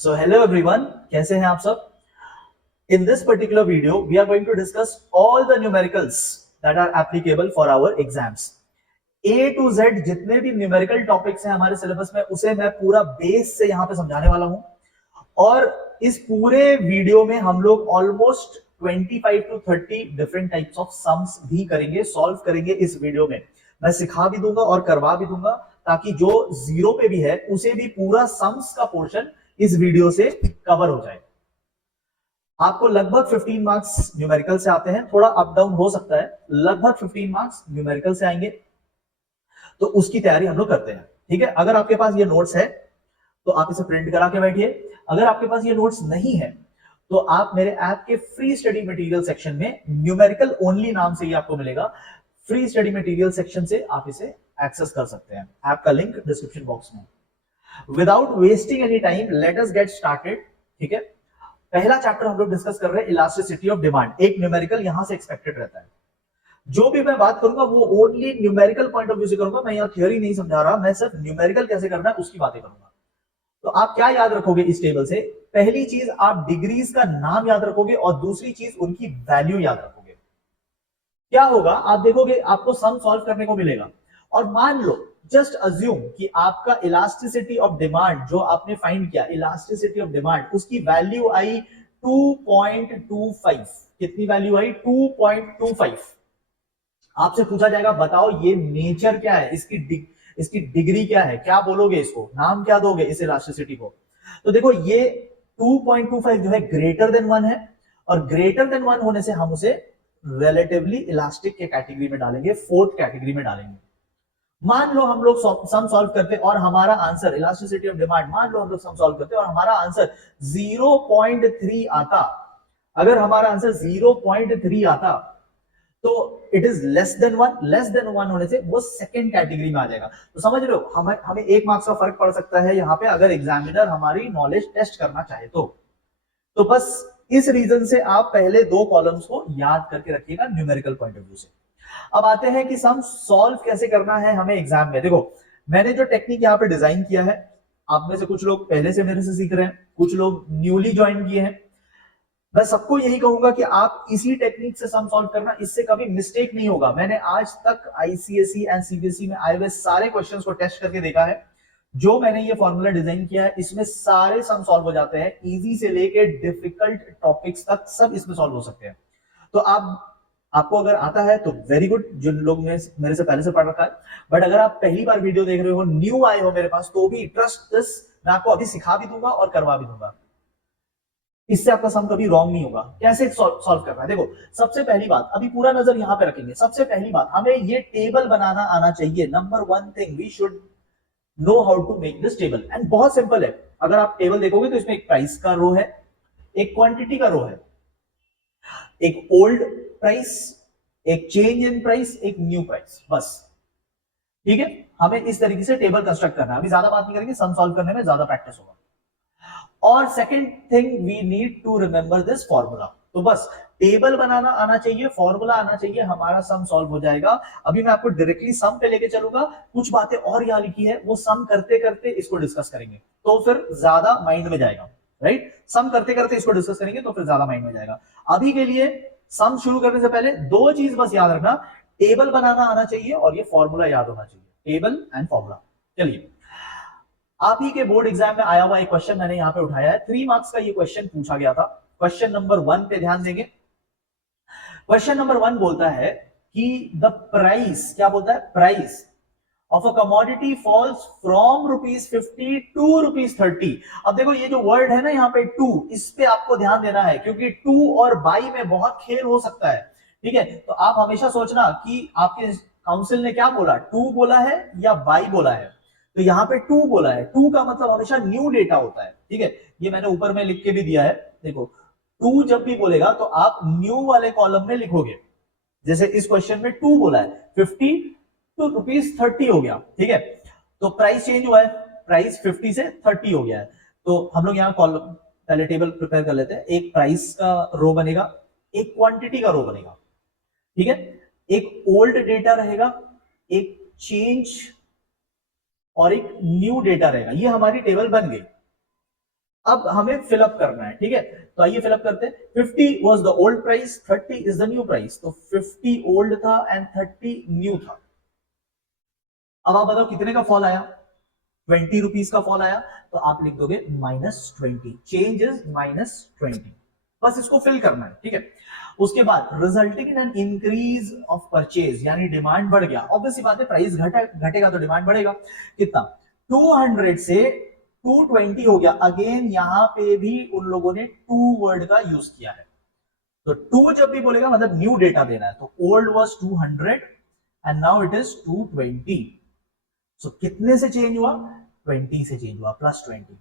So hello everyone, कैसे हैं आप सब? In this particular video, we are going to discuss all the numericals that are applicable for our exams. A to Z जितने भी numerical topics हैं हमारे syllabus में, उसे मैं पूरा बेस से यहाँ पे समझाने वाला हूँ। और इस पूरे वीडियो में हम लोग almost 25 to 30 different types of sums भी करेंगे, सॉल्व करेंगे इस वीडियो में। मैं सिखा भी दूंगा और करवा भी दूंगा, ताकि जो जीरो पे भी है उसे भी पूरा सम्स का पोर्शन इस वीडियो से कवर हो जाए। आपको लगभग 15 मार्क्स न्यूमेरिकल से आते हैं, थोड़ा अप डाउन हो सकता है, लगभग 15 मार्क्स न्यूमेरिकल से आएंगे, तो उसकी तैयारी हम लोग करते हैं। ठीक है, अगर आपके पास ये नोट्स है तो आप इसे प्रिंट करा के बैठिए। अगर आपके पास ये नोट्स नहीं है तो आप मेरे ऐप के फ्री स्टडी मटेरियल सेक्शन में न्यूमेरिकल ओनली नाम से ही आपको मिलेगा, फ्री स्टडी मटेरियल सेक्शन से आप इसे एक्सेस कर सकते हैं। ऐप का लिंक डिस्क्रिप्शन बॉक्स में। Without wasting any time, let us get started. ठीक है, पहला चैप्टर हम लोग डिस्कस कर रहे हैं इलास्टिसिटी ऑफ डिमांड। एक न्यूमेरिकल यहां से एक्सपेक्टेड रहता है। जो भी मैं बात करूंगा वो only numerical point of view से करूंगा। मैं यहाँ थियोरी नहीं समझा रहा, मैं सिर्फ न्यूमेरिकल कैसे करना है उसकी बातें करूंगा। तो आप क्या याद रखोगे इस टेबल से? पहली चीज, आप डिग्रीज का नाम याद रखोगे, और दूसरी चीज उनकी वैल्यू याद रखोगे। क्या होगा, आप देखोगे आपको सम सॉल्व करने को मिलेगा, और मान लो, जस्ट अज्यूम कि आपका इलास्टिसिटी ऑफ डिमांड जो आपने फाइंड किया, इलास्टिसिटी ऑफ डिमांड, उसकी वैल्यू आई 2.25। कितनी वैल्यू आई? 2.25। आपसे पूछा जाएगा बताओ ये नेचर क्या है, इसकी डिग्री क्या है, क्या बोलोगे, इसको नाम क्या दोगे इस इलास्टिसिटी को? तो देखो, ये 2.25 जो है ग्रेटर देन 1 है, और ग्रेटर देन 1 होने से हम उसे रिलेटिवली इलास्टिक के कैटेगरी में डालेंगे, फोर्थ कैटेगरी में डालेंगे। मान लो हम लोग सम सॉल्व करते और हमारा आंसर, इलास्टिसिटी ऑफ डिमांड, मान लो हम लोग सम सॉल्व करते और हमारा आंसर 0.3 आता। अगर हमारा आंसर 0.3 आता तो it is less than 1। Less than 1 होने से वो सेकंड कैटेगरी में आ जाएगा। तो समझ रहे हो, हमें 1 मार्क्स का फर्क पड़ सकता है यहाँ पे, अगर एग्जामिनर हमारी नॉलेज टेस्ट करना चाहे तो बस इस रीजन से आप पहले दो कॉलम्स को याद करके रखिएगा न्यूमेरिकल पॉइंट ऑफ व्यू से। अब आते हैं कि सम सॉल्व कैसे करना है हमें एग्जाम में। देखो, मैंने जो टेक्निक यहाँ पे डिजाइन किया है, आप में से कुछ लोग पहले से मेरे से सीख रहे हैं, कुछ लोग न्यूली ज्वाइन किए हैं। मैं सबको यही कहूंगा कि आप इसी टेक्निक से सम सॉल्व करना, इससे कभी मिस्टेक नहीं होगा। मैंने आज तक आईसीएसई एंड सीबीएसई में आए हुए सारे क्वेश्चंस को टेस्ट करके देखा है। जो मैंने ये फॉर्मूला डिजाइन किया है, इसमें सारे सम सॉल्व हो जाते हैं, इजी से लेके डिफिकल्ट टॉपिक्स तक सब इसमें सॉल्व हो सकते हैं। तो आपको अगर आता है तो वेरी गुड, जिन लोग ने मेरे से पहले से पढ़ रखा है। बट अगर आप पहली बार वीडियो देख रहे हो, न्यू आए हो मेरे पास, तो भी ट्रस्ट दिस, मैं आपको अभी सिखा भी दूंगा और करवा भी दूंगा। इससे आपका सम कभी रॉन्ग नहीं होगा। कैसे सॉल्व करना है? देखो, सबसे पहली बात, अभी पूरा नजर यहां पे रखेंगे। सबसे पहली बात, हमें ये टेबल बनाना आना चाहिए। Number one thing, we should know how to make this table, and बहुत सिंपल है। अगर आप टेबल देखोगे तो इसमें एक प्राइस का रो है, एक क्वांटिटी का रो है, एक ओल्ड प्राइस, एक चेंज इन प्राइस, एक न्यू प्राइस, बस। ठीक है, हमें इस तरीके से टेबल कंस्ट्रक्ट करना है। अभी ज्यादा बात नहीं करेंगे, सम सॉल्व करने में ज्यादा प्रैक्टिस होगा। और second thing, we need to remember this formula. तो बस टेबल बनाना आना चाहिए, फॉर्मूला आना चाहिए, हमारा सम सॉल्व हो जाएगा। अभी मैं आपको डायरेक्टली सम पे लेके चलूंगा, कुछ बातें और यहां लिखी है, वो सम करते करते इसको डिस्कस करेंगे, तो फिर ज्यादा माइंड में जाएगा। राइट, सम करते करते इसको डिस्कस करेंगे तो फिर ज्यादा माइंड में जाएगा। अभी के लिए सम शुरू करने से पहले दो चीज बस याद रखना, टेबल बनाना आना चाहिए और ये फॉर्मूला याद होना चाहिए, टेबल एंड फॉर्मूला। चलिए, आप ही के बोर्ड एग्जाम में आया हुआ एक क्वेश्चन मैंने यहां पे उठाया है। 3 मार्क्स का ये क्वेश्चन पूछा गया था। क्वेश्चन नंबर 1 पे ध्यान देंगे। क्वेश्चन नंबर 1 बोलता है कि द प्राइस, क्या बोलता है? Price of a commodity falls from ₹50 to ₹30। अब देखो, ये जो वर्ड है ना यहाँ पे टू, इस पे आपको ध्यान देना है, क्योंकि टू और बाई में बहुत खेल हो सकता है। ठीक है, तो आप हमेशा सोचना कि आपके काउंसिल ने क्या बोला, टू बोला है या बाई बोला है। तो यहाँ पे टू बोला है, टू का मतलब हमेशा न्यू डेटा होता है। ठीक है, ये मैंने ऊपर में लिख के भी दिया है। देखो, टू जब भी बोलेगा तो आप न्यू वाले कॉलम में लिखोगे। जैसे इस क्वेश्चन में टू बोला है, 50 to ₹30 हो गया। ठीक है, तो प्राइस चेंज हुआ है, प्राइस 50 से 30 हो गया है। तो हम लोग यहाँ कॉलम, पहले टेबल प्रिपेयर कर लेते हैं। एक प्राइस का रो बनेगा, एक क्वांटिटी का रो बनेगा। ठीक है, एक ओल्ड डेटा रहेगा, एक चेंज और एक न्यू डेटा रहेगा। ये हमारी टेबल बन गई। अब हमें फिलअप करना है, ठीक है, तो आइए फिलअप करते हैं। 50 was the old price, 30 is the new price, तो 50 ओल्ड था एंड 30 न्यू था। अब आप बताओ कितने का फॉल आया, 20 रुपीज का फॉल आया, तो आप लिख दोगे -20, चेंज इज -20, बस इसको फिल करना है, ठीक है। उसके बाद resulting in an increase of purchase, यानी डिमांड बढ़ गया, ऑब्वियस सी बात है, प्राइस घटेगा तो डिमांड बढ़ेगा। कितना, 200 से 220 हो गया। अगेन यहां पे भी उन लोगों ने टू वर्ड का यूज किया है, तो टू जब भी बोलेगा मतलब न्यू डेटा देना है, तो old was 200 and now it is 220। सो कितने से चेंज हुआ, 20 से चेंज हुआ, +20।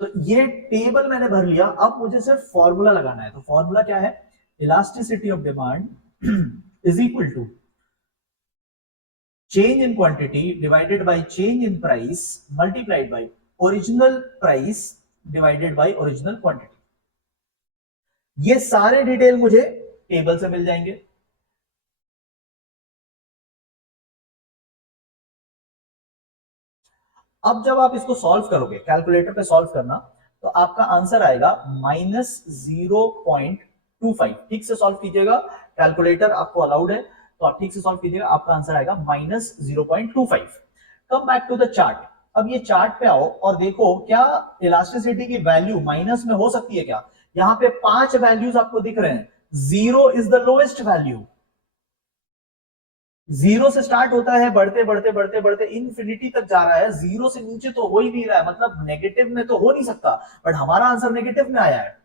तो ये टेबल मैंने भर लिया, अब मुझे सिर्फ फॉर्मूला लगाना है। तो फॉर्मूला क्या है, elasticity of demand is equal to change in quantity divided by change in price multiplied by original price divided by original quantity। ये सारे डिटेल मुझे टेबल से मिल जाएंगे। अब जब आप इसको सॉल्व करोगे, कैलकुलेटर पे सॉल्व करना, तो आपका आंसर आएगा -0.25। ठीक से सॉल्व कीजिएगा, कैलकुलेटर आपको अलाउड है, तो आप ठीक से सॉल्व कीजिएगा, आपका आंसर आएगा -0.25। Come back to the chart. अब ये चार्ट पे आओ और देखो क्या इलास्टिसिटी की वैल्यू माइनस में हो सकती है क्या। यहां पे 5 वैल्यूज आपको दिख रहे हैं, 0 इज द लोएस्ट वैल्यू। 0 से स्टार्ट होता है, बढ़ते बढ़ते बढ़ते बढ़ते इन्फिनिटी तक जा रहा है, 0 से नीचे तो हो ही नहीं रहा है, मतलब नेगेटिव में तो हो नहीं सकता। बट हमारा आंसर नेगेटिव में आया है,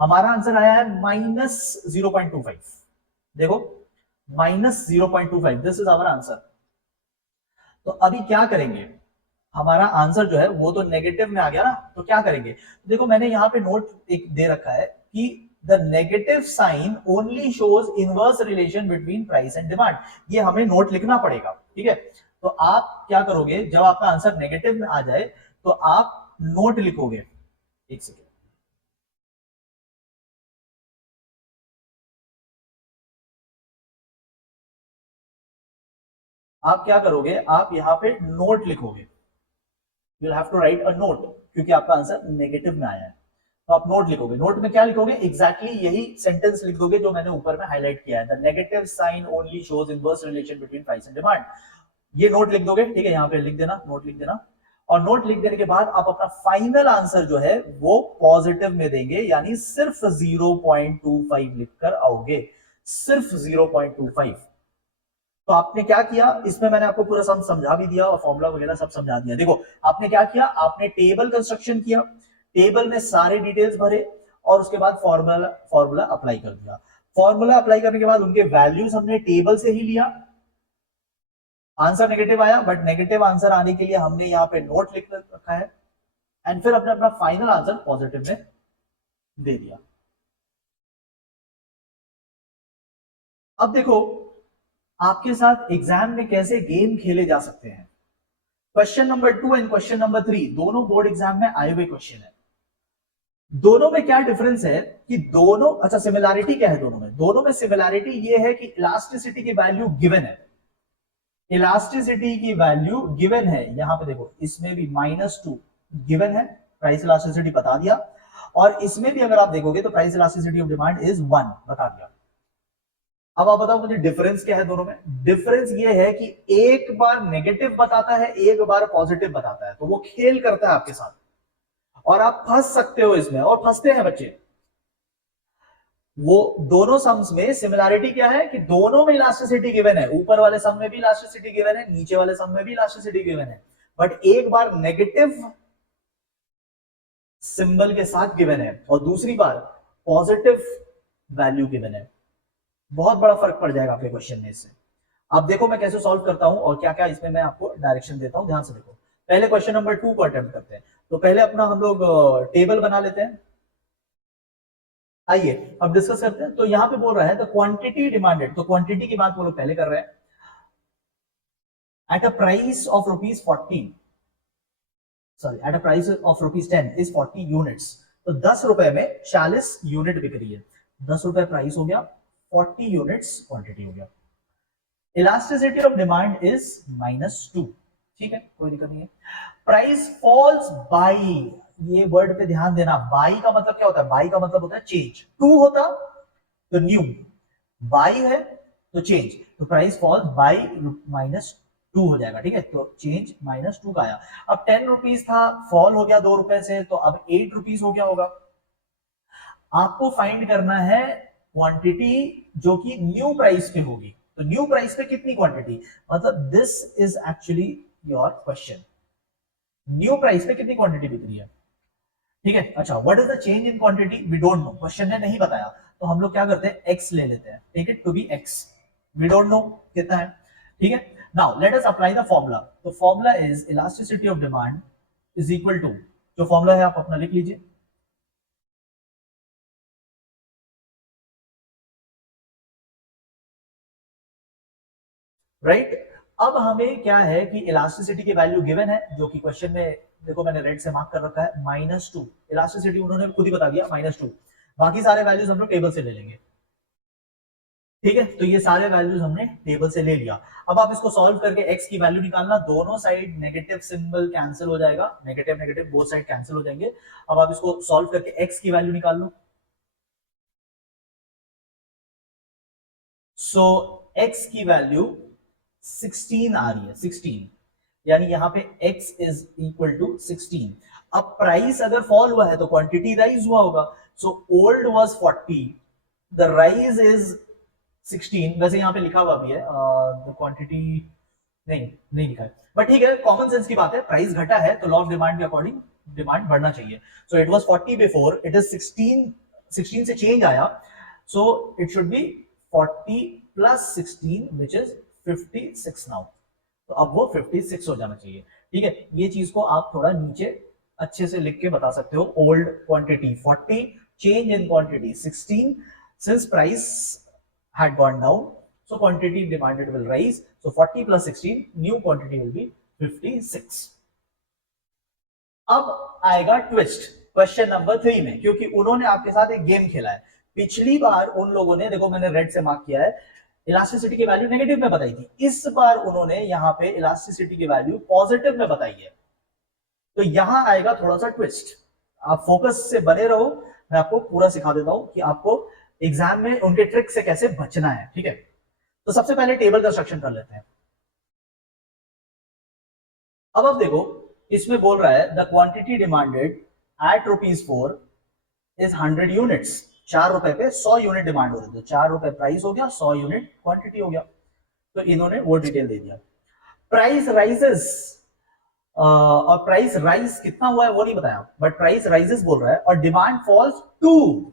हमारा आंसर आया है -0.25। देखो, -0.25, दिस इज आवर आंसर। तो अभी क्या करेंगे, हमारा आंसर जो है वो तो नेगेटिव में आ गया ना, तो क्या करेंगे, देखो मैंने यहाँ पे नोट एक दे रखा है कि the negative sign only shows inverse relation between price and demand. ये हमें नोट लिखना पड़ेगा, ठीक है। तो आप क्या करोगे, जब आपका आंसर नेगेटिव में आ जाए तो आप नोट लिखोगे। एक सेकेंड, आप क्या करोगे, आप यहां पे नोट लिखोगे, you have to write a note, क्योंकि आपका आंसर नेगेटिव में आया है। तो आप नोट लिखोगे, नोट में क्या लिखोगे, एग्जैक्टली यही सेंटेंस लिख दोगे जो मैंने ऊपर में हाईलाइट किया है, the negative sign only shows inverse relation between price and demand. ये नोट लिख दोगे, ठीक है, यहाँ पे लिख देना, नोट लिख देना। और नोट लिख देने के बाद आप अपना फाइनल आंसर जो है वो पॉजिटिव में देंगे, यानी सिर्फ 0.25 लिखकर आओगे, सिर्फ 0.25। तो आपने क्या किया, इसमें मैंने आपको पूरा समझा भी दिया और फॉर्मूला वगैरह सब समझा दिया। देखो आपने क्या किया, आपने टेबल कंस्ट्रक्शन किया, टेबल में सारे डिटेल्स भरे और उसके बाद फॉर्मूला फॉर्मूला अप्लाई कर दिया। फॉर्मूला अप्लाई करने के बाद उनके वैल्यूज हमने टेबल से ही लिया, आंसर नेगेटिव आया, बट नेगेटिव आंसर आने के लिए हमने यहाँ पे नोट लिख रखा है, एंड फिर अपने अपना फाइनल आंसर पॉजिटिव में दे दिया। अब देखो आपके साथ एग्जाम में कैसे गेम खेले जा सकते हैं। Question number 2 and question number 3 दोनों बोर्ड एग्जाम में आए हुए क्वेश्चन है। दोनों में क्या डिफरेंस है कि दोनों, अच्छा सिमिलैरिटी क्या है दोनों में, दोनों में सिमिलैरिटी ये है कि इलास्टिसिटी की वैल्यू गिवन है, इलास्टिसिटी की वैल्यू गिवन है। यहां पे देखो इसमें भी -2 गिवन है, प्राइस इलास्टिसिटी बता दिया, और इसमें भी अगर आप देखोगे तो price elasticity of demand is 1 बता दिया। अब आप बताओ मुझे डिफरेंस क्या है दोनों में। डिफरेंस ये है कि एक बार नेगेटिव बताता है, एक बार पॉजिटिव बताता है, तो वो खेल करता है आपके साथ और आप फंस सकते हो इसमें, और फंसते हैं बच्चे। वो दोनों सम्स में सिमिलैरिटी क्या है कि दोनों में इलास्टिसिटी गिवन है, ऊपर वाले सम में भी इलास्टिसिटी गिवन है, नीचे वाले सम में भी इलास्टिसिटी गिवन है, बट एक बार नेगेटिव सिंबल के साथ गिवन है और दूसरी बार पॉजिटिव वैल्यू गिवन है। बहुत बड़ा फर्क पड़ जाएगा आपके क्वेश्चन में इससे। अब देखो मैं कैसे सॉल्व करता हूं और क्या क्या इसमें मैं आपको डायरेक्शन देता हूं, ध्यान से देखो। पहले क्वेश्चन नंबर 2 को अटेम्प्ट करते हैं। तो पहले अपना हम लोग टेबल बना लेते हैं। आइए अब डिस्कस करते हैं। तो यहां पे बोल रहा है द क्वांटिटी डिमांडेड, तो क्वांटिटी की बात वो लोग पहले कर रहे हैं। At a price of ₹40, sorry at a price of ₹10 is 40 units. तो 10 रुपए में 40 यूनिट बिक रही है, 10 रुपए प्राइस हो गया, 40 यूनिट्स क्वांटिटी हो गया। इलास्टिसिटी ऑफ डिमांड इज -2, ठीक है, कोई दिक्कत नहीं है। प्राइस फॉल्स बाय, ये वर्ड पे ध्यान देना, बाई का मतलब क्या होता है, बाई का मतलब होता है चेंज, टू होता तो न्यू, बाई है तो चेंज, तो प्राइस फॉल बाई -2 हो जाएगा, ठीक है, तो चेंज -2 का आया। अब 10 रुपीज था, फॉल हो गया 2 रुपए से, तो अब 8 रुपीज हो गया होगा। आपको फाइंड करना है क्वांटिटी जो कि न्यू प्राइस पे होगी, तो न्यू प्राइस पे कितनी क्वांटिटी, मतलब this is actually your question, new price पे कितनी क्वांटिटी बिक रही है, ठीक है। अच्छा, what is the change in quantity, we don't know, question ने नहीं बताया, तो हम लोग क्या करते हैं, एक्स ले लेते हैं, take it to be x, we don't know कितना है, ठीक है। Now let us apply the formula, तो formula is elasticity of demand is equal to, जो फॉर्मूला है आप अपना लिख लीजिए, राइट। अब हमें क्या है कि इलास्टिसिटी की वैल्यू गिवन है, जो कि क्वेश्चन में देखो मैंने रेड से मार्क कर रखा है, -2, इलास्टिसिटी उन्होंने खुद ही बता दिया -2, बाकी सारे वैल्यूज हम लोग टेबल से ले लेंगे, ठीक है। तो ये सारे वैल्यूज हमने टेबल से ले लिया। अब आप इसको सॉल्व करके x की वैल्यू निकालना, दोनों साइड नेगेटिव सिंबल कैंसिल हो जाएगा, negative negative both side cancel हो जाएंगे। अब आप इसको सॉल्व करके x की वैल्यू निकाल लो, सो x की वैल्यू 16 आ रही है, 16, यानी यहां पे x इज इक्वल टू 16। अब प्राइस अगर फॉल हुआ है तो क्वांटिटी राइज हुआ होगा, so old was 40, the rise is 16, वैसे यहाँ पे लिखा हुआ भी है द क्वांटिटी, नहीं लिखा है, बट ठीक है, कॉमन सेंस की बात है, प्राइस घटा है तो लॉ ऑफ डिमांड के अकॉर्डिंग डिमांड बढ़ना चाहिए। So it was 40 before, it is 16, 16 से चेंज आया, so it should be 40 plus 16 which is 56 now, तो अब वो 56 हो जाना चाहिए, ठीक है। ये चीज को आप थोड़ा नीचे अच्छे से लिख के बता सकते हो, old quantity 40, change in quantity 16, since price had gone down, so quantity demanded will rise, so 40 plus 16, new quantity will be 56। अब आएगा ट्विस्ट क्वेश्चन नंबर 3 में, क्योंकि उन्होंने आपके साथ एक गेम खेला है। पिछली बार उन लोगों ने, देखो मैंने रेड से मार्क किया है, इलास्टिसिटी की वैल्यू नेगेटिव में बताई थी, इस बार उन्होंने यहां पे इलास्टिसिटी की वैल्यू पॉजिटिव में बताई है, तो यहां आएगा थोड़ा सा ट्विस्ट, आप फोकस से बने रहो, मैं आपको पूरा सिखा देता हूं कि आपको एग्जाम में उनके ट्रिक से कैसे बचना है, ठीक है। तो सबसे पहले टेबल कंस्ट्रक्शन कर लेते हैं। अब आप देखो, इसमें बोल रहा है the quantity demanded eight ₹4 is 100 units, 4 रुपए पे 100 यूनिट डिमांड हो रही थी, 4 रुपए प्राइस हो गया, 100 यूनिट क्वांटिटी हो गया, तो इन्होंने वो डिटेल दे दिया। प्राइस राइजेस, और प्राइस राइज कितना हुआ है वो नहीं बताया, बट प्राइस राइजेस बोल रहा है, और डिमांड फॉल्स 2।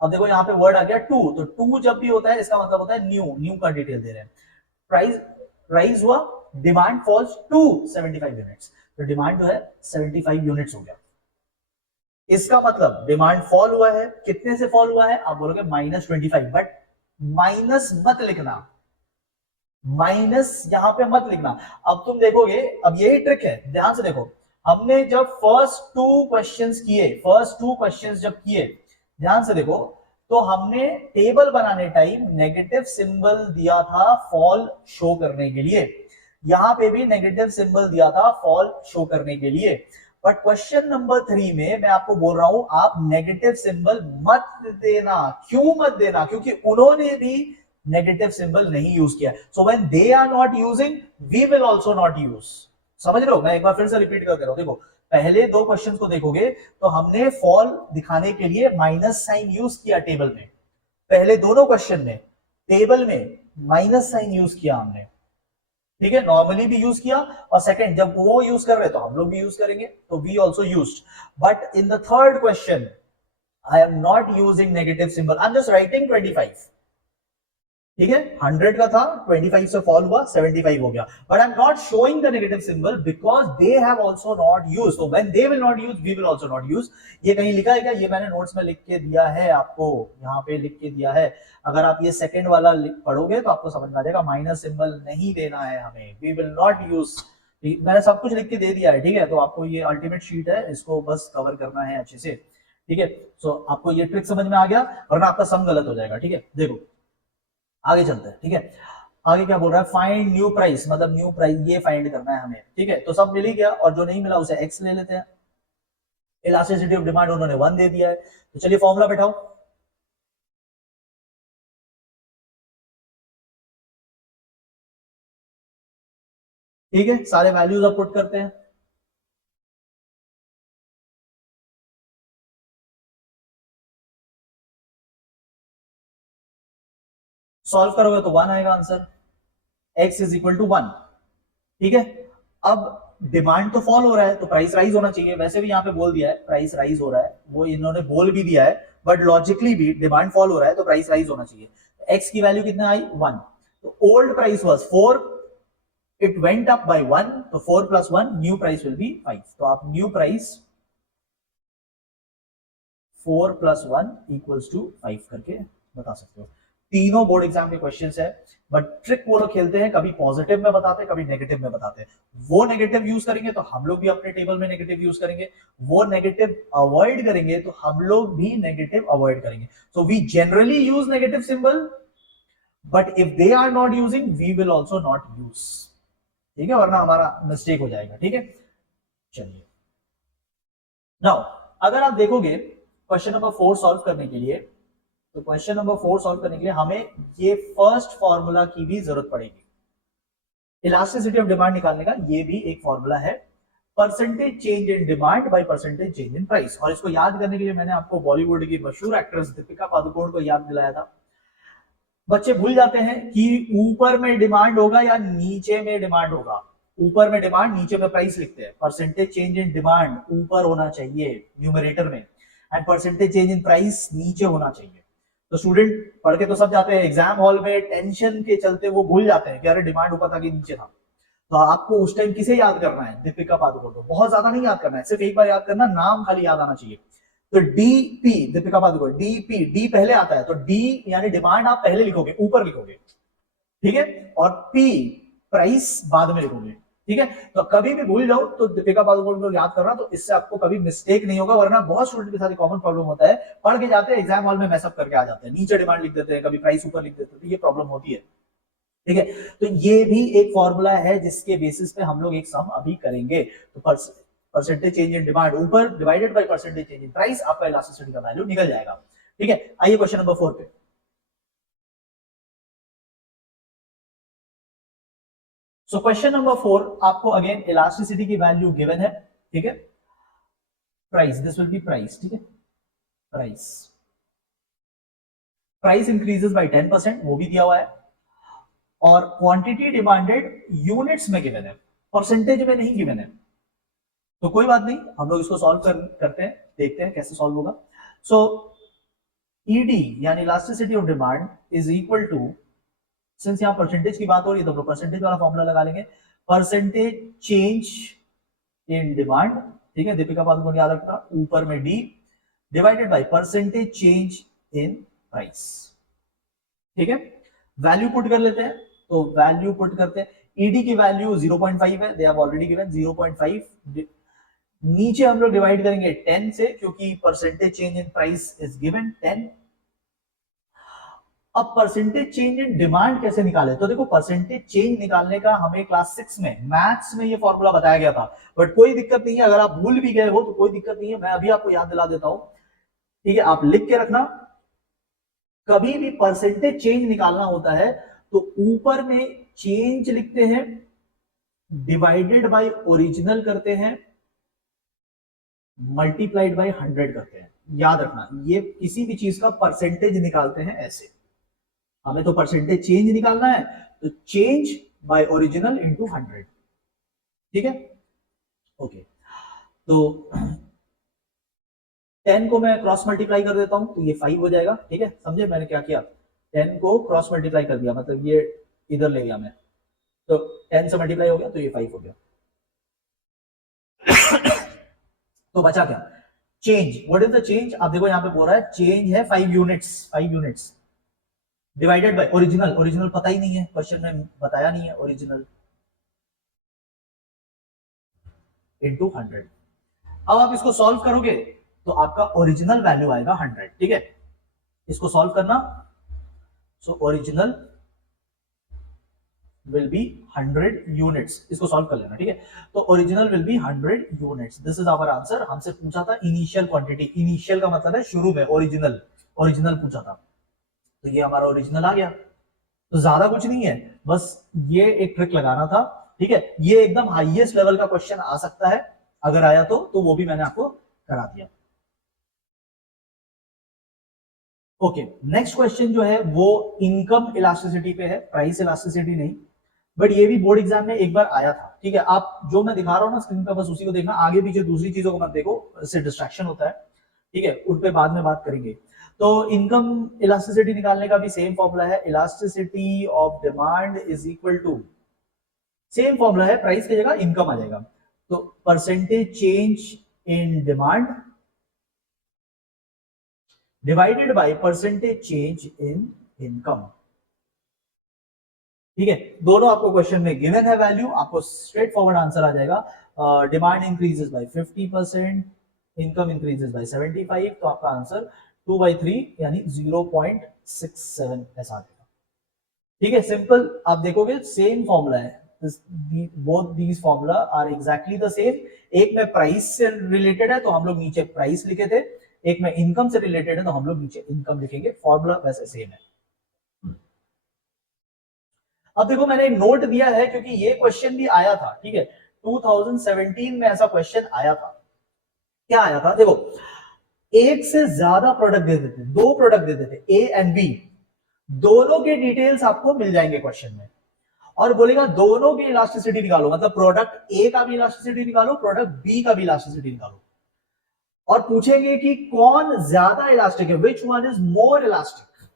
अब देखो यहाँ पे वर्ड आ गया 2, तो 2 जब भी होता है इसका मतलब होता है न्यू, न्यू का डिटेल दे रहे हैं। प्राइस राइज हुआ, डिमांड फॉल्स टू 75 यूनिट्स, तो डिमांड जो है 75 यूनिट्स हो गया, इसका मतलब डिमांड फॉल हुआ है, कितने से फॉल हुआ है, आप बोलोगे -25, बट माइनस मत लिखना, माइनस यहां पे मत लिखना। अब तुम देखोगे, अब यही ट्रिक है, ध्यान से देखो, हमने जब फर्स्ट टू क्वेश्चंस किए, फर्स्ट टू क्वेश्चंस जब किए, ध्यान से देखो, तो हमने टेबल बनाने टाइम नेगेटिव सिंबल दिया था फॉल शो करने के लिए, यहां पे भी नेगेटिव सिंबल दिया था फॉल शो करने के लिए, बट क्वेश्चन नंबर 3 में मैं आपको बोल रहा हूं आप नेगेटिव सिंबल मत देना, क्यों मत देना, क्योंकि उन्होंने भी नेगेटिव सिंबल नहीं यूज किया, so when they are not using we will also not use, समझ रहे हो, मैं एक बार फिर से रिपीट कर दे रहा हूं, देखो पहले दो क्वेश्चंस को देखोगे तो हमने फॉल दिखाने के लिए माइनस साइन यूज किया टेबल में, पहले दोनों क्वेश्चन में टेबल में माइनस साइन यूज किया हमने, ठीक है, नॉर्मली भी यूज किया, और सेकंड जब वो यूज कर रहे तो हम लोग भी यूज करेंगे, तो we also used, but in the third question I am not using negative symbol, I am just writing 25, ठीक है, 100 का था, 25 से फॉल हुआ 75 हो गया, but I am not showing the negative symbol because they have also not used, so when they will not use we will also not use. ये कहीं लिखा है क्या, ये मैंने नोट्स में लिख के दिया है आपको, यहाँ पे लिख के दिया है, अगर आप ये सेकंड वाला पढ़ोगे तो आपको समझ में आ जाएगा, माइनस सिंबल नहीं देना है हमें, वी विल नॉट यूज, मैंने सब कुछ लिख के दे दिया है, ठीक है, तो आपको ये अल्टीमेट शीट है, इसको बस कवर करना है अच्छे से, ठीक है। सो आपको ये ट्रिक समझ में आ गया, वरना आपका सम गलत हो जाएगा, ठीक है। देखो आगे चलते हैं, ठीक है, आगे क्या बोल रहा है, फाइंड न्यू प्राइस, मतलब न्यू प्राइस ये फाइंड करना है हमें, ठीक है, तो सब मिल ही गया, और जो नहीं मिला उसे एक्स ले लेते हैं, इलास्टिसिटी ऑफ डिमांड उन्होंने 1 दे दिया है, तो चलिए फॉर्मूला बैठाओ। ठीक है, सारे वैल्यूज आप पुट करते हैं। सॉल्व करोगे तो 1 आएगा answer, x is equal to 1। ठीक है, अब डिमांड तो फॉल हो रहा है तो प्राइस राइज होना चाहिए, वैसे भी यहाँ पे बोल दिया है प्राइस राइज हो रहा है, वो इन्होंने बोल भी दिया है, बट लॉजिकली भी डिमांड फॉल हो रहा है तो प्राइस राइज होना चाहिए। x की वैल्यू कितना आई 1, तो old price was 4, it went up by 1, तो 4 plus 1 new price will be 5, तो आप new price 4 plus 1 equals to 5 करके बता सकते हो। तीनों बोर्ड एग्जाम के क्वेश्चंस है, बट ट्रिक वो लोग खेलते हैं, कभी पॉजिटिव में बताते हैं कभी नेगेटिव में बताते हैं। वो नेगेटिव यूज करेंगे तो हम लोग भी अपने टेबल में नेगेटिव यूज करेंगे, वो नेगेटिव अवॉइड करेंगे तो हम लोग भी नेगेटिव अवॉइड करेंगे। So we generally use negative symbol, but if they are not using we will also not use. ठीक है, वरना हमारा मिस्टेक हो जाएगा। ठीक है, चलिए नाउ अगर आप देखोगे क्वेश्चन नंबर 4 सॉल्व करने के लिए, तो क्वेश्चन नंबर 4 सॉल्व करने के लिए हमें ये फर्स्ट फॉर्मूला की भी जरूरत पड़ेगी। इलास्टिसिटी ऑफ डिमांड निकालने का ये भी एक फॉर्मूला है, percentage change in demand by percentage change in price. और इसको याद करने के लिए मैंने आपको बॉलीवुड की मशहूर एक्ट्रेस दीपिका पादुकोण को याद दिलाया था। बच्चे भूल जाते हैं कि ऊपर में डिमांड होगा या नीचे में डिमांड होगा। ऊपर में डिमांड, नीचे में प्राइस लिखते हैं। परसेंटेज चेंज इन डिमांड ऊपर होना चाहिए न्यूमरेटर में, and percentage change in price नीचे होना चाहिए। तो स्टूडेंट पढ़ के तो सब जाते हैं, एग्जाम हॉल में टेंशन के चलते वो भूल जाते हैं कि अरे डिमांड ऊपर था कि नीचे था। तो आपको उस टाइम किसे याद करना है? दीपिका पादुकोण को। बहुत ज्यादा नहीं याद करना है, सिर्फ एक बार याद करना, नाम खाली याद आना चाहिए। तो DP Deepika Padukone, DP, D पहले आता है तो डी यानी डिमांड आप पहले लिखोगे, ऊपर लिखोगे। ठीक है, और पी प्राइस बाद में लिखोगे। ठीक है, तो कभी भी भूल जाओ तो दीपिका पादुकोण को याद करना, तो इससे आपको कभी मिस्टेक नहीं होगा। वरना बहुत स्टूडेंट के साथ कॉमन प्रॉब्लम होता है, पढ़ के जाते हैं एग्जाम हॉल में मैसअप करके आ जाते हैं, नीचे डिमांड लिख देते हैं, कभी प्राइस ऊपर लिख देते हैं, तो ये प्रॉब्लम होती है। ठीक है, तो ये भी एक फॉर्मूला है जिसके बेसिस पे हम लोग एक सम अभी करेंगे। तो परसेंटेज चेंज इन डिमांड ऊपर divided by percentage change in price, आपका इलास्टिसिटी का वैल्यू निकल जाएगा। ठीक है, आइए क्वेश्चन नंबर 4 पे। सो क्वेश्चन नंबर 4 आपको अगेन इलास्टिसिटी की वैल्यू गिवन है। ठीक है, price, this will B price. ठीक है, प्राइस, प्राइस इंक्रीजेस बाय 10%, वो भी दिया हुआ है, और क्वांटिटी डिमांडेड यूनिट्स में गिवन है, परसेंटेज में नहीं गिवन है। तो कोई बात नहीं, हम लोग इसको सॉल्व करते हैं, देखते हैं कैसे सॉल्व होगा। सो ईडी यानी elasticity of demand is equal to, since यहां परसेंटेज की बात हो रही है तो परसेंटेज वाला फॉर्मूला लगा लेंगे, परसेंटेज चेंज इन डिमांड। ठीक है, दीपिका पादुकोण याद रखना, ऊपर में D, divided by percentage change in price. ठीक है, वैल्यू पुट कर लेते हैं, तो वैल्यू पुट करते हैं। ईडी की वैल्यू 0.5 है, दे हैव ऑलरेडी गिवन 0.5। नीचे हम लोग डिवाइड करेंगे 10 से, क्योंकि percentage change in price is given 10। अब परसेंटेज चेंज इन डिमांड कैसे निकाले? तो देखो, परसेंटेज चेंज निकालने का हमें क्लास 6 में मैथ्स में ये फॉर्मूला बताया गया था, बट कोई दिक्कत नहीं है, अगर आप भूल भी गए हो तो कोई दिक्कत नहीं है, मैं अभी आपको याद दिला देता हूं। ठीक है, आप लिख के रखना, कभी भी परसेंटेज चेंज निकालना होता है तो ऊपर में चेंज लिखते हैं, डिवाइडेड बाय ओरिजिनल करते हैं, मल्टीप्लाइड बाय 100 करते हैं। याद रखना, ये किसी भी चीज का परसेंटेज निकालते हैं ऐसे। हमें तो परसेंटेज चेंज निकालना है, तो चेंज बाय ओरिजिनल इनटू 100। ठीक है, ओके, तो 10 को मैं क्रॉस मल्टीप्लाई कर देता हूं तो ये 5 हो जाएगा। ठीक है, समझे मैंने क्या किया? 10 को क्रॉस मल्टीप्लाई कर दिया, मतलब ये इधर ले गया मैं, तो 10 से मल्टीप्लाई हो गया तो ये 5 हो गया। तो बचा क्या? Change. What is the change? आप देखो यहां पे बोल रहा है चेंज है 5 units, 5 units divided by original, original पता ही नहीं है, क्वेश्चन में बताया नहीं है ओरिजिनल, इनटू 100। अब आप इसको सॉल्व करोगे तो आपका ओरिजिनल वैल्यू आएगा 100। ठीक है, इसको सॉल्व करना, so original will be 100 units. इसको सॉल्व कर लेना, ठीक है। तो original will be 100 units. This is our answer. हमसे पूछा था इनिशियल क्वांटिटी, इनिशियल का मतलब है शुरू में, ओरिजिनल, ओरिजिनल पूछा था, तो ये हमारा ओरिजिनल आ गया। तो ज्यादा कुछ नहीं है, बस ये एक ट्रिक लगाना था, ठीक है। ये एकदम हाईएस्ट लेवल का क्वेश्चन आ सकता है, अगर आया तो वो भी मैंने आपको करा दिया। ओके, नेक्स्ट क्वेश्चन जो है वो इनकम इलास्टिसिटी पे है, प्राइस इलास्टिसिटी नहीं, बट ये भी बोर्ड एग्जाम में एक बार आया था, ठीक है। आप जो मैं दिखा रहा हूं ना स्क्रीन पे, बस उसी को देखना, आगे पीछे दूसरी चीजों को मत देखो, इससे डिस्ट्रैक्शन होता है, ठीक है। उन पे बाद में बात करेंगे। तो इनकम इलास्टिसिटी निकालने का भी सेम फॉर्मूला है, elasticity of demand is equal to, same formula है, प्राइस की जगह इनकम आ जाएगा। तो percentage change in demand divided by percentage change in income, ठीक है। दोनों आपको क्वेश्चन में गिवन है वैल्यू, आपको स्ट्रेट फॉरवर्ड आंसर आ जाएगा। Demand increases by 50%, income increases by 75, तो आपका आंसर 2/3 यानी 0.67 ऐसा आ जाएगा, ठीक है। सिंपल, आप देखोगे सेम फॉर्मूला है, both these formula are exactly the same. एक में प्राइस से रिलेटेड है तो हम लोग नीचे प्राइस लिखे थे, एक में इनकम से रिलेटेड है तो हम लोग नीचे इनकम लिखेंगे, फॉर्मूला वैसे सेम है। अब देखो मैंने एक नोट दिया है क्योंकि ये क्वेश्चन भी आया था, ठीक है। 2017 में ऐसा क्वेश्चन आया था। क्या आया था, देखो, एक से ज्यादा प्रोडक्ट दे देते, दो प्रोडक्ट दे देते, ए एंड बी, दोनों के डिटेल्स आपको मिल जाएंगे क्वेश्चन में, और बोलेगा दोनों की इलास्टिसिटी निकालो, मतलब प्रोडक्ट ए का भी इलास्टिसिटी निकालो, प्रोडक्ट बी का भी इलास्टिसिटी निकालो, और पूछेंगे कि कौन ज्यादा इलास्टिक है, which one is more elastic.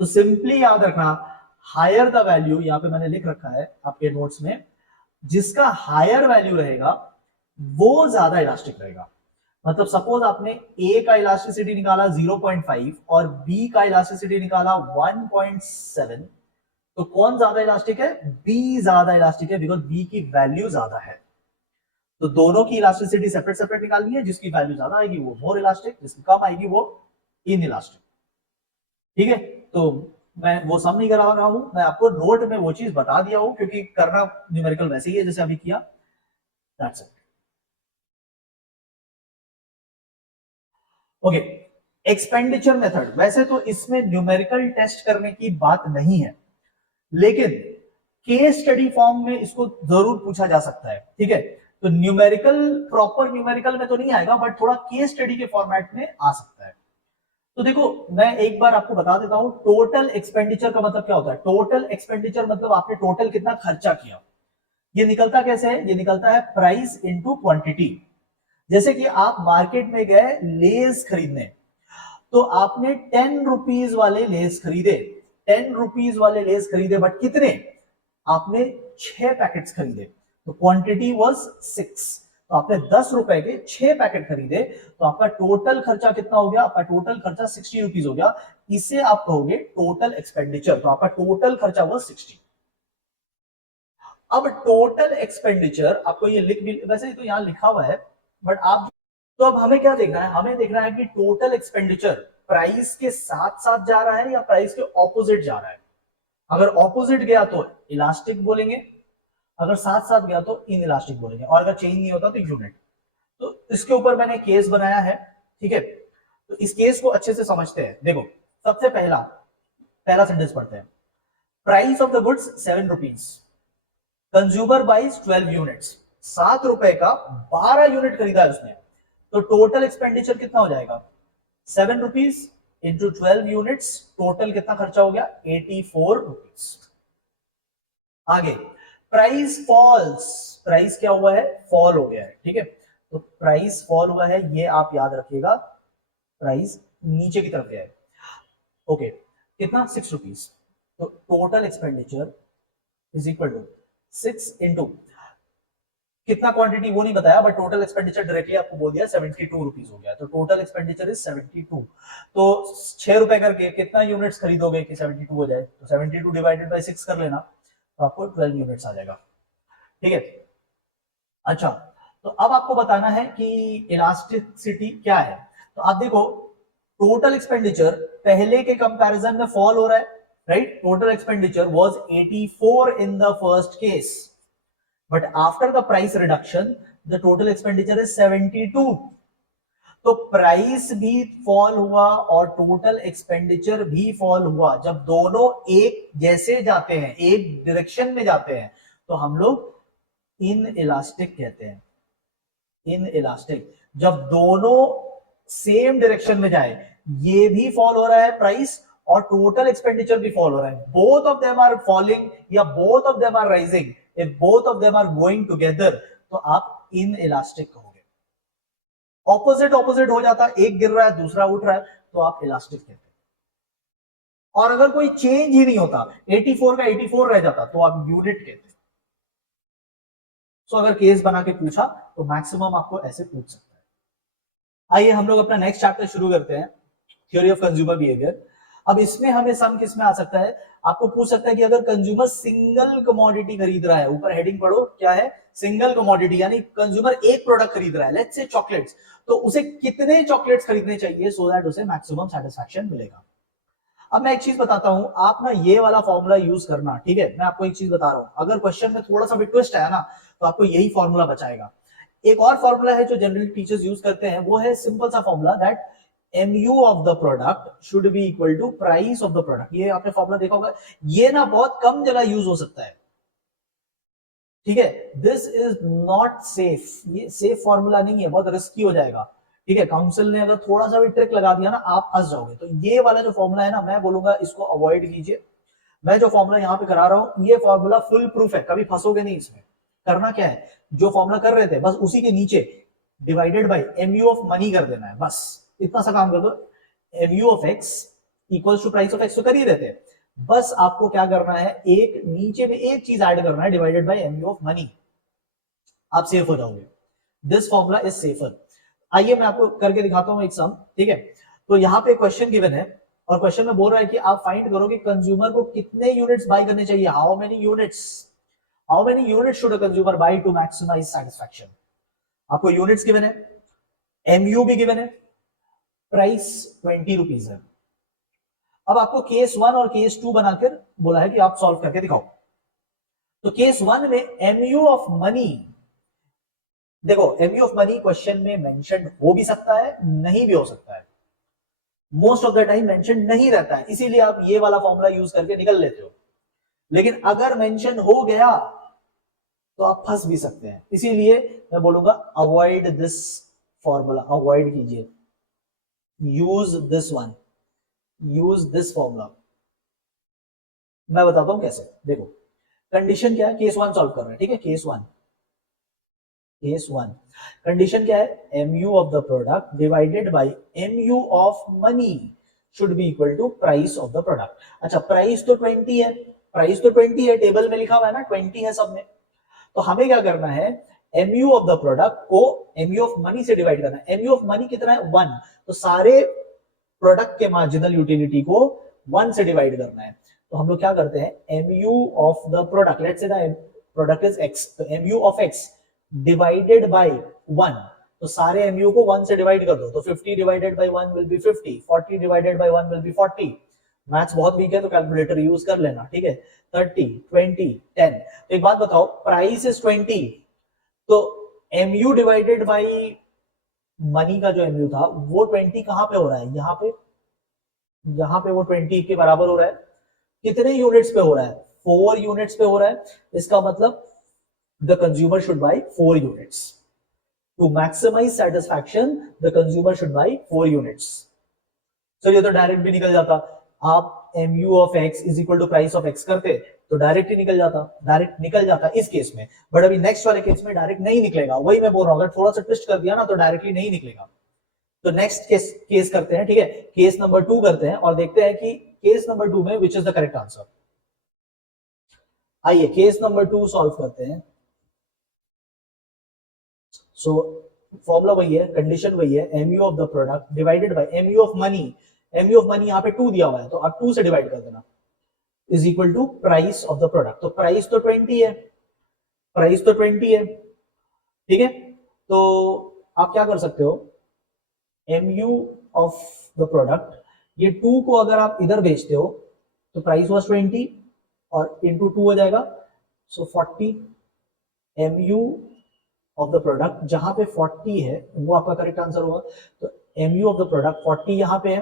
तो सिंपली याद रखना, हायर द वैल्यू, यहां पे मैंने लिख रखा है आपके नोट्स में, जिसका हायर वैल्यू रहेगा वो ज्यादा इलास्टिक रहेगा। मतलब सपोज आपने ए का इलास्टिसिटी निकाला 0.5 और बी का इलास्टिसिटी निकाला 1.7, तो कौन ज्यादा इलास्टिक है, बी ज्यादा इलास्टिक है, बिकॉज बी की वैल्यू ज्यादा है। तो दोनों की इलास्टिसिटी सेपरेट सेपरेट निकालनी है, जिसकी वैल्यू ज्यादा आएगी वो मोर इलास्टिक, जिसकी कम आएगी वो इन इलास्टिक, ठीक है। तो मैं वो सम नहीं करा रहा हूं, मैं आपको नोट में वो चीज बता दिया हूं, क्योंकि करना न्यूमेरिकल वैसे ही है जैसे अभी किया, that's it. Okay, expenditure method, वैसे तो इसमें न्यूमेरिकल टेस्ट करने की बात नहीं है, लेकिन केस स्टडी फॉर्म में इसको जरूर पूछा जा सकता है, ठीक है। तो न्यूमेरिकल, प्रॉपर न्यूमेरिकल में तो नहीं आएगा, बट थोड़ा केस स्टडी के फॉर्मेट में आ सकता है। तो देखो मैं एक बार आपको बता देता हूं, टोटल एक्सपेंडिचर का मतलब क्या होता है। टोटल एक्सपेंडिचर मतलब आपने टोटल कितना खर्चा किया। ये निकलता कैसे है, ये निकलता है प्राइस इंटू क्वांटिटी। जैसे कि आप मार्केट में गए लेस खरीदने, तो आपने 10 रुपीज वाले लेस खरीदे, 10 रुपीज वाले लेस खरीदे, बट कितने, आपने 6 पैकेट्स खरीदे, तो क्वांटिटी वाज 6, तो आपने 10 रुपए के 6 पैकेट खरीदे, तो आपका टोटल खर्चा कितना हो गया, आपका टोटल खर्चा 60 रुपीज हो गया। इसे आप कहोगे टोटल एक्सपेंडिचर, तो आपका टोटल खर्चा वाज 60। अब टोटल एक्सपेंडिचर आपको ये लिख भी, वैसे तो यहां लिखा हुआ है, बट आप, तो अब हमें क्या देखना है, हमें देखना है कि टोटल एक्सपेंडिचर प्राइस के साथ साथ जा रहा है या प्राइस के ऑपोजिट जा रहा है। अगर ऑपोजिट गया तो इलास्टिक बोलेंगे, अगर साथ साथ गया तो इन इलास्टिक बोलेंगे, और अगर चेंज नहीं होता तो यूनिट। तो इसके ऊपर मैंने केस बनाया है, ठीक है। तो इस केस को अच्छे से समझते हैं। देखो सबसे पहला पहला सेंटेंस पढ़ते हैं, price of the goods 7 rupees, consumer buys 12 units, 7 रुपए का 12 यूनिट खरीदा है उसने, तो टोटल एक्सपेंडिचर कितना हो जाएगा, 7 रुपीज इंटू 12 यूनिट्स, टोटल कितना खर्चा हो गया, 84 रुपीज। आगे प्राइस फॉल्स, प्राइस क्या हुआ है, फॉल हो गया है, ठीक है। तो प्राइस फॉल हुआ है, ये आप याद रखिएगा, प्राइस नीचे की तरफ गया है, ओके। कितना, 6 रुपीज, तो total expenditure is equal to 6 into कितना क्वांटिटी वो नहीं बताया, बट टोटल एक्सपेंडिचर डायरेक्टली आपको बोल दिया 72 रुपीज हो गया, तो टोटल एक्सपेंडिचर इज 72। तो 6 रुपए करके कितना यूनिट्स खरीदोगे कि 72 हो जाए, तो 72 डिवाइडेड बाय 6 कर लेना, तो आपको 12 यूनिट्स आ जाएगा, ठीक है। अच्छा, तो अब आपको बताना है कि इलास्टिसिटी क्या है। तो आप देखो टोटल एक्सपेंडिचर पहले के कंपैरिजन में फॉल हो रहा है, right? Total expenditure was 84 in the first case, but after the price reduction, the total expenditure is 72. तो प्राइस भी फॉल हुआ और टोटल एक्सपेंडिचर भी फॉल हुआ। जब दोनों एक जैसे जाते हैं, एक डायरेक्शन में जाते हैं, तो हम लोग इन इलास्टिक कहते हैं। इन इलास्टिक, जब दोनों सेम डायरेक्शन में जाए, ये भी फॉल हो रहा है प्राइस और टोटल एक्सपेंडिचर भी फॉल हो रहा है, both of them are falling या both of them are rising, if both of them are going together, तो आप इन इलास्टिक कहोगे। ऑपोजिट ऑपोजिट हो जाता, एक गिर रहा है दूसरा उठ रहा है, तो आप इलास्टिक कहते हैं। और अगर कोई चेंज ही नहीं होता, 84 का 84 रह जाता, तो आप यूनिट कहते हैं। सो अगर केस बना के पूछा तो मैक्सिमम आपको ऐसे पूछ सकता है। आइए हम लोग अपना नेक्स्ट चैप्टर शुरू करते हैं, थ्योरी ऑफ कंज्यूमर बिहेवियर। अब इसमें हमें सम किस में आ सकता है, आपको पूछ सकता है कि अगर कंज्यूमर सिंगल कमोडिटी खरीद रहा है, ऊपर हेडिंग पढ़ो क्या है, सिंगल कमोडिटी, यानी कंज्यूमर एक प्रोडक्ट खरीद रहा है, लेट्स से चॉकलेट्स, तो उसे कितने चॉकलेट्स खरीदने चाहिए सो दैट उसे मैक्सिमम सेटिस्फैक्शन मिलेगा। अब मैं एक चीज बताता हूं, आप ना ये वाला फॉर्मूला यूज करना, ठीक है? मैं आपको एक चीज बता रहा हूं, अगर क्वेश्चन में थोड़ा सा भी ट्विस्ट है ना, तो आपको यही फॉर्मूला बचाएगा। एक और फॉर्मूला है जो जनरली टीचर्स यूज करते हैं, वो है सिंपल सा formula, that MU of the product should be equal to price of the product. ये आपने फॉर्मूला देखा होगा, ये ना बहुत कम जगह यूज हो सकता है, ठीक है? दिस इज नॉट सेफ, ये सेफ फॉर्मूला नहीं है, बहुत रिस्की हो जाएगा, ठीक है? काउंसिल ने अगर थोड़ा सा भी ट्रिक लगा दिया ना, आप फंस जाओगे। तो ये वाला जो फॉर्मूला है ना, मैं बोलूंगा इसको अवॉइड कीजिए। मैं जो फॉर्मूला यहाँ पे करा रहा हूं, ये फॉर्मूला फुल प्रूफ है, कभी फंसोगे नहीं इसमें। करना क्या है, जो फॉर्मूला कर रहे थे बस उसी के नीचे divided by MU of money कर देना है, बस इतना सा काम कर दो। MU of x equals to price of x, तो कर ही देते, बस आपको क्या करना है, एक नीचे में एक चीज ऐड करना है, divided by MU of money, आप सेफ हो जाओगे। This formula is safer. आइए मैं आपको करके दिखाता हूं एक सम, ठीक है? तो यहाँ पे क्वेश्चन गिवन है और क्वेश्चन में बोल रहा है कि आप फाइंड करो कि कंज्यूमर को कितने यूनिट्स बाय करने चाहिए, how many units should a consumer buy to maximise satisfaction. आपको यूनिट्स गिवन है, MU भी गिवन है, प्राइस 20 रुपीज है। अब आपको केस 1 और केस 2 बनाकर बोला है कि आप सॉल्व करके दिखाओ। तो केस 1 में MU ऑफ मनी, देखो MU ऑफ मनी क्वेश्चन में मेंशन हो भी सकता है, नहीं भी हो सकता है, most of the time mention नहीं रहता है, इसीलिए आप ये वाला फॉर्मूला यूज करके निकल लेते हो। लेकिन अगर मेंशन हो गया तो आप फंस भी सकते हैं, इसीलिए मैं बोलूंगा अवॉइड दिस फॉर्मूला, अवॉइड कीजिए, use this one, use this formula. मैं बताता हूं कैसे, देखो कंडीशन क्या है, केस 1 सॉल्व कर रहे हैं, ठीक है? केस 1 कंडीशन क्या है, MU of the product divided by MU of money should be equal to price of the product. अच्छा, प्राइस तो 20 है, टेबल में लिखा हुआ है ना, 20 है सब में। तो हमें क्या करना है, MU ऑफ द प्रोडक्ट को MU ऑफ मनी से डिवाइड करना है। MU ऑफ मनी कितना है, 1, तो सारे प्रोडक्ट के मार्जिनल यूटिलिटी को 1 से डिवाइड करना है। तो हम लोग क्या करते हैं, MU of the product, let's say the product is x, तो MU of x divided by 1, तो सारे MU को 1 से डिवाइड कर दो, तो 50 divided by 1 will be 50, 40 divided by 1 will be 40। Maths बहुत वीक है तो कैलकुलेटर यूज कर लेना, ठीक है? 30, 20, 10। तो एक बात बताओ, प्राइस इज 20, तो MU डिवाइडेड बाय मनी का जो MU था वो 20 कहां पे हो रहा है, यहां पे वो 20 के बराबर हो रहा है। कितने यूनिट्स पे हो रहा है, 4 यूनिट्स पे हो रहा है। इसका मतलब the consumer should buy 4 units. To maximize satisfaction, the consumer should buy 4 units. चलिए, तो डायरेक्ट भी निकल जाता, आप MU of x is equal to price of x करते तो डायरेक्ट ही डायरेक्ट निकल जाता इस केस में। बट अभी नेक्स्ट वाले केस में डायरेक्ट नहीं निकलेगा, वही मैं बोल रहा हूं, अगर थोड़ा सा ट्विस्ट कर दिया ना तो डायरेक्टली नहीं निकलेगा। तो नेक्स्ट केस करते हैं, ठीक है? केस नंबर 2 करते हैं और देखते हैं कि केस नंबर 2 में which is the correct answer. आइए केस नंबर 2 सॉल्व करते हैं। सो फॉर्मूला वही है, कंडीशन वही है, MU of the product divided by MU of money. MU of money यहाँ पे 2 दिया हुआ है, तो आप 2 से डिवाइड कर देना, is equal to price of the product. तो प्राइस तो 20 है, ठीक है? तो आप क्या कर सकते हो, MU ऑफ द प्रोडक्ट, ये 2 को अगर आप इधर भेजते हो तो प्राइस वॉज 20 और इंटू 2 हो जाएगा, सो 40 MU ऑफ द प्रोडक्ट, जहां पे 40 है वो आपका करेक्ट आंसर होगा। तो MU ऑफ द प्रोडक्ट 40 यहां पे है,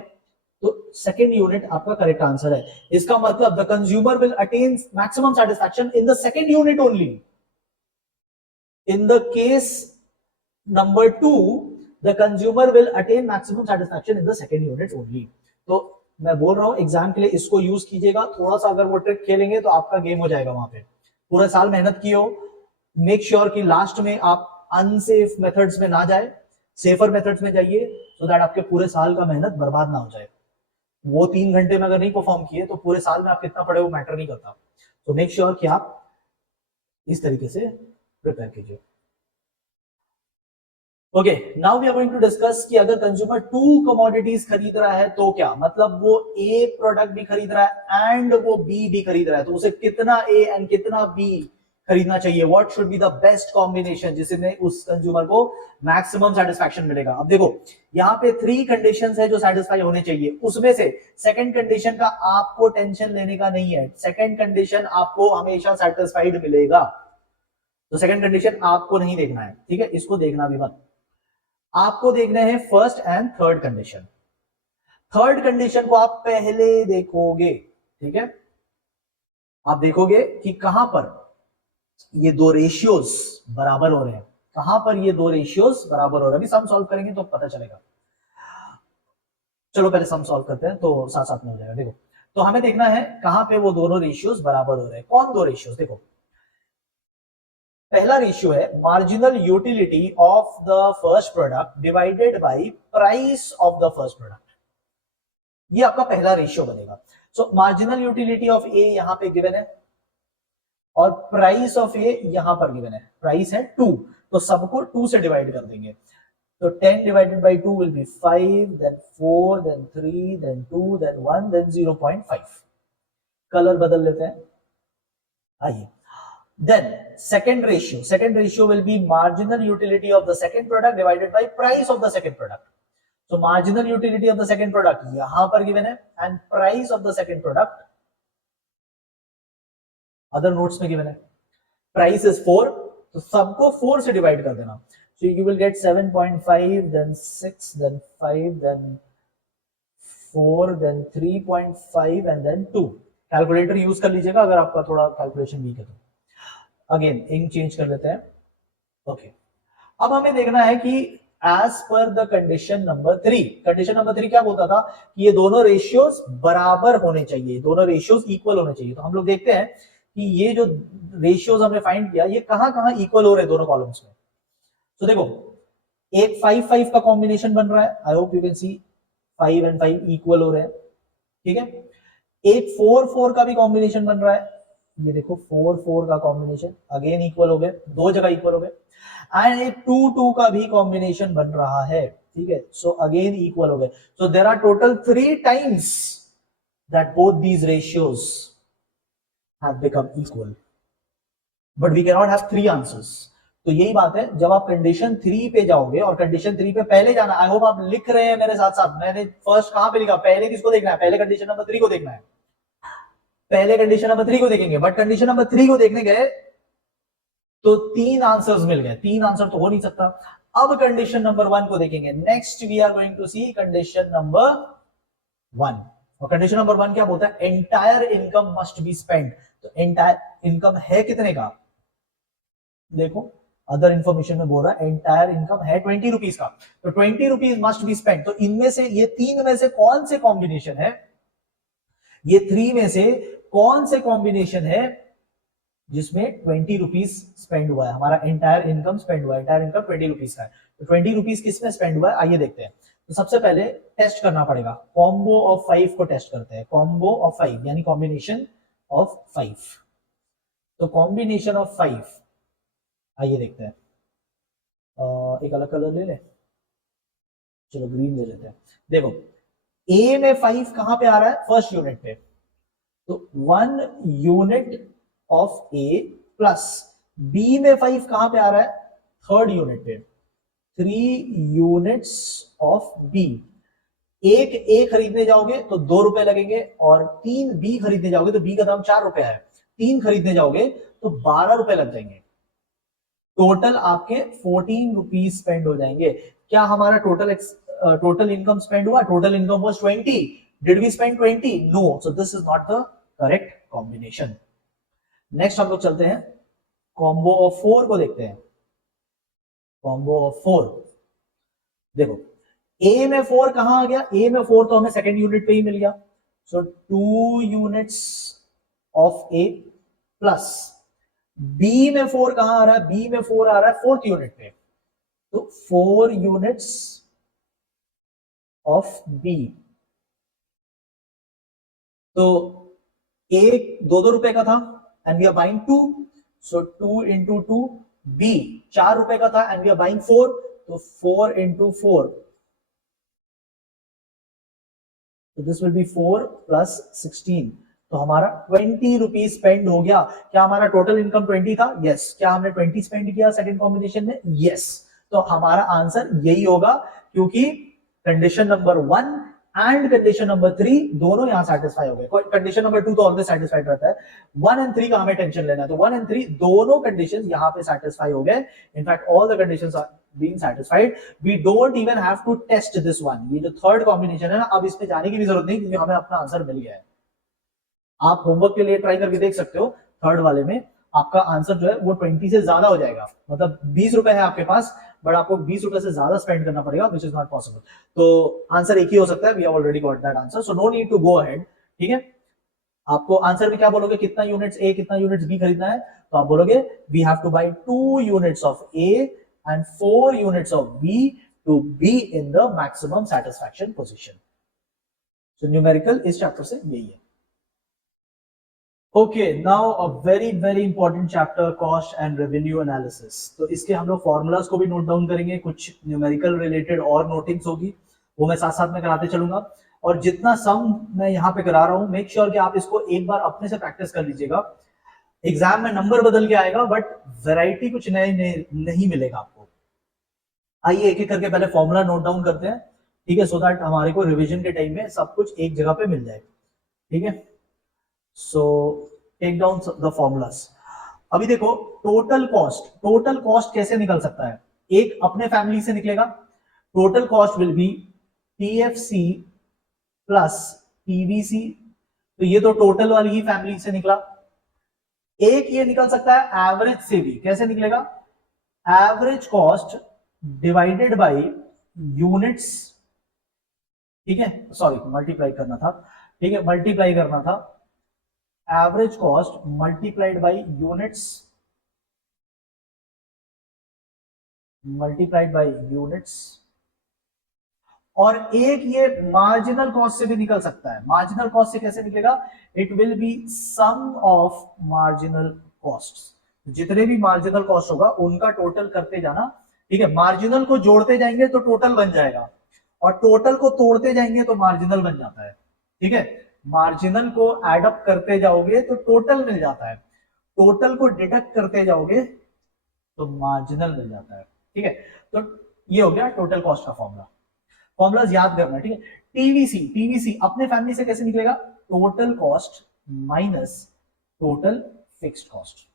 तो सेकेंड यूनिट आपका करेक्ट आंसर है। इसका मतलब the consumer will attain maximum satisfaction in the second unit only. In the case number 2 the consumer will attain maximum satisfaction in the second unit only. तो मैं बोल रहा हूं एग्जाम के लिए इसको यूज कीजिएगा, थोड़ा सा अगर वो ट्रिक खेलेंगे तो आपका गेम हो जाएगा। वहां पे पूरा साल मेहनत की हो, मेक श्योर कि लास्ट में आप अनसेफ मेथड्स में ना जाए, सेफर मेथड्स में जाइए, सो दैट आपके पूरे साल का मेहनत बर्बाद ना हो जाए। वो 3 घंटे में अगर नहीं परफॉर्म किए तो पूरे साल में आप कितना पढ़े वो मैटर नहीं करता। तो मेक श्योर कि आप इस तरीके से प्रिपेयर कीजिए। Okay, now we are going to discuss कि अगर कंज्यूमर 2 कमोडिटीज खरीद रहा है तो क्या, मतलब वो A प्रोडक्ट भी खरीद रहा है एंड वो B भी खरीद रहा है, तो उसे कितना A एंड कितना B खरीदना चाहिए, what should be the best combination जिसमें उस कंज्यूमर को मैक्सिमम सेटिस्फैक्शन मिलेगा। अब देखो यहाँ पे 3 कंडीशंस है जो सेटिस्फाई होने चाहिए, उसमें से सेकंड कंडीशन का आपको टेंशन लेने का नहीं है, सेकंड कंडीशन आपको हमेशा सेटिस्फाइड मिलेगा, तो सेकंड कंडीशन आपको नहीं देखना है, ठीक है, इसको देखना भी मत। आपको देखने हैं first and third condition. Third condition को आप पहले देखोगे, ठीक है, आप देखोगे कि कहां पर ये दो रेशियोज बराबर हो रहे हैं, कहां पर ये दो रेशियोज बराबर हो रहे हैं। अभी सम सॉल्व करेंगे तो पता चलेगा। चलो पहले सम सॉल्व करते हैं तो साथ साथ में हो जाएगा। देखो, तो हमें देखना है कहां पे वो दोनों रेशियोज बराबर हो रहे हैं। कौन दो रेशियोज, देखो पहला रेशियो है marginal utility of the first product divided bye price of the first product, ये आपका पहला रेशियो बनेगा। सो मार्जिनल यूटिलिटी ऑफ ए यहां पे गिवन है और प्राइस ऑफ ए यहां पर गिवन है, प्राइस है 2, तो सबको 2 से डिवाइड कर देंगे, तो 10 divided by 2 will be 5, then 4, then 3, then 2, then 1, then 0.5। Colour बदल लेते हैं, आइए। Then second ratio will be marginal utility of the second product divided by price of the second product. So marginal utility of the second product यहां पर given है and price of the second product other notes में given है। Price is 4, तो सबको 4 से divide कर देना, so you will get 7.5, then 6, then 5, then 4, then 3.5 and then 2। Calculator use कर लीजिएगा अगर आपका थोड़ा कैलकुलेशन वीक है तो। अगेन इंक चेंज कर लेते हैं, ओके। अब हमें देखना है कि as per the condition number 3, condition number 3 क्या बोलता था कि ये दोनों रेशियोज बराबर होने चाहिए, दोनों रेशियोज इक्वल होने चाहिए। तो हम लोग देखते हैं कि ये जो रेशियोज हमने फाइंड किया ये कहां कहां इक्वल हो रहे हैं दोनों कॉलम्स में। तो देखो एक 5-5 का कॉम्बिनेशन बन रहा है, I hope you can see 5 and 5 equal हो रहे हैं, ठीक है। एक 4-4 का भी कॉम्बिनेशन बन रहा है, ये देखो 4-4 का कॉम्बिनेशन अगेन इक्वल हो गए, दो जगह इक्वल हो गए। एंड एक 2-2 का भी कॉम्बिनेशन बन रहा है, ठीक है, सो अगेन इक्वल हो गए। So there are total 3 times that both these ratios have become equal, but we can not have 3 answers. तो यही बात है, जब आप कंडीशन 3 पे जाओगे और कंडीशन 3 पे पहले जाना, आई होप आप लिख रहे हैं मेरे साथ साथ, मैंने फर्स्ट कहां पे लिखा, पहले किसको देखना है, पहले कंडीशन नंबर 3 को देखना है, पहले कंडीशन नंबर 3 को देखेंगे, बट कंडीशन नंबर 3 को देखने गए तो 3 आंसर्स मिल गए, 3 आंसर तो हो नहीं सकता। अब कंडीशन नंबर 1 को देखेंगे, next we are going to see condition number 1। और कंडीशन नंबर 1 क्या बोलता है, entire income must be spend. तो एंटायर इनकम है कितने का, देखो अदर इंफॉर्मेशन में बोल रहा है एंटायर इनकम है 20 रुपीज का, तो 20 रुपीज मस्ट बी स्पेंड। तो इनमें से ये 3 में से कौन से कॉम्बिनेशन है, ये 3 में से कौन से कॉम्बिनेशन है जिसमें 20 रुपीज स्पेंड हुआ है, हमारा एंटायर इनकम स्पेंड हुआ है, एंटायर इनकम 20 रुपीज का है, तो 20 रुपीज किसमें स्पेंड हुआ है, आइए देखते हैं। तो सबसे पहले टेस्ट करना पड़ेगा, कॉम्बो ऑफ 5 को टेस्ट करते हैं, कॉम्बो ऑफ 5 यानी कॉम्बिनेशन ऑफ 5। तो कॉम्बिनेशन ऑफ 5, आइए देखते हैं। एक अलग कलर ले ले, चलो ग्रीन ले लेते हैं। देखो ए में 5 कहां पे आ रहा है, फर्स्ट यूनिट पे, तो 1 unit of A plus B में 5 कहां पे आ रहा है, थर्ड यूनिट पे, 3 यूनिट्स ऑफ बी। एक ए खरीदने जाओगे तो 2 रुपए लगेंगे, और 3 बी खरीदने जाओगे तो बी का दाम 4 रुपए है, 3 खरीदने जाओगे तो 12 रुपए लग जाएंगे। टोटल आपके 14 रुपीज स्पेंड हो जाएंगे। क्या हमारा टोटल इनकम स्पेंड हुआ? Total income was 20। Did we spend 20? No, so this is not the correct combination. Next हम लोग चलते हैं, कॉम्बो ऑफ 4 को देखते हैं। कॉम्बो ऑफ 4, देखो ए में 4 कहां आ गया? ए में 4 तो हमें सेकेंड यूनिट पे ही मिल गया, so 2 units of A plus B में 4 कहां आ रहा है? बी में 4 आ रहा है फोर्थ यूनिट पे, तो 4 यूनिट्स ऑफ बी। तो एक 2 रुपए का था and we are buying 2, so 2 into 2। B 4 रुपए का था एंड वी आर बाइंग 4, तो 4 इंटू 4, तो दिस विल बी 4 प्लस 16, तो हमारा 20 रुपीज स्पेंड हो गया। क्या हमारा टोटल इनकम 20 था? यस। क्या हमने 20 स्पेंड किया सेकंड कॉम्बिनेशन में? यस। तो हमारा आंसर यही होगा, क्योंकि condition number 1 and condition number 3 दोनों यहां सेटिस्फाई हो गए। कंडीशन नंबर 2 तो ऑलवेज सेटिस्फाइड रहता है, 1 एंड 3 का हमें टेंशन लेना है, तो 1 एंड 3 दोनों कंडीशंस यहां पे सेटिस्फाई हो गए। In fact all the conditions are being satisfied, we don't even have to test this one. ये जो थर्ड कॉम्बिनेशन है ना, अब इसमें जाने की भी जरूरत नहीं, क्योंकि हमें अपना आंसर मिल गया है। आप होमवर्क के लिए ट्राई करके देख सकते हो, थर्ड वाले में आपका आंसर जो है वो 20 से ज्यादा हो जाएगा। मतलब 20 रुपए है आपके पास, बट आपको 20 रुपए से ज्यादा स्पेंड करना पड़ेगा, विच इज नॉट पॉसिबल। तो आंसर एक ही हो सकता है, we have already got that answer, so no need to go ahead. ठीक है, आपको आंसर में क्या बोलोगे? कितना यूनिट्स ए कितना यूनिट्स बी खरीदना है? तो आप बोलोगे we have to buy 2 units of A and 4 units of B to be in the maximum satisfaction position. So numerical इस चैप्टर से यही है। Okay, now a very very important chapter, cost and revenue analysis. तो इसके हम लोग formulas को भी नोट डाउन करेंगे, कुछ न्यूमेरिकल रिलेटेड और नोटिंग्स होगी, वो मैं साथ साथ में कराते चलूंगा। और जितना सम मैं यहाँ पे करा रहा हूँ, मेक श्योर कि आप इसको एक बार अपने से प्रैक्टिस कर लीजिएगा। एग्जाम में नंबर बदल के आएगा, बट वैरायटी कुछ नए नहीं मिलेगा आपको। आइए एक एक करके पहले फॉर्मूला नोट डाउन करते हैं, ठीक है, सो दैट हमारे को रिविजन के टाइम में सब कुछ एक जगह पे मिल जाए। ठीक है, so take down the formulas. अभी देखो, टोटल कॉस्ट कैसे निकल सकता है? एक अपने फैमिली से निकलेगा, total cost will be TFC plus TVC, तो ये तो टोटल वाली ही फैमिली से निकला। एक ये निकल सकता है एवरेज से भी, कैसे निकलेगा? Average cost divided by units, ठीक है, सॉरी मल्टीप्लाई करना था, ठीक है, मल्टीप्लाई करना था, average cost multiplied by units, multiplied by units. और एक ये मार्जिनल कॉस्ट से भी निकल सकता है। मार्जिनल कॉस्ट से कैसे निकलेगा? It will be sum of marginal cost, जितने भी मार्जिनल कॉस्ट होगा उनका टोटल करते जाना। ठीक है, मार्जिनल को जोड़ते जाएंगे तो टोटल बन जाएगा, और टोटल को तोड़ते जाएंगे तो मार्जिनल बन जाता है। ठीक है, मार्जिनल को एड अप करते जाओगे तो टोटल मिल जाता है, टोटल को डिडक्ट करते जाओगे तो मार्जिनल मिल जाता है। ठीक है, तो ये हो गया टोटल कॉस्ट का फॉर्मूला। फॉर्मूलाज याद करना, ठीक है। टीवीसी अपने फैमिली से कैसे निकलेगा? Total cost minus total fixed cost.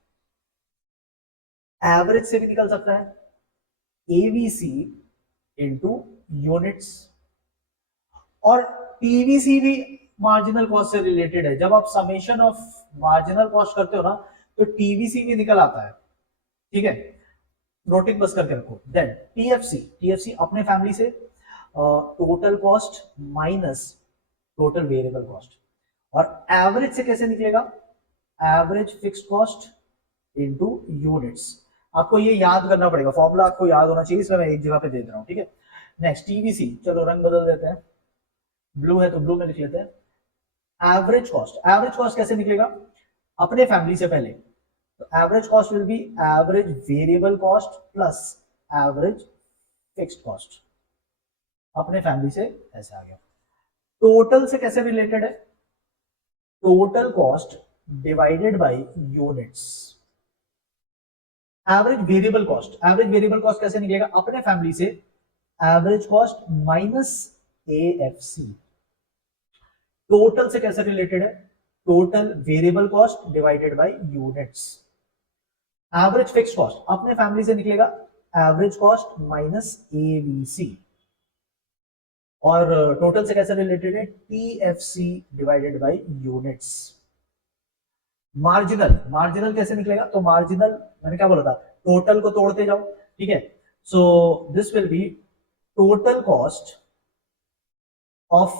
Average से भी निकल सकता है एवीसी इंटू यूनिट्स, और टीवीसी भी मार्जिनल कॉस्ट से रिलेटेड है। जब आप समेशन ऑफ मार्जिनल कॉस्ट करते हो ना, तो टीवीसी भी निकल आता है। ठीक है, नोटिंग बस करके रखो। देन टीएफसी अपने फैमिली से total cost minus total variable cost, और एवरेज से कैसे निकलेगा? Average fixed cost into units. आपको ये याद करना पड़ेगा, फॉर्मूला आपको याद होना चाहिए, इसलिए मैं एक जगह पे दे रहा हूं। ठीक है, नेक्स्ट टीवीसी, चलो रंग बदल देते हैं, ब्लू है तो ब्लू में लिख लेते हैं। एवरेज कॉस्ट कैसे निकलेगा? अपने फैमिली से पहले, तो average cost will be average variable cost plus average fixed cost. अपने फैमिली से ऐसे आ गया। टोटल से कैसे रिलेटेड है? Total cost divided by units. Average variable cost कैसे निकलेगा? अपने फैमिली से average cost minus AFC total से कैसे रिलेटेड है? Total variable cost divided by units. Average fixed cost अपने फैमिली से निकलेगा एवरेज कॉस्ट माइनस ABC, और टोटल से कैसे रिलेटेड है? TFC divided by units. Marginal, marginal कैसे निकलेगा? तो मार्जिनल मैंने क्या बोला था, टोटल को तोड़ते जाओ, ठीक है। So this will be total cost of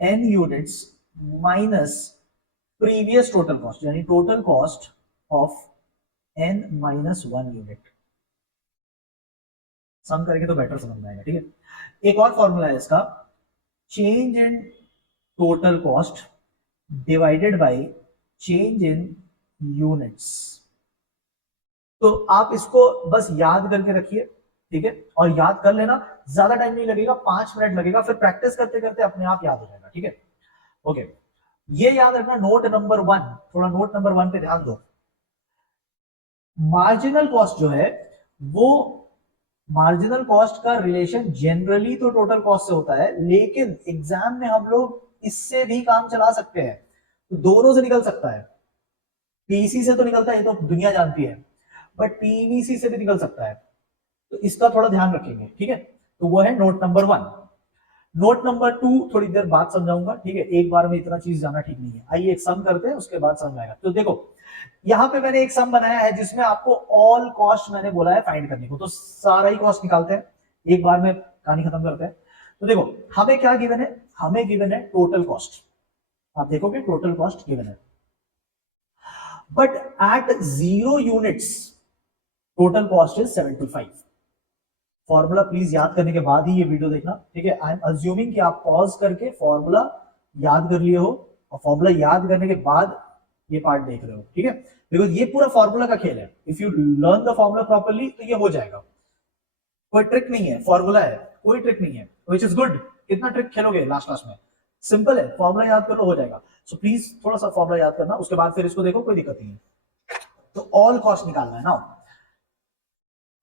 n units minus previous total cost, यानी total cost of n minus 1 unit. Sum करके तो बेटर समझ में आएगा, ठीक है। एक और फॉर्मूला है इसका, change in total cost divided by change in units. तो आप इसको बस याद करके रखिए, ठीक है, और याद कर लेना, ज्यादा टाइम नहीं लगेगा, 5 मिनट लगेगा, फिर प्रैक्टिस करते करते अपने आप याद हो जाएगा, ठीक है। ओके, ये याद रखना नोट नंबर 1, थोड़ा नोट नंबर 1 पे ध्यान दो। मार्जिनल कॉस्ट जो है वो, मार्जिनल कॉस्ट का रिलेशन जनरली तो टोटल कॉस्ट से होता है, लेकिन एग्जाम में हम लोग इससे भी काम चला सकते हैं, तो दोनों से निकल सकता है। पीसी से तो निकलता है, ये तो दुनिया जानती है, बट पीवीसी से भी निकल सकता है, तो इसका थोड़ा ध्यान रखेंगे, ठीक है। तो वो है नोट नंबर 1। नोट नंबर 2 थोड़ी देर बाद समझाऊंगा, ठीक है, एक बार में इतना चीज जाना ठीक नहीं है। आइए एक सम करते हैं, उसके बाद समझ आएगा। तो देखो यहां पे मैंने एक सम बनाया है जिसमें आपको ऑल कॉस्ट मैंने बोला है फाइंड करने को, तो सारा ही कॉस्ट निकालते हैं, एक बार में कहानी खत्म करते हैं। तो देखो हमें क्या गिवन है, हमें गिवन है टोटल कॉस्ट, आप देखोगे टोटल कॉस्ट गिवन है, but at 0 units total cost is 75। Formula please याद करने के बाद ही ये वीडियो देखना, ठीक है। आई एम अज्यूमिंग कि आप पॉज करके फॉर्मूला याद कर लिए हो, और फॉर्मूला याद करने के बाद ये पार्ट देख रहे हो, ठीक है, बिकॉज ये पूरा फॉर्मूला का खेल है। If you learn the formula properly तो ये हो जाएगा, कोई ट्रिक नहीं है, फॉर्मूला है, कोई ट्रिक नहीं है, विच इज गुड। कितना ट्रिक खेलोगे लास्ट क्लास में, सिंपल है, फॉर्मूला याद कर लो, हो जाएगा। सो प्लीज थोड़ा सा फॉर्मूला याद करना, उसके बाद फिर इसको देखो, कोई दिक्कत नहीं है। तो ऑल कॉस्ट निकालना है ना।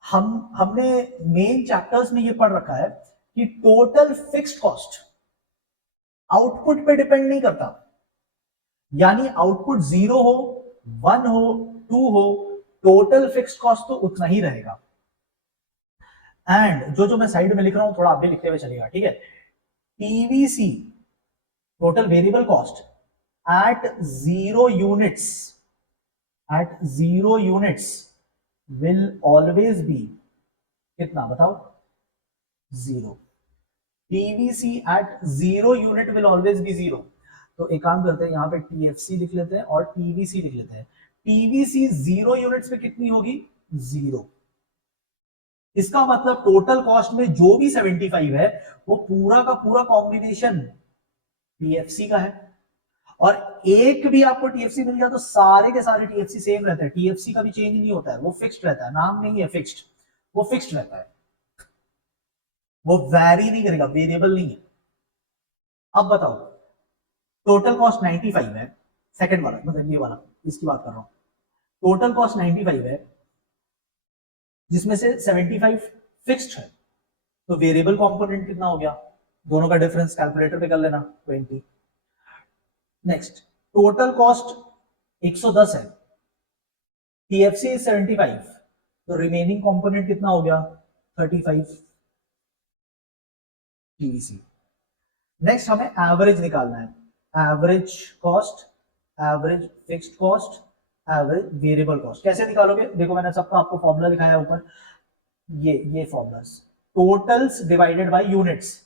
हमने मेन चैप्टर्स में ये पढ़ रखा है कि टोटल फिक्स्ड कॉस्ट आउटपुट पे डिपेंड नहीं करता, यानी आउटपुट 0 हो, 1 हो, 2 हो, टोटल फिक्स्ड कॉस्ट तो उतना ही रहेगा। एंड जो जो मैं साइड में लिख रहा हूं थोड़ा आप भी लिखते हुए चलिएगा, ठीक है। TVC total variable cost at 0 units, at 0 units will always be कितना बताओ, 0। TVC at 0 unit will always be 0। तो एक काम करते हैं, यहां पे TFC लिख लेते हैं और TVC लिख लेते हैं। TVC 0 यूनिट्स पे कितनी होगी, 0। इसका मतलब टोटल कॉस्ट में जो भी 75 है वो पूरा का पूरा कॉम्बिनेशन TFC का है, और एक भी आपको टीएफसी मिल गया तो सारे के सारे टीएफसी सेम रहते हैं, टीएफसी का भी चेंज नहीं होता है, वो फिक्स्ड रहता है, नाम नहीं है फिक्स्ड, वो फिक्स्ड रहता है, वो वैरी नहीं करेगा, वेरिएबल नहीं है। अब बताओ टोटल कॉस्ट 95 है, सेकंड वाला मतलब ये वाला, इसकी बात कर रहा हूं, टोटल कॉस्ट 95 है जिसमें से 75 फिक्स्ड है, तो वेरिएबल कंपोनेंट कितना हो गया, दोनों का डिफरेंस कैलकुलेटर पे कर लेना, 20। नेक्स्ट टोटल कॉस्ट 110 है, टीएफसी इज 75, तो रिमेनिंग कंपोनेंट कितना हो गया, 35 टीवीसी। नेक्स्ट हमें एवरेज निकालना है, average cost, average fixed cost, average variable cost. कैसे निकालोगे, देखो मैंने सबका आपको फॉर्मूला लिखाया है ऊपर, ये formulas, totals divided by units.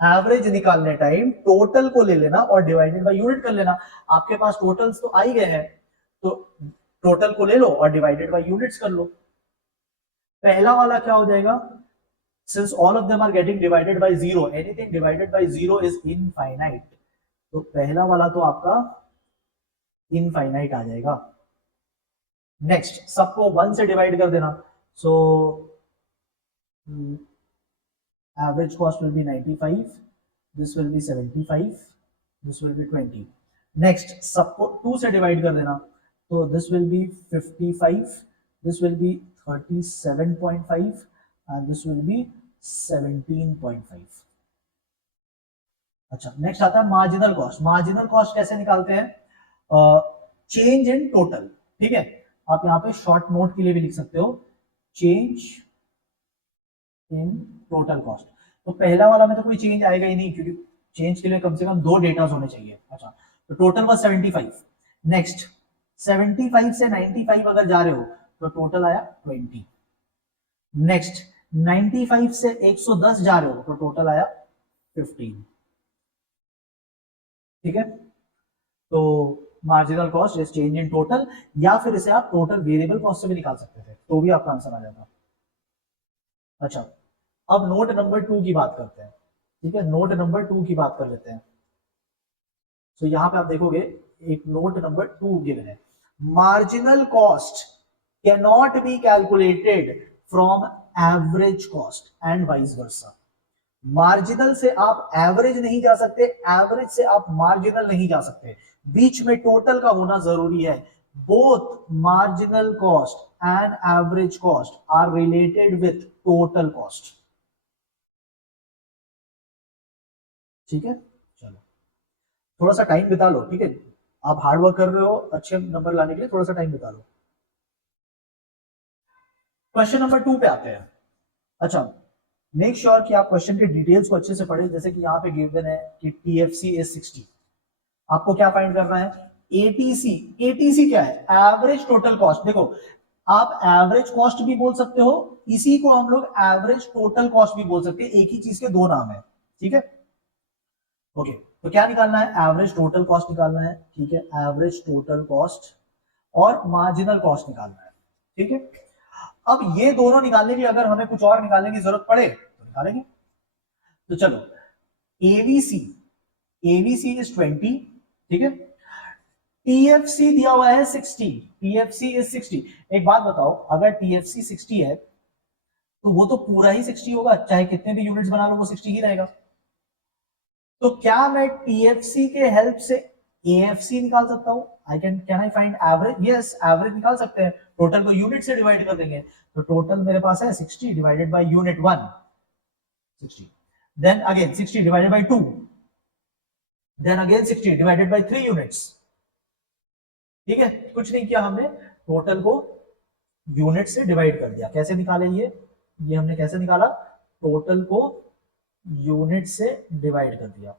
Average निकालने टाइम टोटल को ले लेना और डिवाइडेड बाय यूनिट कर लेना। आपके पास टोटल्स तो आ ही गए हैं, तो टोटल को ले लो और डिवाइडेड बाय यूनिट्स कर लो। पहला वाला क्या हो जाएगा, since all of them are getting divided by 0, anything divided by 0 is infinite, तो पहला वाला तो आपका इनफाइनाइट आ जाएगा। नेक्स्ट सबको 1 से डिवाइड कर देना, सो average cost will be 95, this will be 75, this will be 20। next सबको 2 से डिवाइड कर देना, तो this will be 55, this will be 37.5 and this will be 17.5। अच्छा, नेक्स्ट आता है मार्जिनल कॉस्ट। मार्जिनल कॉस्ट कैसे निकालते हैं? चेंज इन टोटल, ठीक है। आप यहाँ पे शॉर्ट नोट के लिए भी लिख सकते हो, चेंज इन टोटल कॉस्ट। तो पहला वाला में तो कोई चेंज आएगा ही नहीं, क्योंकि चेंज के लिए कम से कम 2 डेटा होने चाहिए। अच्छा, तो टोटल वाज 75। नेक्स्ट 75 से 95 अगर जा रहे हो तो टोटल आया 20। नेक्स्ट 95 से 110 जा रहे हो तो टोटल आया 15। ठीक है, तो marginal cost is change in total, या फिर इसे आप टोटल वेरिएबल कॉस्ट से भी निकाल सकते थे, तो भी आपका आंसर आ जाता। अच्छा, अब नोट नंबर 2 की बात करते हैं। ठीक है, नोट नंबर 2 की बात कर लेते हैं। तो यहां पे आप देखोगे एक नोट नंबर 2 गिवन है, marginal cost can not be calculated from average cost and vice versa. Marginal से आप एवरेज नहीं जा सकते, एवरेज से आप मार्जिनल नहीं जा सकते, बीच में टोटल का होना जरूरी है। Both marginal cost and average cost are related with total cost. ठीक है, चलो थोड़ा सा टाइम बिता लो, ठीक है। आप हार्ड वर्क कर रहे हो अच्छे नंबर लाने के लिए, थोड़ा सा टाइम बिता लो। क्वेश्चन नंबर 2 पे आते हैं। अच्छा, मेक श्योर कि आप क्वेश्चन के डिटेल्स को अच्छे से पढ़ें। जैसे कि यहाँ पे गिवन है कि टीएफसी इज 60, आपको क्या फाइंड करना है? एटीसी। एटीसी क्या है? Average total cost. देखो, आप एवरेज कॉस्ट भी बोल सकते हो, इसी को हम लोग एवरेज टोटल कॉस्ट भी बोल सकते हैं, एक ही चीज के दो नाम है। ठीक है, ओके। तो क्या निकालना है? एवरेज टोटल कॉस्ट निकालना है, ठीक है, एवरेज टोटल कॉस्ट और मार्जिनल कॉस्ट निकालना है। ठीक है, अब ये दोनों निकालने के लिए अगर हमें कुछ और निकालने की जरूरत पड़े तो निकालेंगे। तो चलो, एवीसी, एवीसी इज 20, ठीक है। टीएफसी दिया हुआ है 60, टीएफसी इज 60। एक बात बताओ, अगर टीएफसी 60 है तो वो तो पूरा ही 60 होगा, चाहे कितने भी यूनिट्स बना लो वो 60 ही रहेगा। तो क्या मैं टीएफसी के हेल्प से एएफसी निकाल सकता हूं? I can I find average? Yes, average निकाल सकते हैं, टोटल को यूनिट से डिवाइड कर देंगे। तो टोटल मेरे पास है 60 divided by unit 1, 60, then again 60 divided by 2, then again 60 divided by 3 units. ठीक है, कुछ नहीं किया हमने, टोटल को यूनिट से डिवाइड कर दिया। कैसे निकाले ये हमने कैसे निकाला? टोटल को यूनिट से डिवाइड कर दिया।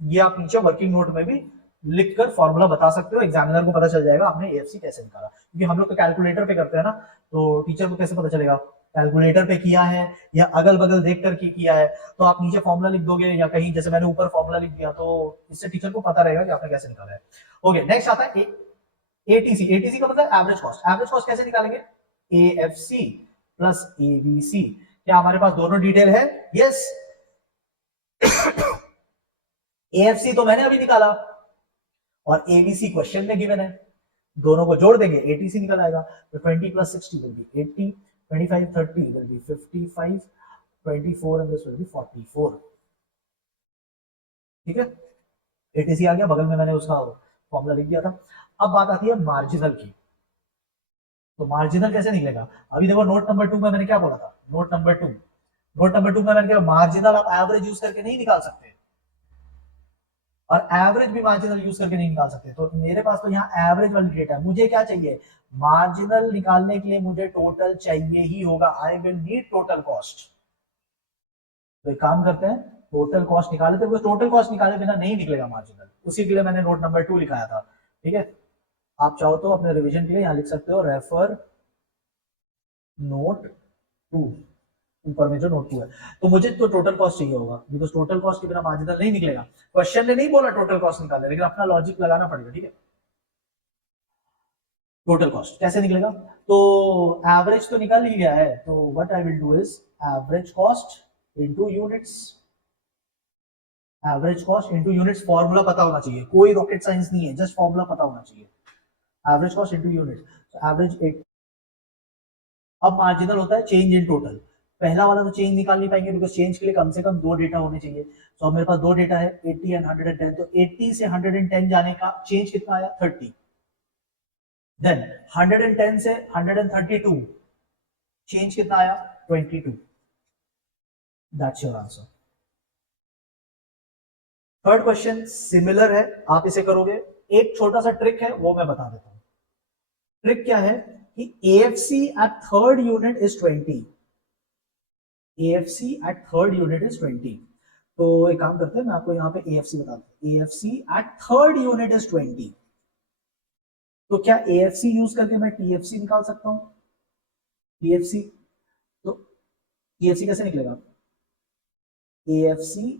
ये आप नीचे वर्किंग नोट में भी लिखकर फॉर्मूला बता सकते हो, एग्जामिनर को पता चल जाएगा आपने एएफसी कैसे निकाला। क्योंकि हम लोग तो कैलकुलेटर पे करते हैं ना, तो टीचर को कैसे पता चलेगा कैलकुलेटर पे किया है या अगल बगल देख कर किया है? तो आप नीचे फॉर्मूला लिख दोगे या कहीं, जैसे मैंने ऊपर फॉर्मूला लिख दिया, तो इससे टीचर को पता रहेगा कि आपने कैसे निकाला है। ओके, नेक्स्ट आता है एटीसी। एटीसी का मतलब एवरेज कॉस्ट। एवरेज कॉस्ट कैसे निकालेंगे? AFC plus ABC. क्या हमारे पास दोनों डिटेल है? यस। एएफसी तो मैंने अभी निकाला और एबीसी क्वेश्चन में गिवन है, दोनों को जोड़ देंगे एटीसी निकल आएगा। तो 20 plus 60 will be 80, 25 30 will be 55, 24 and this will B 44। ठीक है, एटीसी आ गया, बगल में मैंने उसका फॉर्मूला लिख दिया था। अब बात आती है मार्जिनल की। तो मार्जिनल कैसे निकलेगा? अभी देखो, नोट नंबर 2 में मैंने क्या बोला था? नोट नंबर 2 में मैंने क्या, मार्जिनल आप एवरेज यूज करके नहीं निकाल सकते, और एवरेज भी मार्जिनल यूज करके नहीं निकाल सकते। तो मेरे पास तो यहाँ एवरेज वाली डेटा है, मुझे क्या चाहिए? मार्जिनल निकालने के लिए मुझे टोटल चाहिए ही होगा, I will need total cost. तो एक काम करते हैं, टोटल कॉस्ट निकाले, तो टोटल कॉस्ट निकाले बिना नहीं निकलेगा मार्जिनल, उसी के लिए मैंने नोट नंबर 2 लिखाया था। ठीक है, आप चाहो तो अपने रिविजन के लिए यहाँ लिख सकते हो, रेफर नोट 2, ऊपर में जो नोट 2 है। तो मुझे तो टोटल कॉस्ट चाहिए होगा, बिकॉज टोटल कॉस्ट के बिना मार्जिनल नहीं निकलेगा। क्वेश्चन ने नहीं बोला टोटल कॉस्ट निकाले, लेकिन अपना लॉजिक लगाना पड़ेगा। ठीक है, टोटल कॉस्ट कैसे निकलेगा? तो एवरेज तो निकल ही गया है, तो what I will do is average cost into units. Average cost into units, formula पता होना चाहिए, कोई रॉकेट साइंस नहीं है, जस्ट फॉर्मूला पता होना चाहिए। Average cost into units, average 8। अब मार्जिनल होता है चेंज इन टोटल। पहला वाला तो चेंज निकाल नहीं पाएंगे, बिकॉज चेंज के लिए कम से कम 2 डेटा होने चाहिए। तो मेरे पास 2 डेटा है, 80 एंड 110। तो 80 से 110 जाने का चेंज कितना आया? 30। देन 110 से 132 चेंज कितना आया? 22। That's your answer. Third question similar है, आप इसे करोगे। एक छोटा सा ट्रिक है वो मैं बता देता हूं। ट्रिक क्या है कि AFC at third unit is 20। AFC at third unit is 20। तो एक काम करते हैं, मैं आपको यहाँ पे AFC बता दूं। AFC at third unit is 20। तो क्या AFC यूज करके मैं TFC निकाल सकता हूं? TFC, तो TFC कैसे निकलेगा? AFC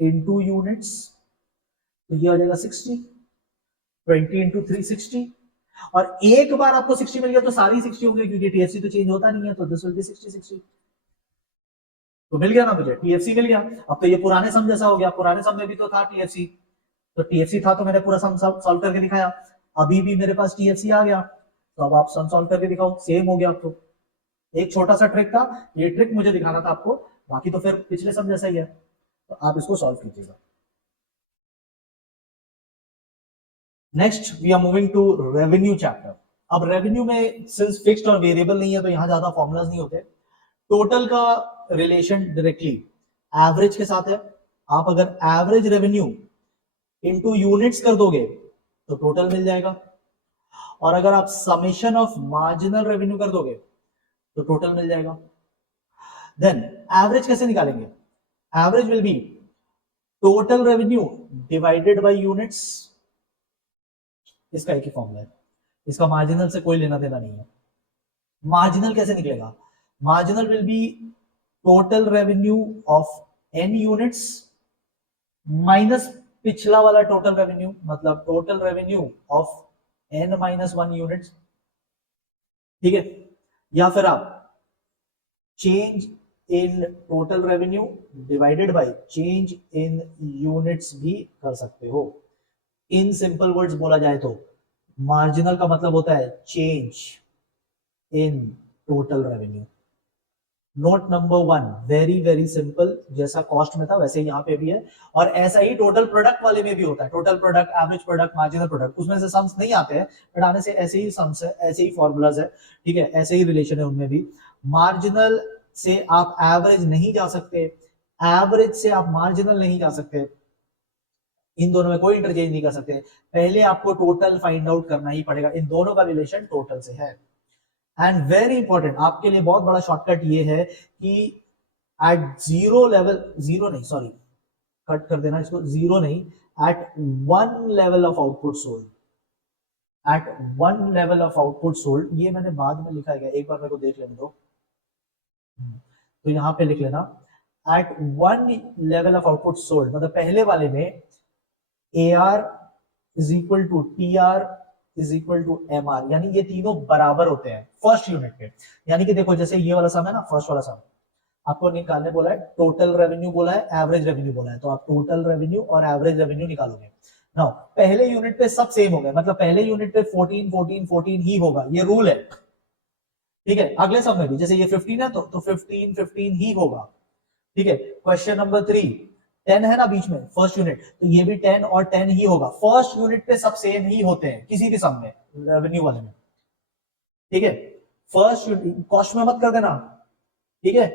इंटू यूनिट्स, तो ये हो जाएगा 60, 20 इंटू 360। और एक बार आपको 60 मिल गया तो सारी 60 होंगे, क्योंकि TFC तो चेंज होता नहीं है, तो दिस विल बी 60 60। तो मिल गया ना मुझे, TFC मिल गया। अब तो ये पुराने सम जैसा हो गया, पुराने सम में भी तो था TFC, तो TFC था तो मैंने पूरा सम सॉल्व करके दिखाया। अभी भी मेरे पास TFC आ गया, तो अब आप सम सॉल्व करके दिखाओ, सेम हो गया। अब तो एक छोटा सा ट्रिक था, ये ट्रिक मुझे दिखाना था आपको, बाकी तो फिर पिछले सम जैसा ही है, तो आप इसको सॉल्व कीजिएगा। Next we are moving to revenue chapter. अब रेवेन्यू में सिंस फिक्स्ड और वेरिएबल नहीं है तो यहां ज्यादा फॉर्मुलाज नहीं होते। टोटल का रिलेशन डायरेक्टली एवरेज के साथ है। आप अगर एवरेज रेवेन्यू इनटू यूनिट्स कर दोगे तो टोटल मिल जाएगा, और अगर आप समेशन ऑफ मार्जिनल रेवेन्यू कर दोगे तो टोटल मिल जाएगा। देन एवरेज कैसे निकालेंगे? Average will be total revenue divided by units. इसका एक ही फॉर्मूला है, इसका मार्जिनल से कोई लेना देना नहीं है। मार्जिनल कैसे निकलेगा? Marginal will be total revenue of n units minus पिछला वाला टोटल रेवेन्यू, मतलब total revenue of n minus 1 units. ठीक है, या फिर आप change in total revenue divided by change in units भी कर सकते हो। इन सिंपल वर्ड्स बोला जाए तो मार्जिनल का मतलब होता है change in total revenue. Note number 1, very very simple, जैसा कॉस्ट में था वैसे यहाँ पे भी है, और ऐसा ही टोटल प्रोडक्ट वाले में भी होता है। Total product, average product, marginal product, उसमें से सम्स नहीं आते हैं, बट आने से ऐसे ही सम्स है, ऐसे ही फॉर्मूलाज है। ठीक है, ऐसे ही रिलेशन है उनमें भी। मार्जिनल से आप एवरेज नहीं जा सकते, एवरेज से आप मार्जिनल नहीं जा सकते, इन दोनों में कोई इंटरचेंज नहीं कर सकते। पहले आपको टोटल फाइंड आउट करना ही पड़ेगा, इन दोनों का रिलेशन टोटल से है। एंड वेरी इंपॉर्टेंट, आपके लिए बहुत बड़ा शॉर्टकट ये है कि एट जीरो लेवल, जीरो नहीं सॉरी, कट कर देना इसको, जीरो नहीं, at one level of output sold, at one level of output sold, ये मैंने बाद में लिखा है, एक बार मेरे को देख लेने दो। तो यहां पे लिख लेना at one level of output sold, मतलब पहले वाले में AR is equal to TR is equal to MR, यानी ये तीनों बराबर होते हैं फर्स्ट यूनिट पे। यानी कि देखो, जैसे ये वाला सम है ना, फर्स्ट वाला सम आपको निकालने बोला है, टोटल रेवेन्यू बोला है, एवरेज रेवेन्यू बोला है, तो आप टोटल रेवेन्यू और एवरेज रेवेन्यू निकालोगे। नाउ पहले यूनिट पे सब सेम हो गए, मतलब पहले यूनिट पे 14 14 14 ही होगा, ये रूल है। ठीक है, अगले सम में भी जैसे ये 15 है तो 15 15 ही होगा। ठीक है, क्वेश्चन नंबर 3, 10 है ना बीच में फर्स्ट यूनिट, तो ये भी 10 और 10 ही होगा। फर्स्ट यूनिट पे सब सेम ही होते हैं किसी भी सम में, रेवेन्यू वाले में। ठीक है, फर्स्ट यूनिट कॉस्ट में मत कर देना। ठीक है,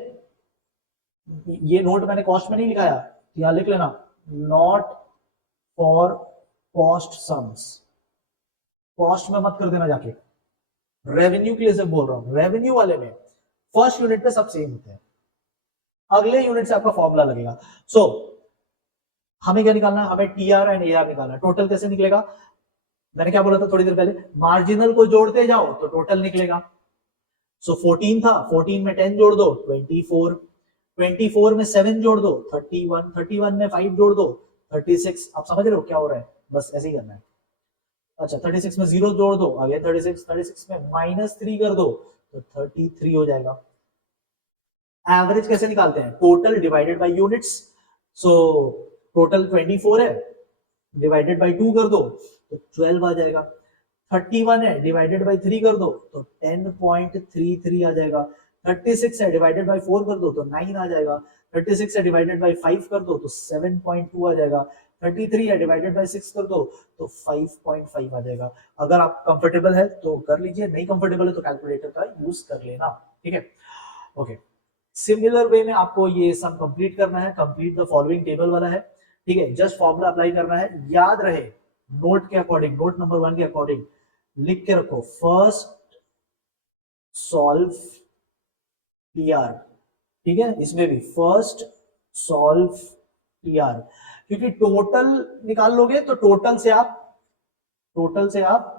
ये नोट मैंने कॉस्ट में नहीं लिखाया, यहां लिख लेना, not for cost sums, cost में मत कर देना जाके। रेवेन्यू के लिए से बोल रहा हूं, रेवेन्यू वाले में फर्स्ट यूनिट पे सब सेम होते हैं, अगले यूनिट से आपका फॉर्मूला लगेगा। सो हमें क्या निकालना है? हमें TR एंड AR निकालना है। टोटल कैसे निकलेगा? मैंने क्या बोला था थोड़ी देर पहले, मार्जिनल को जोड़ते जाओ तो टोटल निकलेगा। सो 14 था, 14 में 10 जोड़ दो 24, 24 में 7 जोड़ दो 31, 31 में 5 जोड़ दो 36। आप समझ रहे हो क्या हो रहा है? बस ऐसे ही करना है। अच्छा, 36 में 0 जोड़ दो, आगे 36, 36 में -3 कर दो तो 33 हो जाएगा। एवरेज कैसे निकालते हैं? Total divided by units. So total 24 है, डिवाइडेड बाय 2 कर दो तो 12 आ जाएगा। 31 है, डिवाइडेड बाय 3 कर दो तो 10.33 आ जाएगा। 36 है, डिवाइडेड बाय 4 कर दो तो 9 आ जाएगा। 36 है, डिवाइडेड बाय 5 कर दो तो 7.2 आ जाएगा। 33 है, डिवाइडेड बाय 6 कर दो तो 5.5 आ जाएगा। अगर आप कंफर्टेबल है तो कर लीजिए, नहीं कंफर्टेबल है तो कैलकुलेटर का यूज कर लेना। ठीक है, ओके। सिमिलर वे में आपको ये सम कंप्लीट करना है, कंप्लीट द फॉलोइंग टेबल वाला है। ठीक है, जस्ट फॉर्मूला अप्लाई करना है, याद रहे नोट के अकॉर्डिंग, नोट नंबर 1 के अकॉर्डिंग लिख के रखो, फर्स्ट सॉल्व टीआर, ठीक है, इसमें भी फर्स्ट सॉल्व टीआर, क्योंकि टोटल निकाल लोगे तो टोटल से आप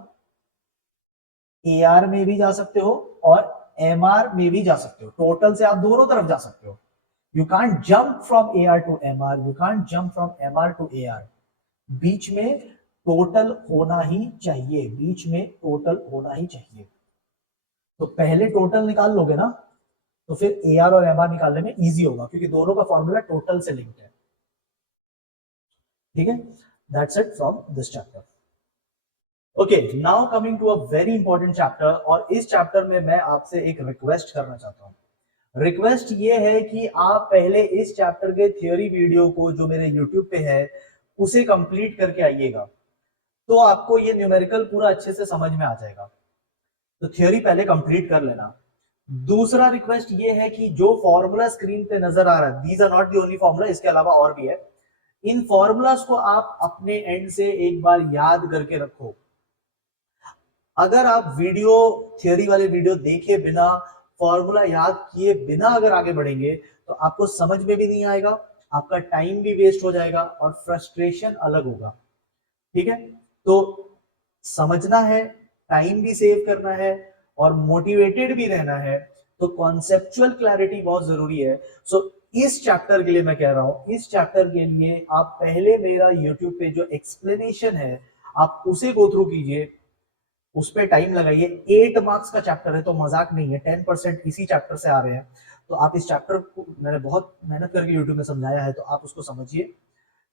एआर में भी जा सकते हो और एमआर में भी जा सकते हो, टोटल से आप दोनों तरफ जा सकते हो। You can't jump from AR to MR, you can't jump from MR to AR, बीच में टोटल होना ही चाहिए, बीच में टोटल होना ही चाहिए। तो पहले टोटल निकाल लोगे ना तो फिर एआर और एमआर निकालने में इजी होगा, क्योंकि दोनों का फॉर्मूला टोटल से लिंक्ड है, ठीक है। That's it from this chapter. Okay, now coming to a very important chapter, और इस चैप्टर में मैं आपसे एक रिक्वेस्ट करना चाहता हूं। रिक्वेस्ट ये है कि आप पहले इस चैप्टर के थ्योरी वीडियो को जो मेरे यूट्यूब पे है उसे कंप्लीट करके आइएगा, तो आपको ये न्यूमेरिकल पूरा अच्छे से समझ में आ जाएगा। तो थ्योरी पहले कंप्लीट कर लेना। दूसरा रिक्वेस्ट ये है कि जो फॉर्मूला स्क्रीन पे नजर आ रहा है, these are not the only formula, इसके अलावा और भी है, इन फॉर्मूलाज को आप अपने एंड से एक बार याद करके रखो। अगर आप वीडियो, थ्योरी वाले वीडियो देखे बिना, फॉर्मूला याद किए बिना अगर आगे बढ़ेंगे तो आपको समझ में भी नहीं आएगा, आपका टाइम भी वेस्ट हो जाएगा और फ्रस्ट्रेशन अलग होगा, ठीक है। तो समझना है, टाइम भी सेव करना है और मोटिवेटेड भी रहना है, तो कॉन्सेप्चुअल क्लैरिटी बहुत जरूरी है। सो इस चैप्टर के लिए मैं कह रहा हूं, इस चैप्टर के लिए आप पहले मेरा यूट्यूब पे जो एक्सप्लेनेशन है आप उसे गो थ्रू कीजिए, उस पर टाइम लगाइए। 8 मार्क्स का चैप्टर है तो मजाक नहीं है, 10% इसी चैप्टर से आ रहे हैं, तो आप इस चैप्टर को मैंने बहुत मेहनत करके यूट्यूब में समझाया है, तो आप उसको समझिए।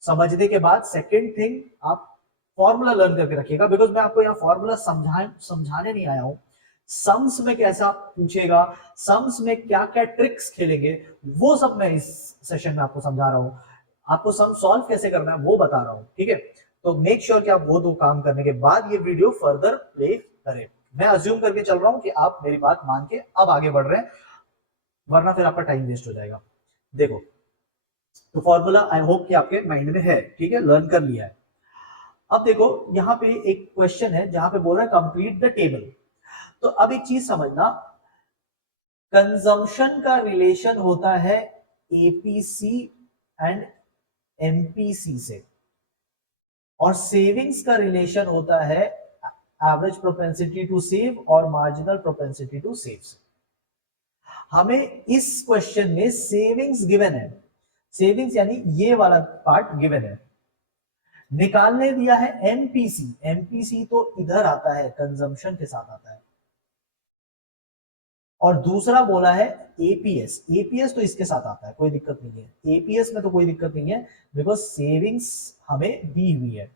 समझने के बाद सेकेंड थिंग, आप फॉर्मूला लर्न करके रखिएगा, बिकॉज मैं आपको यहाँ फॉर्मूला समझाने नहीं आया हूं। सम्स में कैसा पूछेगा, सम्स में क्या क्या ट्रिक्स खेलेंगे, वो सब मैं इस सेशन में आपको समझा रहा हूं। आपको सम सॉल्व कैसे करना है वो बता रहा हूं, ठीक है। तो मेक श्योर कि आप वो दो काम करने के बाद ये वीडियो फर्दर प्ले करें। मैं अज्यूम करके चल रहा हूं कि आप मेरी बात मान के अब आगे बढ़ रहे हैं, वरना फिर आपका टाइम वेस्ट हो जाएगा। देखो, तो फॉर्मूला आई होप कि आपके माइंड में है, ठीक है, लर्न कर लिया है। अब देखो यहाँ पे एक क्वेश्चन है जहां पे बोल रहा है कंप्लीट द टेबल। तो अब एक चीज समझना, कंजम्पशन का रिलेशन होता है एपीसी एंड एमपीसी से, और सेविंग्स का रिलेशन होता है एवरेज प्रोपेंसिटी टू सेव और मार्जिनल प्रोपेंसिटी टू सेव से। हमें इस क्वेश्चन में सेविंग्स गिवन है, सेविंग्स यानी ये वाला पार्ट गिवन है, निकालने दिया है एमपीसी। एमपीसी तो इधर आता है, कंजम्पशन के साथ आता है, और दूसरा बोला है एपीएस। एपीएस तो इसके साथ आता है, कोई दिक्कत नहीं है, एपीएस में तो कोई दिक्कत नहीं है, बिकॉज सेविंग्स हमें दी हुई है।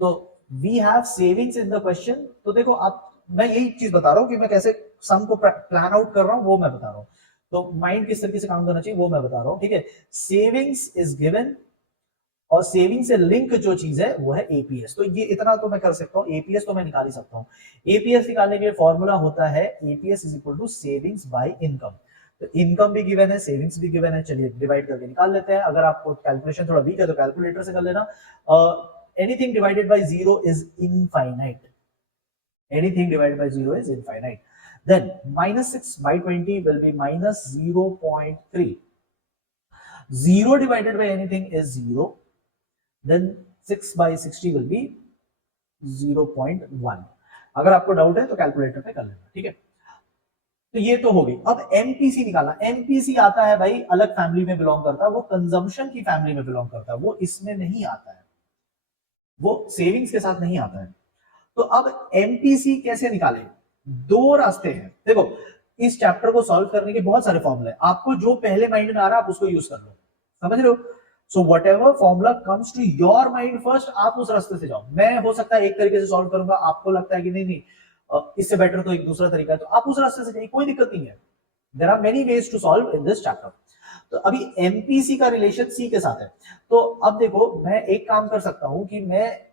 तो we have savings in the question. तो देखो आप, मैं यही चीज बता रहा हूं कि मैं कैसे सम को प्लान आउट कर रहा हूं, वो मैं बता रहा हूं। तो माइंड किस तरीके से काम करना चाहिए वो मैं बता रहा हूं, ठीक है। सेविंग्स इज गिवन, और सेविंग से लिंक जो चीज है वो है एपीएस। तो ये इतना तो मैं कर सकता हूँ, एपीएस तो मैं निकाल ही सकता हूँ। एपीएस निकालने के लिए फॉर्मूला होता है APS is equal to savings by income. तो इनकम भी गिवन है, सेविंग्स भी गिवन है, चलिए डिवाइड करके निकाल लेते हैं। अगर आपको कैलकुलेशन थोड़ा वीक है तो कैलकुलेटर से कर लेना। Anything divided by zero is infinite, anything divided by 0 is infinite. Then minus 6 by 20 will be minus 0.3. 0 divided by anything is 0. Then 6 by 60 will be 0.1. अगर आपको डाउट है तो कैलकुलेटर पे कर लेना, ठीक है। तो ये तो हो गई। अब एमपीसी निकालना। एमपीसी आता है भाई, अलग फैमिली में बिलोंग करता है, वो कंजम्पशन की फैमिली में बिलोंग करता है, वो इसमें नहीं आता है, वो सेविंग्स के साथ नहीं आता है। तो अब एमपीसी कैसे निकाले, दो रास्ते हैं। देखो, इस चैप्टर को सॉल्व करने के बहुत सारे फॉर्मूले, आपको जो पहले माइंड में आ रहा है आप उसको यूज कर लो, समझ रहे हो। So whatever formula comes to your mind first, आप उस रास्ते से जाओ। मैं हो सकता है एक तरीके से सॉल्व करूंगा, आपको लगता है कि नहीं नहीं इससे बेटर तो एक दूसरा तरीका है, तो आप उस रास्ते से जाइए, कोई दिक्कत नहीं है। There are many ways to solve in this chapter. तो अभी एमपीसी का रिलेशन सी के साथ है। तो अब देखो, मैं एक काम कर सकता हूं कि मैं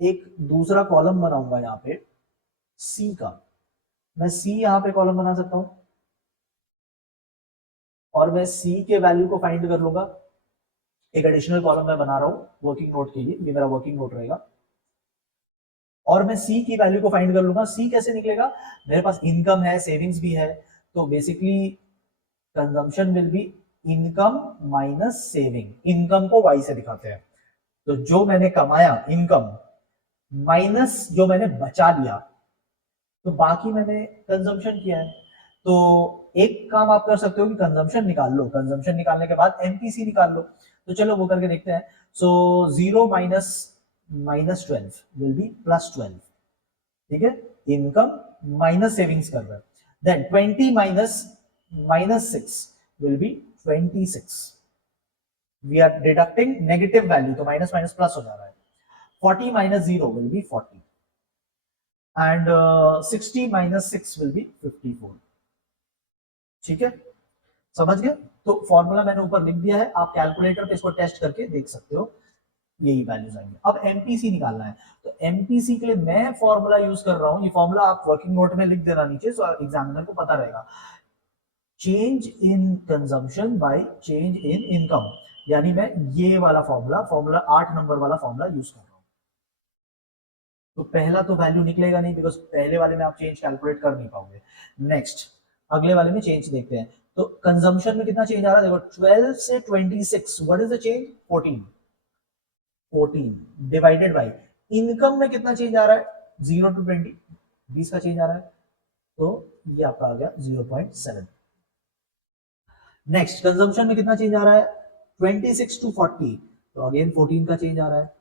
एक दूसरा कॉलम बनाऊंगा यहाँ पे सी का, मैं सी यहाँ पे कॉलम बना सकता हूं, और मैं सी के वैल्यू को फाइंड कर लूंगा। एक एडिशनल कॉलम मैं बना रहा हूँ वर्किंग नोट के लिए, ये मेरा वर्किंग नोट रहेगा, और मैं सी की वैल्यू को फाइंड कर लूंगा। सी कैसे निकलेगा, मेरे पास इनकम है, सेविंग्स भी है, तो basically consumption will be income minus saving. Income को वाई से दिखाते हैं, तो जो मैंने कमाया इनकम माइनस जो मैंने बचा लिया, तो बाकी मैंने कंजम्पशन किया है। तो एक काम आप कर सकते हो कि कंजम्पशन निकाल लो, कंजम्पशन निकालने के बाद एमपीसी निकाल लो। तो चलो वो करके देखते हैं। सो 0 minus minus 12 will be plus 12, ठीक है, इनकम माइनस सेविंग्स कर रहा है। Then 20 minus minus 6 will be 26। We are deducting negative value, तो माइनस माइनस प्लस हो जा रहा है। 40 minus 0 will be 40 and 60 minus 6 will be 54। ठीक है, समझ गए? तो फॉर्मूला मैंने ऊपर लिख दिया है, आप कैलकुलेटर पे इसको टेस्ट करके देख सकते हो, यही वैल्यूज आएंगे। अब एमपीसी निकालना है, तो एमपीसी के लिए मैं फॉर्मूला यूज कर रहा हूं, ये फॉर्मूला आप वर्किंग नोट में लिख देना नीचे, सो एग्जामिनर को पता रहेगा। Change in consumption by change in income, यानी मैं ये वाला फॉर्मूला 8 नंबर वाला फॉर्मूला यूज कर रहा हूं। तो पहला तो वैल्यू निकलेगा नहीं, बिकॉज पहले वाले में आप चेंज कैलकुलेट कर नहीं पाओगे। नेक्स्ट अगले वाले में चेंज देखते हैं। तो कंजम्पशन में कितना चेंज आ रहा है, देखो 12 से 26, what is the change, 14 divided by income में कितना चेंज आ रहा है, 0 टू 20, 20 का चेंज आ रहा है, तो ये आपका आ गया 0.7। नेक्स्ट कंजम्पशन में कितना चेंज आ रहा है, 26 टू 40, तो अगेन 14 का चेंज आ रहा है।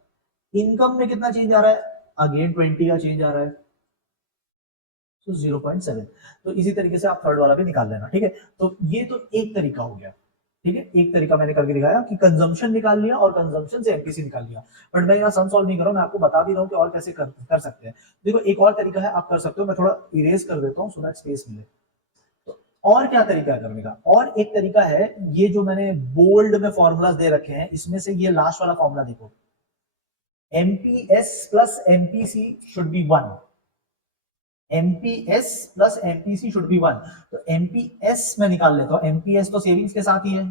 इनकम में कितना चेंज आ रहा है, अगेन 20 का चेंज आ रहा है, तो 0.7। तो इसी तरीके से आप थर्ड वाला भी निकाल लेना, ठीक है। तो ये तो एक तरीका हो गया, ठीक है, एक तरीका मैंने करके दिखाया कि कंजम्पशन निकाल लिया और कंजम्पशन से एमपीसी निकाल लिया। बट मैं यहाँ सम सॉल्व नहीं कर रहा हूँ, मैं आपको बता भी रहा हूँ कि और कैसे कर सकते हैं। देखो एक और तरीका है, आप कर सकते हो, मैं थोड़ा इरेज कर देता हूँ सो दैट स्पेस मिले। तो और क्या तरीका है करने का, और एक तरीका है, ये जो मैंने बोल्ड में फॉर्मूलाज दे रखे हैं, इसमें से ये लास्ट वाला फॉर्मूला देखो, MPS plus MPC should be 1, MPS plus MPC should be 1। तो एमपीएस मैं निकाल लेता हूं, एमपीएस तो सेविंग्स के साथ ही है,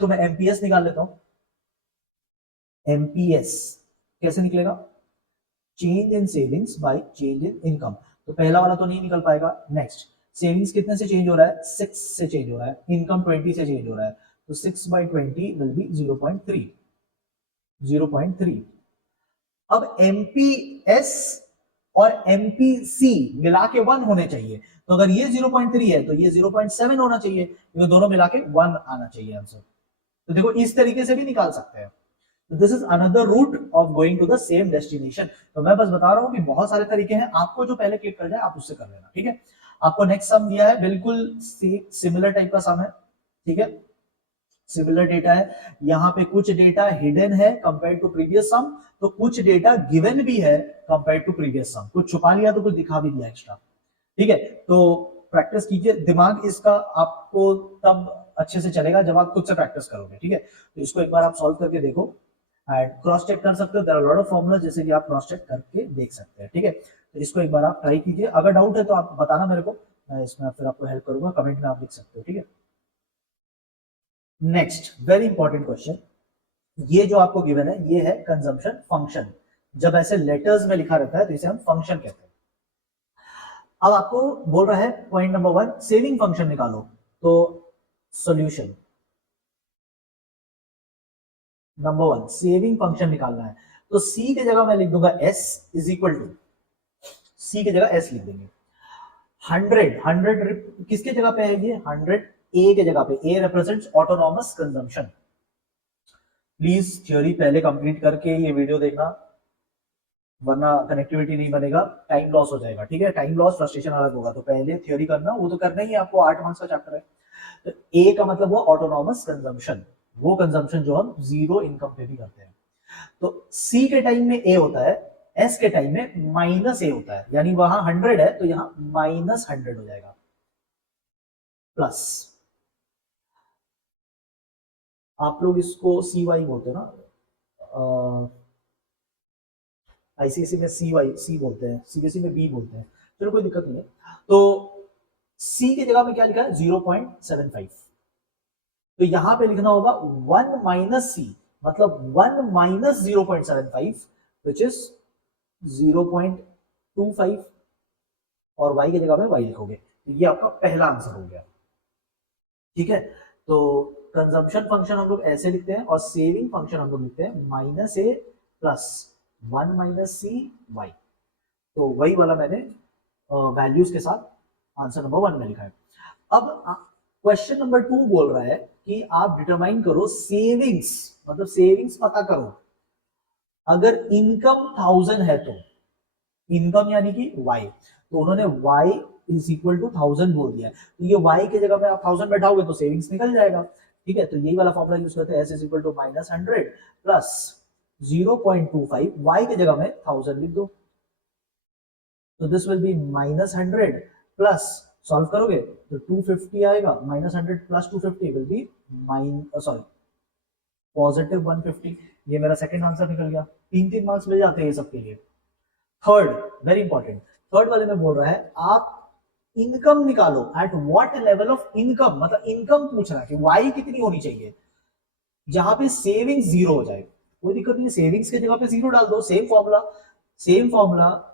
तो मैं एमपीएस निकाल लेता हूं। एमपीएस कैसे निकलेगा, change in savings by change in income. तो पहला वाला तो नहीं निकल पाएगा। नेक्स्ट सेविंग्स कितने से चेंज हो रहा है, 6 से चेंज हो रहा है, इनकम 20 से चेंज हो रहा है, तो 6 बाई 20 विल बी 0.3, 0.3। अब एमपीएस और एमपीसी मिला के 1 होने चाहिए, तो अगर ये 0.3 है तो ये 0.7 होना चाहिए, क्योंकि दोनों मिला के 1 आना चाहिए आंसर। तो देखो इस तरीके से भी निकाल सकते हैं। This is another route of going to the same destination. तो मैं बस बता रहा हूं कि बहुत सारे तरीके हैं, आपको जो पहले क्लिक कर जाए आप उससे कर लेना, ठीक है। आपको नेक्स्ट सम दिया है, बिल्कुल सिमिलर टाइप का सम है, ठीक है, सिमिलर डेटा है। यहाँ पे कुछ डेटा हिडन है कंपेयर टू प्रीवियस सम, तो कुछ डेटा गिवन भी है कंपेयर टू प्रीवियस सम, कुछ छुपा लिया तो कुछ दिखा भी दिया एक्स्ट्रा, ठीक है। तो प्रैक्टिस कीजिए, दिमाग इसका आपको तब अच्छे से चलेगा जब आप खुद से प्रैक्टिस करोगे, ठीक है। तो इसको एक बार आप सॉल्व करके देखो एंड क्रॉस चेक कर सकते हो, there are lot of formula जैसे कि आप क्रॉस चेक करके देख सकते हैं, ठीक है। तो इसको एक बार आप ट्राई कीजिए, अगर डाउट है तो आप बताना मेरे को, मैं इसमें फिर आपको हेल्प करूंगा, कमेंट में आप लिख सकते हो, ठीक है। नेक्स्ट वेरी इंपॉर्टेंट क्वेश्चन, ये जो आपको गिवन है ये है कंजम्पशन फंक्शन। जब ऐसे लेटर्स में लिखा रहता है तो इसे हम फंक्शन कहते हैं। अब आपको बोल रहा है पॉइंट नंबर 1 सेविंग फंक्शन निकालो, तो सॉल्यूशन नंबर 1 सेविंग फंक्शन निकालना है, तो सी की जगह मैं लिख दूंगा s इज इक्वल टू, सी की जगह s लिख देंगे। 100 किसके जगह पे है, ये 100 ए के जगह पे, A represents autonomous consumption. Please theory पहले कंप्लीट करके ये वीडियो देखना, वरना कनेक्टिविटी नहीं बनेगा, टाइम लॉस हो जाएगा, ठीक है। टाइम लॉस फ्रस्ट्रेशन अलग होगा, तो पहले थ्योरी करना, वो तो करना ही है आपको, 8 मार्क्स का चैप्टर है। तो ए का मतलब वो ऑटोनॉमस कंजम्पशन, वो कंजम्पशन जो हम जीरो इनकम पे भी करते हैं। तो सी के टाइम में ए होता है, एस के टाइम में माइनस ए होता है, यानी वहां 100 है तो यहां -100 हो जाएगा, प्लस आप लोग इसको सी वाई बोलते हो ना, आईसीएसई में सी वाई सी बोलते हैं, सीबीएसई में बी बोलते हैं, चलो कोई दिक्कत नहीं है। तो सी की जगह में क्या लिखा है 0.75, तो यहां पे लिखना होगा 1 माइनस सी, मतलब 1 माइनस 0.75 विच इज 0.25, और y की जगह में y लिखोगे। तो ये आपका पहला आंसर हो गया। ठीक है, तो कंजम्पशन फंक्शन हम लोग ऐसे लिखते हैं और सेविंग फंक्शन हम लोग लिखते हैं माइनस ए प्लस 1 माइनस सी वाई। तो वही वाला मैंने वैल्यूज के साथ आंसर नंबर 1 में लिखा है। अब क्वेश्चन नंबर 2 बोल रहा है कि आप डिटरमाइन करो सेविंग्स, मतलब सेविंग्स पता करो अगर इनकम 1000 है तो, इनकम यानी कि y, तो उन्होंने y इज इक्वल टू 1000 बोल दिया है, तो ये y की जगह पे आप 1000 बैठाओगे तो सेविंग्स निकल जाएगा। ठीक है, तो यही वाला फॉर्मूला यूज करते हैं, s is equal to minus 100 plus 0.25, y की जगह में 1000 लिख दो, तो this will be minus 100 plus, solve करोगे तो 250 आएगा, minus 100 plus 250 will be sorry positive 150। ये मेरा सेकंड आंसर निकल गया। 3 मार्क्स मिल जाते हैं ये सबके लिए। थर्ड, वेरी इंपॉर्टेंट, थर्ड वाले में बोल रहा है आप इनकम निकालो, at what level of income, मतलब इनकम पूछ रहा है कि वाई कितनी होनी चाहिए जहां पे सेविंग्स जीरो हो जाए। कोई दिक्कत नहीं है, सेविंग्स की जगह पे जीरो डाल दो, same formula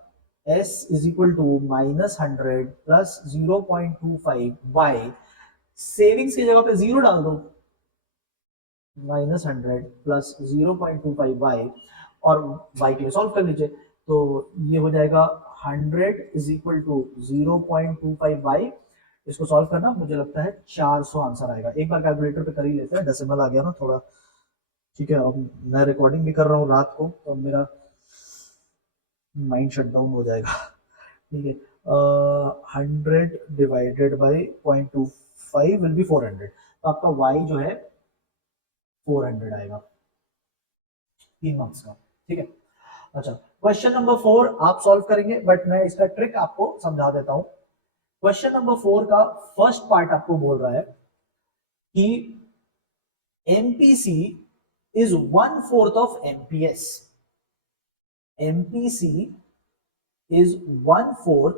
s is equal to minus 100 plus 0.25 y, savings की जगह पे जीरो डाल दो, माइनस 100 प्लस 0.25y, और y के लिए सॉल्व कर लीजिए, तो ये हो जाएगा 100 इज इक्वल टू 0.25y। इसको सॉल्व करना मुझे लगता है 400 आंसर आएगा। एक बार कैलकुलेटर पे कर ही लेते हैं, डेसिमल आ गया ना थोड़ा। ठीक है, अब मैं रिकॉर्डिंग भी कर रहा हूँ रात को, तो मेरा माइंड शट डाउन हो जाएगा। ठीक है, 100 डिवाइडेड बाई 0.25 विल बी 400, तो आपका y जो है 400 आएगा, 3 मार्क्स का। ठीक है, अच्छा क्वेश्चन नंबर 4 आप सॉल्व करेंगे, बट मैं इसका ट्रिक आपको समझा देता हूं। क्वेश्चन नंबर 4 का फर्स्ट पार्ट आपको बोल रहा है कि MPC is 1/4 of MPS, MPC is 1/4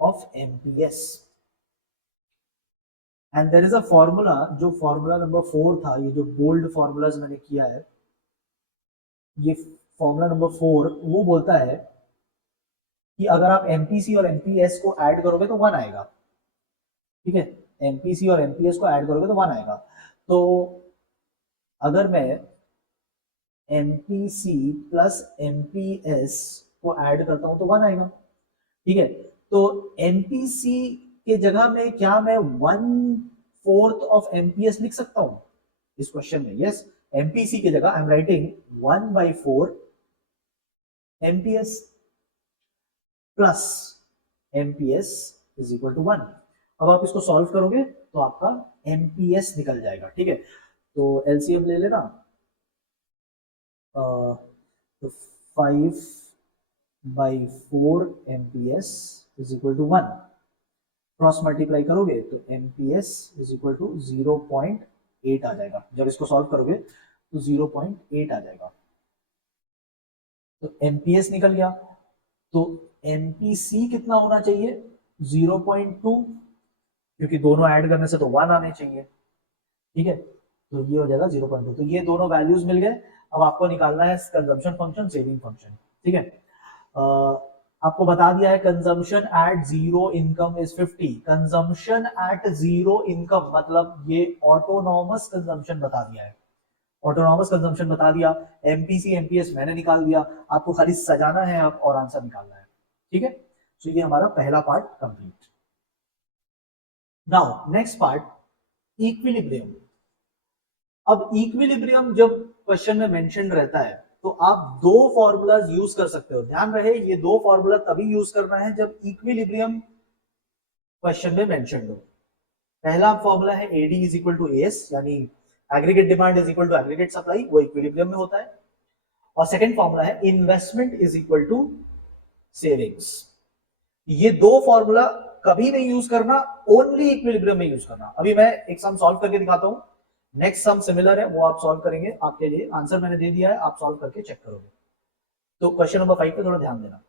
of MPS, and there is a formula, जो फॉर्मूला नंबर 4 था, ये जो बोल्ड फॉर्मूलाज मैंने किया है, ये फॉर्मूला नंबर 4 वो बोलता है कि अगर आप एमपीसी और एमपीएस को ऐड करोगे तो 1 आएगा। ठीक है, एमपीसी और एमपीएस को ऐड करोगे तो 1 आएगा। तो अगर मैं एमपीसी प्लस एमपीएस को ऐड करता हूं तो 1 आएगा। ठीक है, तो एमपीसी के जगह में क्या मैं 1/4 ऑफ एमपीएस लिख सकता हूं इस क्वेश्चन में? यस, एमपीसी की जगह I am writing 1/4 MPS plus MPS is equal to 1। अब आप इसको सॉल्व करोगे तो आपका एमपीएस निकल जाएगा। ठीक है, तो एलसीएम ले लेना, तो 5/4 MPS is equal to 1, cross multiply करोगे तो एमपीएस इज इक्वल टू 0.8 आ जाएगा। जब इसको सॉल्व करोगे तो 0.8 आ जाएगा, तो एमपीएस निकल गया। तो एमपीसी कितना होना चाहिए? 0.2, क्योंकि दोनों ऐड करने से तो 1 आने चाहिए। ठीक है, तो ये हो जाएगा 0.2। तो ये दोनों वैल्यूज मिल गए। अब आपको निकालना है कंजम्पशन फंक्शन, सेविंग फंक्शन। ठीक है, आपको बता दिया है consumption at zero income is 50। Consumption at zero income मतलब ये ऑटोनॉमस कंजम्पशन बता दिया है, ऑटोनॉमस कंजम्पशन बता दिया। एमपीसी एमपीएस मैंने निकाल दिया, आपको खाली सजाना है आप और आंसर निकालना है। ठीक है, तो ये हमारा पहला part complete. Now next part, equilibrium. अब इक्विलिब्रियम जब क्वेश्चन में मेंशन रहता है तो आप दो फॉर्मूलाज यूज कर सकते हो। ध्यान रहे, ये दो फॉर्मूला तभी यूज करना है जब इक्विलिब्रियम क्वेश्चन में मेंशन हो। पहला फॉर्मूला है AD is equal to S, यानी aggregate demand is equal to aggregate supply, वो इक्विलिब्रियम में होता है। और सेकंड फॉर्मूला है investment is equal to savings. ये दो फॉर्मूला कभी नहीं यूज करना, ओनली इक्विलिब्रियम में यूज करना। अभी मैं एक सम सॉल्व करके दिखाता हूं, नेक्स्ट सम सिमिलर है, वो आप सॉल्व करेंगे। आपके लिए आंसर मैंने दे दिया है, आप सॉल्व करके चेक करोगे। तो क्वेश्चन नंबर 5 पे थोड़ा ध्यान देना।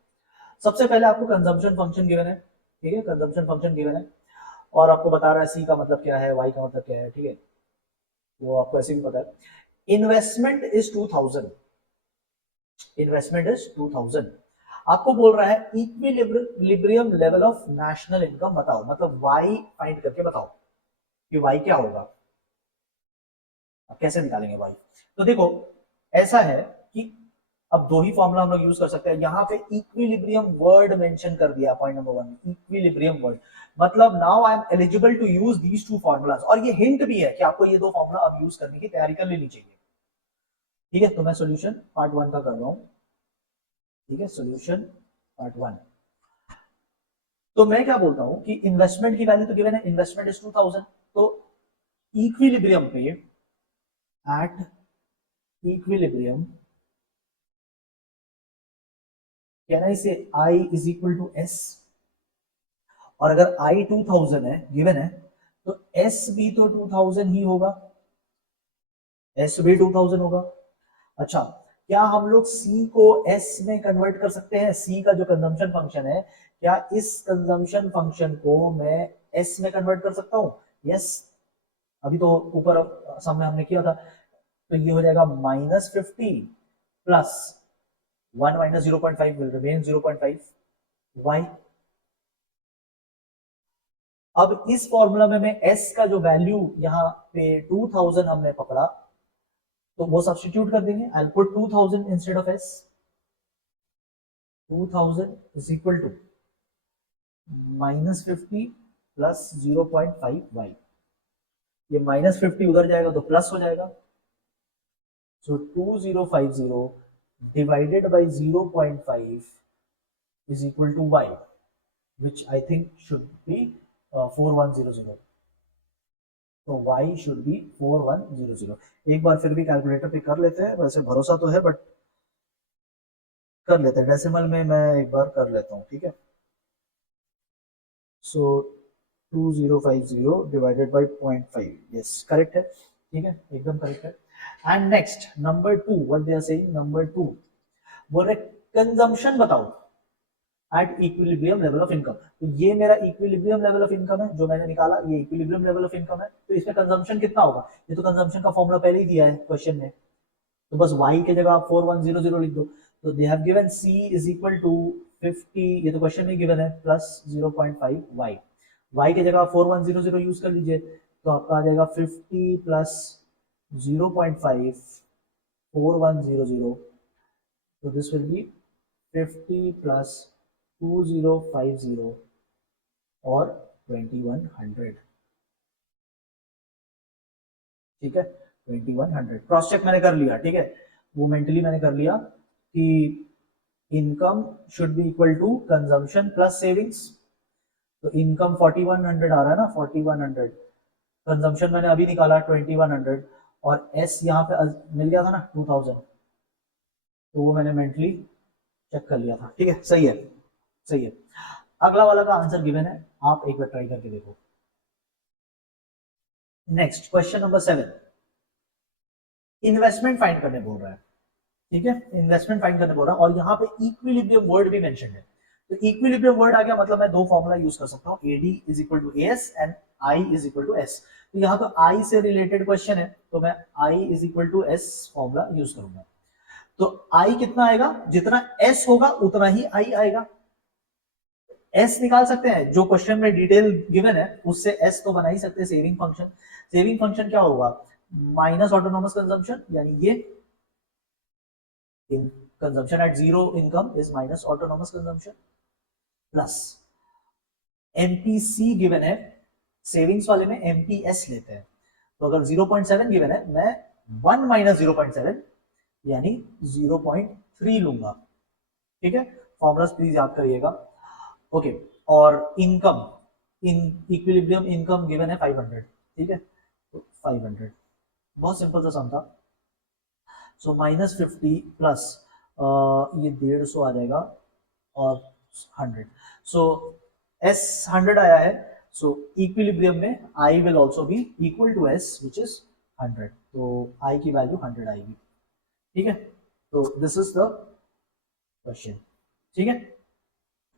सबसे पहले आपको कंजम्पशन फंक्शन गिवन है। ठीक है, कंजम्पशन फंक्शन गिवन है और आपको बता रहा है सी का मतलब क्या है, वाई का मतलब क्या है। ठीक है, वो आपको ऐसे भी पता है। Investment is 2000, investment is 2000। आपको बोल रहा है equilibrium level of national income बताओ, मतलब वाई फाइंड करके बताओ कि वाई क्या होगा। अब कैसे निकालेंगे वाई? तो देखो ऐसा है कि अब दो ही फॉर्मूला हम लोग यूज कर सकते हैं। यहाँ पे इक्विलिब्रियम वर्ड मेंशन कर दिया पॉइंट नंबर 1, इक्विलिब्रियम वर्ड, मतलब now I am eligible to use these two formulas. और ये हिंट भी है कि आपको ये दो फॉर्मूला अब यूज करने की तैयारी कर लेनी चाहिए। ठीक है, तो मैं सोल्यूशन पार्ट 1 का कर रहा हूं। ठीक है, सोल्यूशन पार्ट 1। तो मैं क्या बोलता हूं कि इन्वेस्टमेंट की वैल्यू तो गिवन है, इन्वेस्टमेंट इज 2000। तो इक्विलिब्रियम पे, at equilibrium, can I say I is equal to S? और अगर I 2000 है गिवन है, तो S भी तो 2000 ही होगा, S भी 2000 होगा। अच्छा, क्या हम लोग C को S में कन्वर्ट कर सकते हैं? C का जो कंजम्पशन फंक्शन है, क्या इस कंजम्पशन फंक्शन को मैं S में कन्वर्ट कर सकता हूं? यस, अभी तो ऊपर सम में हमने किया था। तो ये हो जाएगा -50 plus 1 minus 0.5 will remain 0.5 Y. अब इस फॉर्मूला में मैं S का जो वैल्यू यहाँ पे 2000 हमने पकड़ा, तो वो सब्स्टिट्यूट कर देंगे। I put 2000 instead of S। 2000 is equal to -50 plus 0.5 Y. ये -50 उधर जाएगा तो प्लस हो जाएगा। सो 2050 divided by 0.5 is equal to y, which I think should be 4100. तो y should be 4100। एक बार फिर भी कैलकुलेटर पे कर लेते हैं, वैसे भरोसा तो है बट कर लेते हैं। डेसिमल में मैं एक बार कर लेता हूँ, ठीक है। सो 2050 डिवाइडेड बाई 0.5, यस करेक्ट है, ठीक है, एकदम करेक्ट है। And next number 2, what they are saying, number 2 बोल रहे कंजम्पशन बताओ at equilibrium level of income. तो ये मेरा इक्विलिब्रियम लेवल ऑफ इनकम है जो मैंने निकाला, ये इक्विलिब्रियम लेवल ऑफ इनकम है। तो इसमें कंजम्पशन कितना होगा? ये तो कंजम्पशन का फॉर्मूला पहले ही दिया है क्वेश्चन में, तो बस y के जगह आप 4100 लिख दो। तो they have given c is equal to 50, ये तो क्वेश्चन में गिवन है, प्लस 0.5 y के जगह आप 4100 यूज कर लीजिए, तो आपका आ जाएगा 50 प्लस 0.5 4100। तो दिस विल बी 50 प्लस 2050 और 2100। ठीक है, 2100 क्रॉस चेक मैंने कर लिया, ठीक है, वो मेंटली मैंने कर लिया कि income should be equal to consumption plus savings. तो इनकम 4100 आ रहा है ना, 4100, कंजम्पशन मैंने अभी निकाला 2100, और एस यहाँ पे मिल गया था ना 2000, तो वो मैंने मेंटली चेक कर लिया था। ठीक है, सही है, सही है। अगला वाला का आंसर गिवन है, आप एक बार ट्राई करके देखो। Next question number 7, investment find करने बोल रहा है। ठीक है, इन्वेस्टमेंट फाइंड करने बोल रहा है, और यहाँ पे इक्विलिब्रियम वर्ड भी मेंशन है। तो इक्विलिब्रियम वर्ड आ गया, मतलब मैं दो फॉर्मूला यूज कर सकता हूँ, AD is equal to S and I is equal to S. तो यहाँ तो आई से रिलेटेड क्वेश्चन है, तो मैं I is equal to S formula use करूंगा। तो आई कितना आएगा? जितना एस होगा उतना ही आई आएगा। एस निकाल सकते हैं, जो क्वेश्चन में डिटेल गिवन है उससे एस तो बना ही सकते हैं, सेविंग फंक्शन। सेविंग फंक्शन क्या होगा? माइनस ऑटोनोमस कंजम्पशन, यानी ये consumption at zero income is minus autonomous consumption, plus MPC given है, सेविंग्स वाले में एमपीएस लेते हैं। तो अगर 0.7 गिवन है, मैं 1 माइनस 0.7 यानी 0.3 लूंगा। ठीक है, फॉर्मूलास प्लीज याद करिएगा। ओके, और income, in equilibrium income given है 500। ठीक है, तो 500, बहुत सिंपल सा सम था। सो -50 प्लस ये 150 आ जाएगा और 100। सो एस 100 आया है, सो इक्विलिब्रियम में I will also be equal to S which is 100। तो आई की वैल्यू 100 आएगी। ठीक है, तो दिस इज द क्वेश्चन। ठीक है,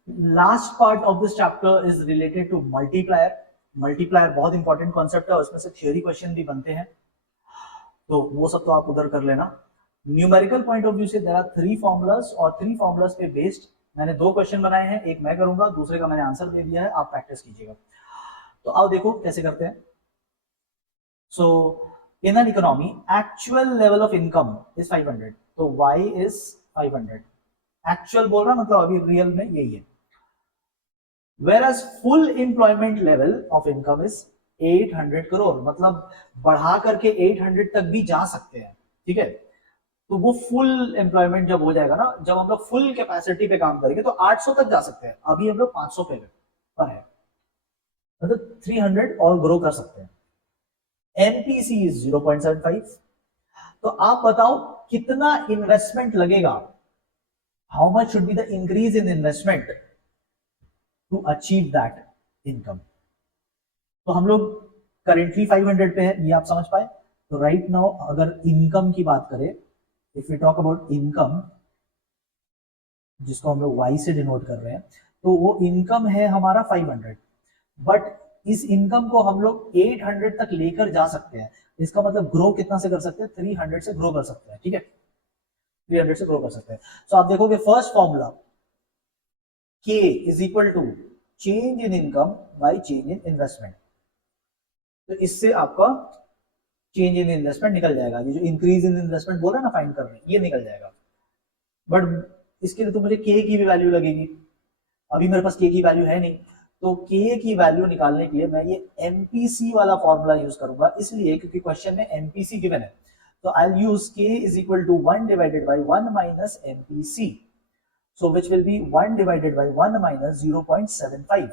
last part of this chapter is related to multiplier. Multiplier बहुत इंपॉर्टेंट कॉन्सेप्ट है, उसमें से थियोरी क्वेश्चन भी बनते हैं। तो वो सब तो आप उधर कर लेना। न्यूमेरिकल पॉइंट ऑफ व्यू से देयर आर 3 फॉर्मूलाज, और 3 फॉर्मूलाज पे बेस्ड मैंने 2 क्वेश्चन बनाए हैं, एक मैं करूंगा, दूसरे का मैंने आंसर दे दिया है, आप प्रैक्टिस कीजिएगा। तो आओ देखो कैसे करते हैं। So in an economy actual level of income is 500, तो y इज 500। एक्चुअल बोल रहा मतलब अभी रियल में यही है। Whereas full employment level of income is 800 crore, मतलब बढ़ा करके 800 तक भी जा सकते हैं, ठीक है। तो वो फुल एम्प्लॉयमेंट जब हो जाएगा ना, जब हम लोग फुल कैपेसिटी पे काम करेंगे तो 800 तक जा सकते हैं, अभी हम लोग 500 पे पर है, मतलब 300 और ग्रो कर सकते हैं। MPC is 0.75। तो आप बताओ कितना इन्वेस्टमेंट लगेगा, how much should be the increase in investment to achieve that income. तो हम लोग करेंटली 500 पे है, ये आप समझ पाए। तो राइट नाउ अगर इनकम की बात करें, if we talk about income, जिसको हम लोग y से डिनोट कर रहे हैं, तो वो इनकम है हमारा 500, बट इस इनकम को हम लोग 800 तक लेकर जा सकते हैं। इसका मतलब ग्रो कितना से कर सकते हैं, 300 से ग्रो कर सकते हैं, ठीक है, 300 से ग्रो कर सकते हैं। तो आप देखोगे first formula K is equal to change in income by change in investment. तो इससे आपका चेंज इन इन्वेस्टमेंट निकल जाएगा, ये जो इंक्रीज इन इन्वेस्टमेंट बोल रहे हैं ना फाइंड कर रहे हैं, ये निकल जाएगा। बट इसके लिए तो मुझे K की भी वैल्यू लगेगी, अभी मेरे पास K की वैल्यू है नहीं। तो K की वैल्यू निकालने के लिए मैं ये MPC वाला फॉर्मूला यूज करूंगा, इसलिए क्योंकि क्वेश्चन में MPC गिवन है। तो I will use K is equal to 1 divided by 1 minus MPC, so which will be 1 divided by 1 minus 0.75,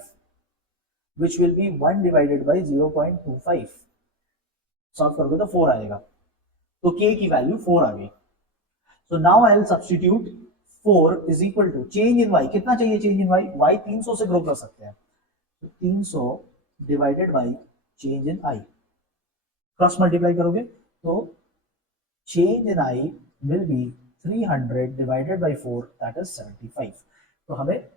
which will be 1 divided by 0.25। Solve करोगे तो 4 आएगा, तो K की वैल्यू 4 आ गई। So now I will substitute 4 is equal to change in y, कितना चाहिए change in y, y 300 से grow कर सकते हैं, तो 300 divided by change in i, cross multiply करोगे तो change in i will be 300 divided by 4, that is 75। तो हमें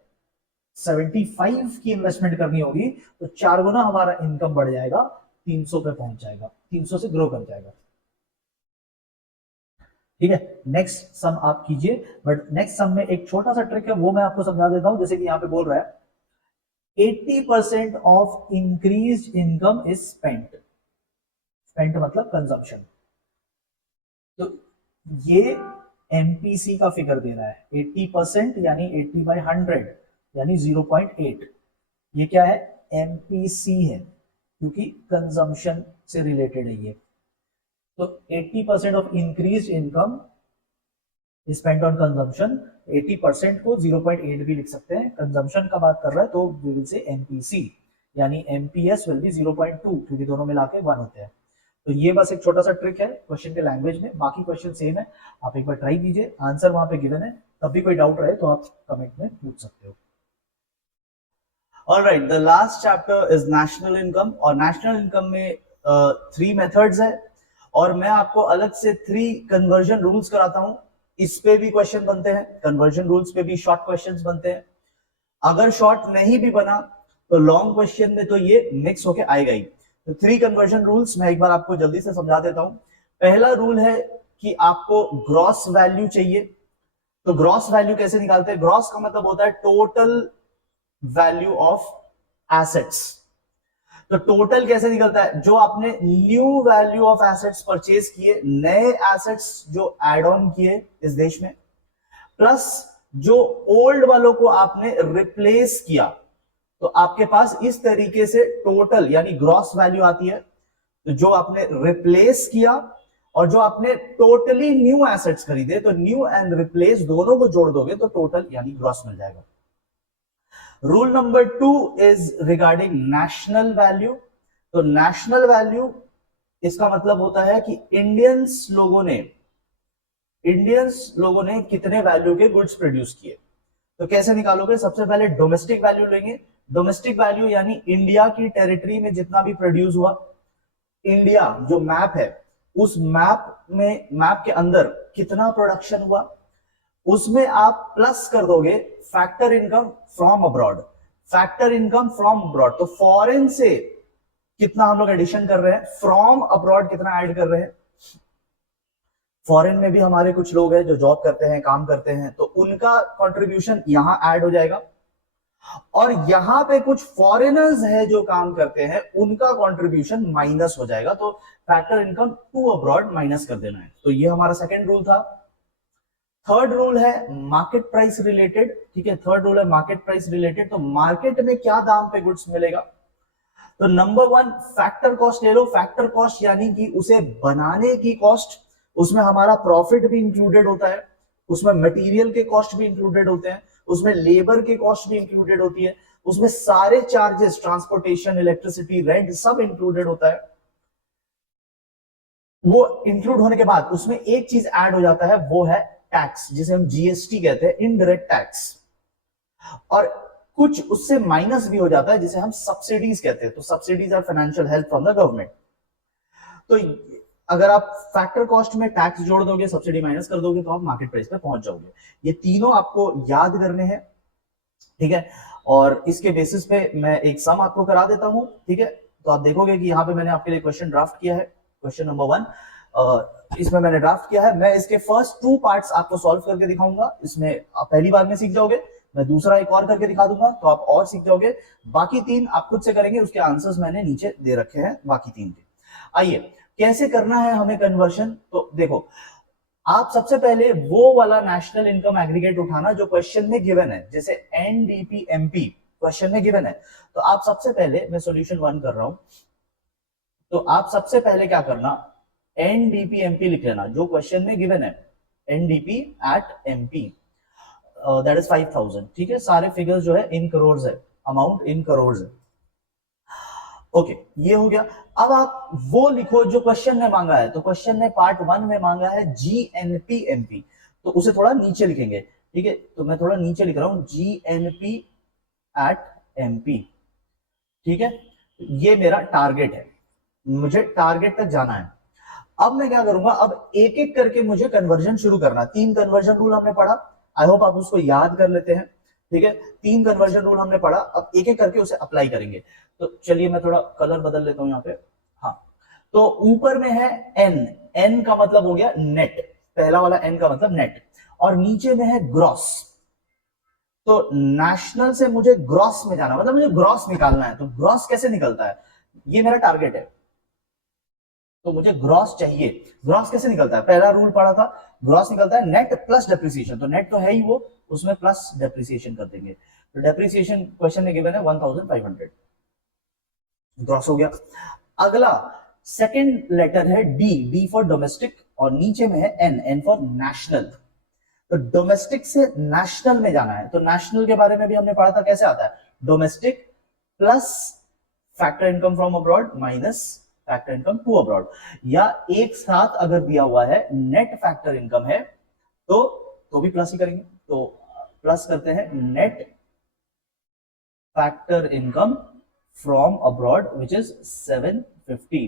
75 की इन्वेस्टमेंट करनी होगी, तो 4 गुना हमारा इनकम बढ़ जाएगा, 300 पे पहुंच जाएगा, 300 से ग्रो कर जाएगा, ठीक है। नेक्स्ट सम आप कीजिए, बट नेक्स्ट सम में एक छोटा सा ट्रिक है, वो मैं आपको समझा देता हूं। जैसे कि यहां पे बोल रहा है 80% of increase income is spent, spent मतलब कंजम्पशन। तो ये एमपीसी का फिगर दे रहा है 80%, यानी 80 बाई 100 यानी 0.8। ये क्या है, एमपीसी है, क्योंकि कंजम्पशन से रिलेटेड है ये। तो 80% of increase income spent on consumption, 80% को 0.8 भी लिख सकते हैं, कंजम्पशन का बात कर रहा है तो वी विल से एमपीसी, यानी एमपीएस विल बी 0.2, क्योंकि दोनों मिला के 1 होते हैं। तो ये बस एक छोटा सा ट्रिक है क्वेश्चन के लैंग्वेज में, बाकी क्वेश्चन सेम है, आप एक बार ट्राई कीजिए, आंसर वहां पे गिवन है, तब भी कोई डाउट रहे तो आप कमेंट में पूछ सकते हो। Alright, the last chapter is national income, और नेशनल इनकम में 3 मेथड्स है, और मैं आपको अलग से 3 कन्वर्जन रूल्स कराता हूं। इस पे भी क्वेश्चन बनते हैं, कन्वर्जन रूल्स पे भी शॉर्ट क्वेश्चंस बनते हैं। अगर शॉर्ट नहीं भी बना तो लॉन्ग क्वेश्चन में तो ये मिक्स होके आएगा ही। तो 3 कन्वर्जन रूल्स मैं एक बार आपको जल्दी से समझा देता हूं। पहला रूल है कि आपको ग्रॉस वैल्यू चाहिए। तो ग्रॉस वैल्यू कैसे निकालते हैं, ग्रॉस का मतलब होता है टोटल वैल्यू ऑफ एसेट्स। तो टोटल कैसे निकलता है, जो आपने new value of assets purchase किए, नए एसेट्स जो एड ऑन किए इस देश में, प्लस जो ओल्ड वालों को आपने रिप्लेस किया, तो आपके पास इस तरीके से टोटल यानी ग्रॉस वैल्यू आती है। तो जो आपने रिप्लेस किया और जो आपने टोटली न्यू एसेट्स खरीदे, तो न्यू एंड रिप्लेस दोनों को जोड़ दोगे तो टोटल यानी ग्रॉस मिल जाएगा। Rule number 2 is regarding national value. तो नेशनल वैल्यू इसका मतलब होता है कि इंडियंस लोगों ने कितने वैल्यू के गुड्स प्रोड्यूस किए। तो कैसे निकालोगे, सबसे पहले डोमेस्टिक वैल्यू लेंगे। डोमेस्टिक वैल्यू यानी इंडिया की टेरिटरी में जितना भी प्रोड्यूस हुआ, इंडिया जो मैप है उस मैप के अंदर कितना प्रोडक्शन हुआ, उसमें आप प्लस कर दोगे factor income from abroad. Factor income from abroad, तो फॉरेन से कितना हम लोग एडिशन कर रहे हैं, फ्रॉम अब्रॉड कितना ऐड कर रहे हैं, फॉरेन में भी हमारे कुछ लोग हैं जो जॉब करते हैं, काम करते हैं, तो उनका कंट्रीब्यूशन यहां ऐड हो जाएगा। और यहां पे कुछ फॉरेनर्स है जो काम करते हैं, उनका कंट्रीब्यूशन माइनस हो जाएगा। तो factor income to abroad minus कर देना है। तो ये हमारा सेकंड रूल था। थर्ड रूल है मार्केट प्राइस रिलेटेड। ठीक है, थर्ड रूल है मार्केट प्राइस रिलेटेड। तो मार्केट में क्या दाम पे गुड्स मिलेगा? तो नंबर वन, फैक्टर कॉस्ट ले लो। फैक्टर कॉस्ट यानी कि उसे बनाने की कॉस्ट, उसमें हमारा प्रॉफिट भी इंक्लूडेड होता है, उसमें मटेरियल के कॉस्ट भी इंक्लूडेड होते हैं, उसमें लेबर के कॉस्ट भी इंक्लूडेड होती है, उसमें सारे चार्जेस, ट्रांसपोर्टेशन, इलेक्ट्रिसिटी, रेंट, सब इंक्लूडेड होता है। वो इंक्लूड होने के बाद उसमें एक चीज ऐड हो जाता है, वो है टैक्स, जिसे हम जीएसटी कहते हैं, इनडायरेक्ट टैक्स। और कुछ उससे माइनस भी हो जाता है, जिसे हम सब्सिडीज कहते हैं। तो subsidies are financial help from the government. तो अगर आप फैक्टर कॉस्ट में टैक्स जोड़ दोगे, सब्सिडी माइनस कर दोगे, तो आप मार्केट प्राइस पे पहुंच जाओगे। ये तीनों आपको याद करने हैं, ठीक है। और इसके बेसिस पे मैं एक सम आपको करा देता हूं, ठीक है। तो आप देखोगे कि यहाँ पे मैंने आपके लिए क्वेश्चन ड्राफ्ट किया है, क्वेश्चन नंबर 1 इसमें मैंने ड्राफ्ट किया है। मैं इसके फर्स्ट 2 पार्ट्स आपको सॉल्व करके दिखाऊंगा। इसमें आप पहली बार में सीख जाओगे, मैं दूसरा एक और करके दिखा दूंगा, तो आप और सीख जाओगे। बाकी 3 आप खुद से करेंगे, उसके आंसर्स मैंने नीचे दे रखे हैं बाकी 3 के। आइए, कैसे करना है हमें कन्वर्शन? तो देखो, आप सबसे पहले वो वाला नेशनल इनकम एग्रीगेट उठाना जो क्वेश्चन में गिवन है, जैसे एनडीपीएमपी क्वेश्चन में गिवन है। तो आप सबसे पहले, मैं सॉल्यूशन 1 कर रहा हूं, तो आप सबसे पहले क्या करना, एनडीपीएमपी लिख लेना जो क्वेश्चन में गिवन है, NDP at MP, that is 5000। ठीक है, सारे फिगर्स जो है इन करोड़ है, अमाउंट इन करोड़ है। ओके, ये हो गया। अब आप वो लिखो जो क्वेश्चन ने मांगा है। तो क्वेश्चन ने पार्ट 1 में मांगा है जीएनपीएमपी, तो उसे थोड़ा नीचे लिखेंगे। ठीक है, तो मैं थोड़ा नीचे लिख रहा हूं, जीएनपी एट एमपी। ठीक है, ये मेरा टारगेट है, मुझे टारगेट तक जाना है। अब मैं क्या करूंगा, अब एक एक करके मुझे कन्वर्जन शुरू करना। 3 कन्वर्जन रूल हमने पढ़ा, आई होप आप उसको याद कर लेते हैं। ठीक है, 3 कन्वर्जन रूल हमने पढ़ा, अब एक एक करके उसे अप्लाई करेंगे। तो चलिए मैं थोड़ा कलर बदल लेता हूं यहाँ पे। हाँ, तो ऊपर में है एन, एन का मतलब हो गया नेट, पहला वाला एन का मतलब नेट, और नीचे में है ग्रॉस। तो नेशनल से मुझे ग्रॉस में जाना, मतलब मुझे ग्रॉस निकालना है। तो ग्रॉस कैसे निकलता है, ये मेरा टारगेट है, तो मुझे ग्रॉस चाहिए। ग्रॉस कैसे निकलता है, पहला रूल पढ़ा था, ग्रॉस निकलता है नेट प्लस डेप्रिसिएशन। तो नेट तो है ही वो, उसमें प्लस डेप्रिसिएशन कर देंगे। तो डेप्रिसिएशन क्वेश्चन में गिवन है 1500, ग्रॉस हो गया। अगला सेकंड लेटर है डी, डी फॉर डोमेस्टिक, और नीचे में है एन, एन फॉर नेशनल। तो डोमेस्टिक से नेशनल में जाना है। तो नेशनल के बारे में भी हमने पढ़ा था, कैसे आता है, domestic plus factor income from abroad minus factor income to abroad, या एक साथ अगर दिया हुआ है नेट फैक्टर इनकम है तो भी प्लस ही करेंगे। तो प्लस करते हैं net factor income from abroad which is 750।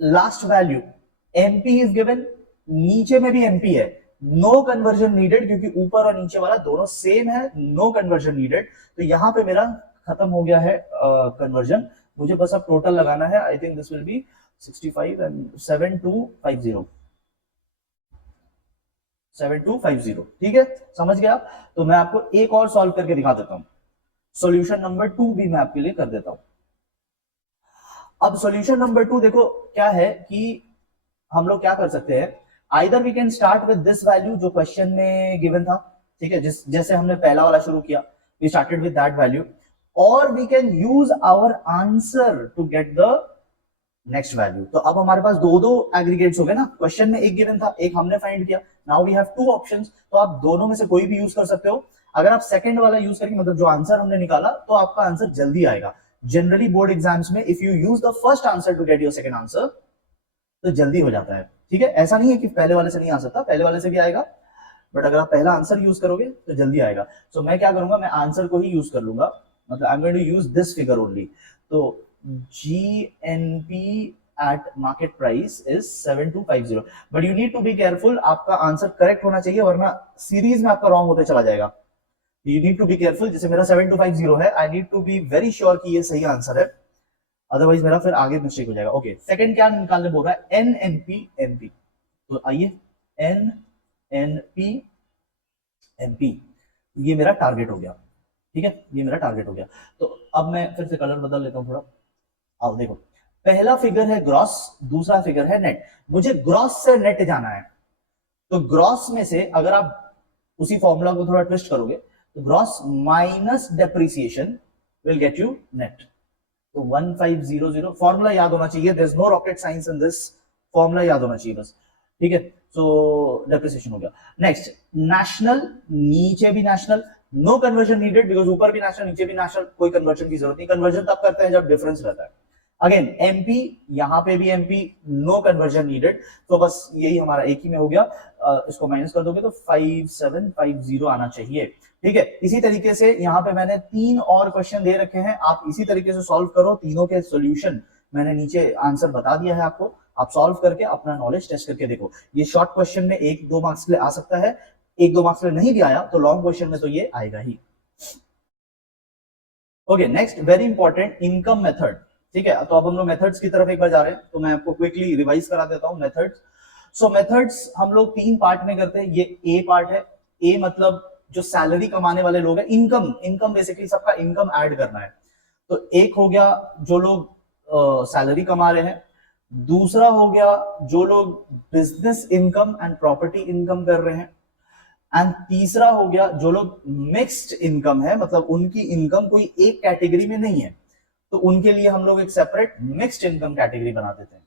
Last value MP is given, नीचे में भी एमपी है, नो कन्वर्जन नीडेड, क्योंकि ऊपर और नीचे वाला दोनों सेम है, नो कन्वर्जन नीडेड। तो यहां पे मेरा खत्म हो गया है कन्वर्जन। मुझे बस अब टोटल लगाना है, I think this will B 65 and 7250, 7250। ठीक है, समझ गया। तो मैं आपको एक और सॉल्व करके दिखा देता हूं, सॉल्यूशन नंबर 2 भी मैं आपके लिए कर देता हूं। अब सॉल्यूशन नंबर 2 देखो क्या है कि हम लोग क्या कर सकते हैं, either we can start with this value जो क्वेश्चन में गिवन था। ठीक है, जैसे हमने पहला वाला शुरू किया, we started with that value, और we can use our answer to get the next value. तो अब हमारे पास दो एग्रीगेट्स हो गए ना, क्वेश्चन में एक गिवन था, एक हमने फाइंड किया, नाउ वी हैव 2 ऑप्शंस। तो आप दोनों में से कोई भी यूज कर सकते हो। अगर आप सेकंड वाला यूज करेंगे, मतलब जो आंसर हमने निकाला, तो आपका आंसर जल्दी आएगा। जनरली बोर्ड एग्जाम्स में if you use the first answer to get your second answer, तो जल्दी हो जाता है। ठीक है, ऐसा नहीं है कि पहले वाले से नहीं आ सकता, पहले वाले से भी आएगा, बट अगर आप पहला आंसर यूज करोगे तो जल्दी आएगा। सो मैं क्या करूंगा, मैं आंसर को ही यूज कर लूंगा, मतलब I am going to use this figure only. तो GNP at market price is 7250, but you need to be careful, आपका आंसर करेक्ट होना चाहिए, वरना सीरीज में आपका रॉन्ग होते चला जाएगा। You need to be careful, जैसे मेरा 7250 है, I need to be very sure कि ये सही आंसर है, अदरवाइज मेरा फिर आगे मिस्टेक हो जाएगा। ओके, सेकंड क्या निकालने बोल रहा है, एनएमपी एमपी। तो आइए N N P M P, ये मेरा टारगेट हो गया, ठीक है, ये मेरा टारगेट हो गया। तो अब मैं फिर से कलर बदल लेता हूं थोड़ा। आओ देखो, पहला फिगर है ग्रॉस, दूसरा फिगर है नेट। मुझे ग्रॉस से नेट जाना है, तो ग्रॉस में से अगर आप उसी फॉर्मूला को थोड़ा ट्विस्ट करोगे तो gross minus depreciation will get you net. तो 1500 फॉर्मूला याद होना चाहिए, there is no rocket science in this, formula याद होना चाहिए बस, ठीक है। सो डेप्रिसिएशन हो गया। नेक्स्ट नेशनल, नीचे भी national, no conversion needed because ऊपर भी नेशनल नीचे भी नेशनल, कोई कन्वर्जन की जरूरत नहीं, कन्वर्जन तब करते हैं जब डिफरेंस रहता है। अगेन एमपी, यहां पे भी एमपी, नो कन्वर्जन नीडेड, तो बस यही हमारा एक ही में हो गया। इसको माइनस कर दोगे तो 5750 आना चाहिए, ठीक है। इसी तरीके से यहाँ पे मैंने 3 और क्वेश्चन दे रखे हैं, आप इसी तरीके से सॉल्व करो, तीनों के सॉल्यूशन मैंने नीचे आंसर बता दिया है आपको, आप सॉल्व करके अपना नॉलेज टेस्ट करके देखो। ये शॉर्ट क्वेश्चन में 1-2 मार्क्स के लिए आ सकता है, 1-2 मार्क्स के लिए नहीं भी आया तो लॉन्ग क्वेश्चन में तो ये आएगा ही। Okay, next very important, income method, ठीक है। तो अब हम लोग मेथड्स की तरफ एक बार जा रहे हैं, तो मैं आपको क्विकली रिवाइज करा देता हूं मेथड्स। सो मेथड्स हम लोग 3 पार्ट में करते हैं। ये ए पार्ट है, ए मतलब जो सैलरी कमाने वाले लोग हैं, इनकम, इनकम बेसिकली सबका इनकम ऐड करना है। तो एक हो गया जो लोग सैलरी कमा रहे हैं, दूसरा हो गया जो लोग business income and property income कर रहे हैं, एंड तीसरा हो गया जो लोग मिक्स्ड इनकम है, मतलब उनकी इनकम कोई एक कैटेगरी में नहीं है, तो उनके लिए हम लोग एक सेपरेट मिक्स्ड इनकम कैटेगरी बना देते हैं,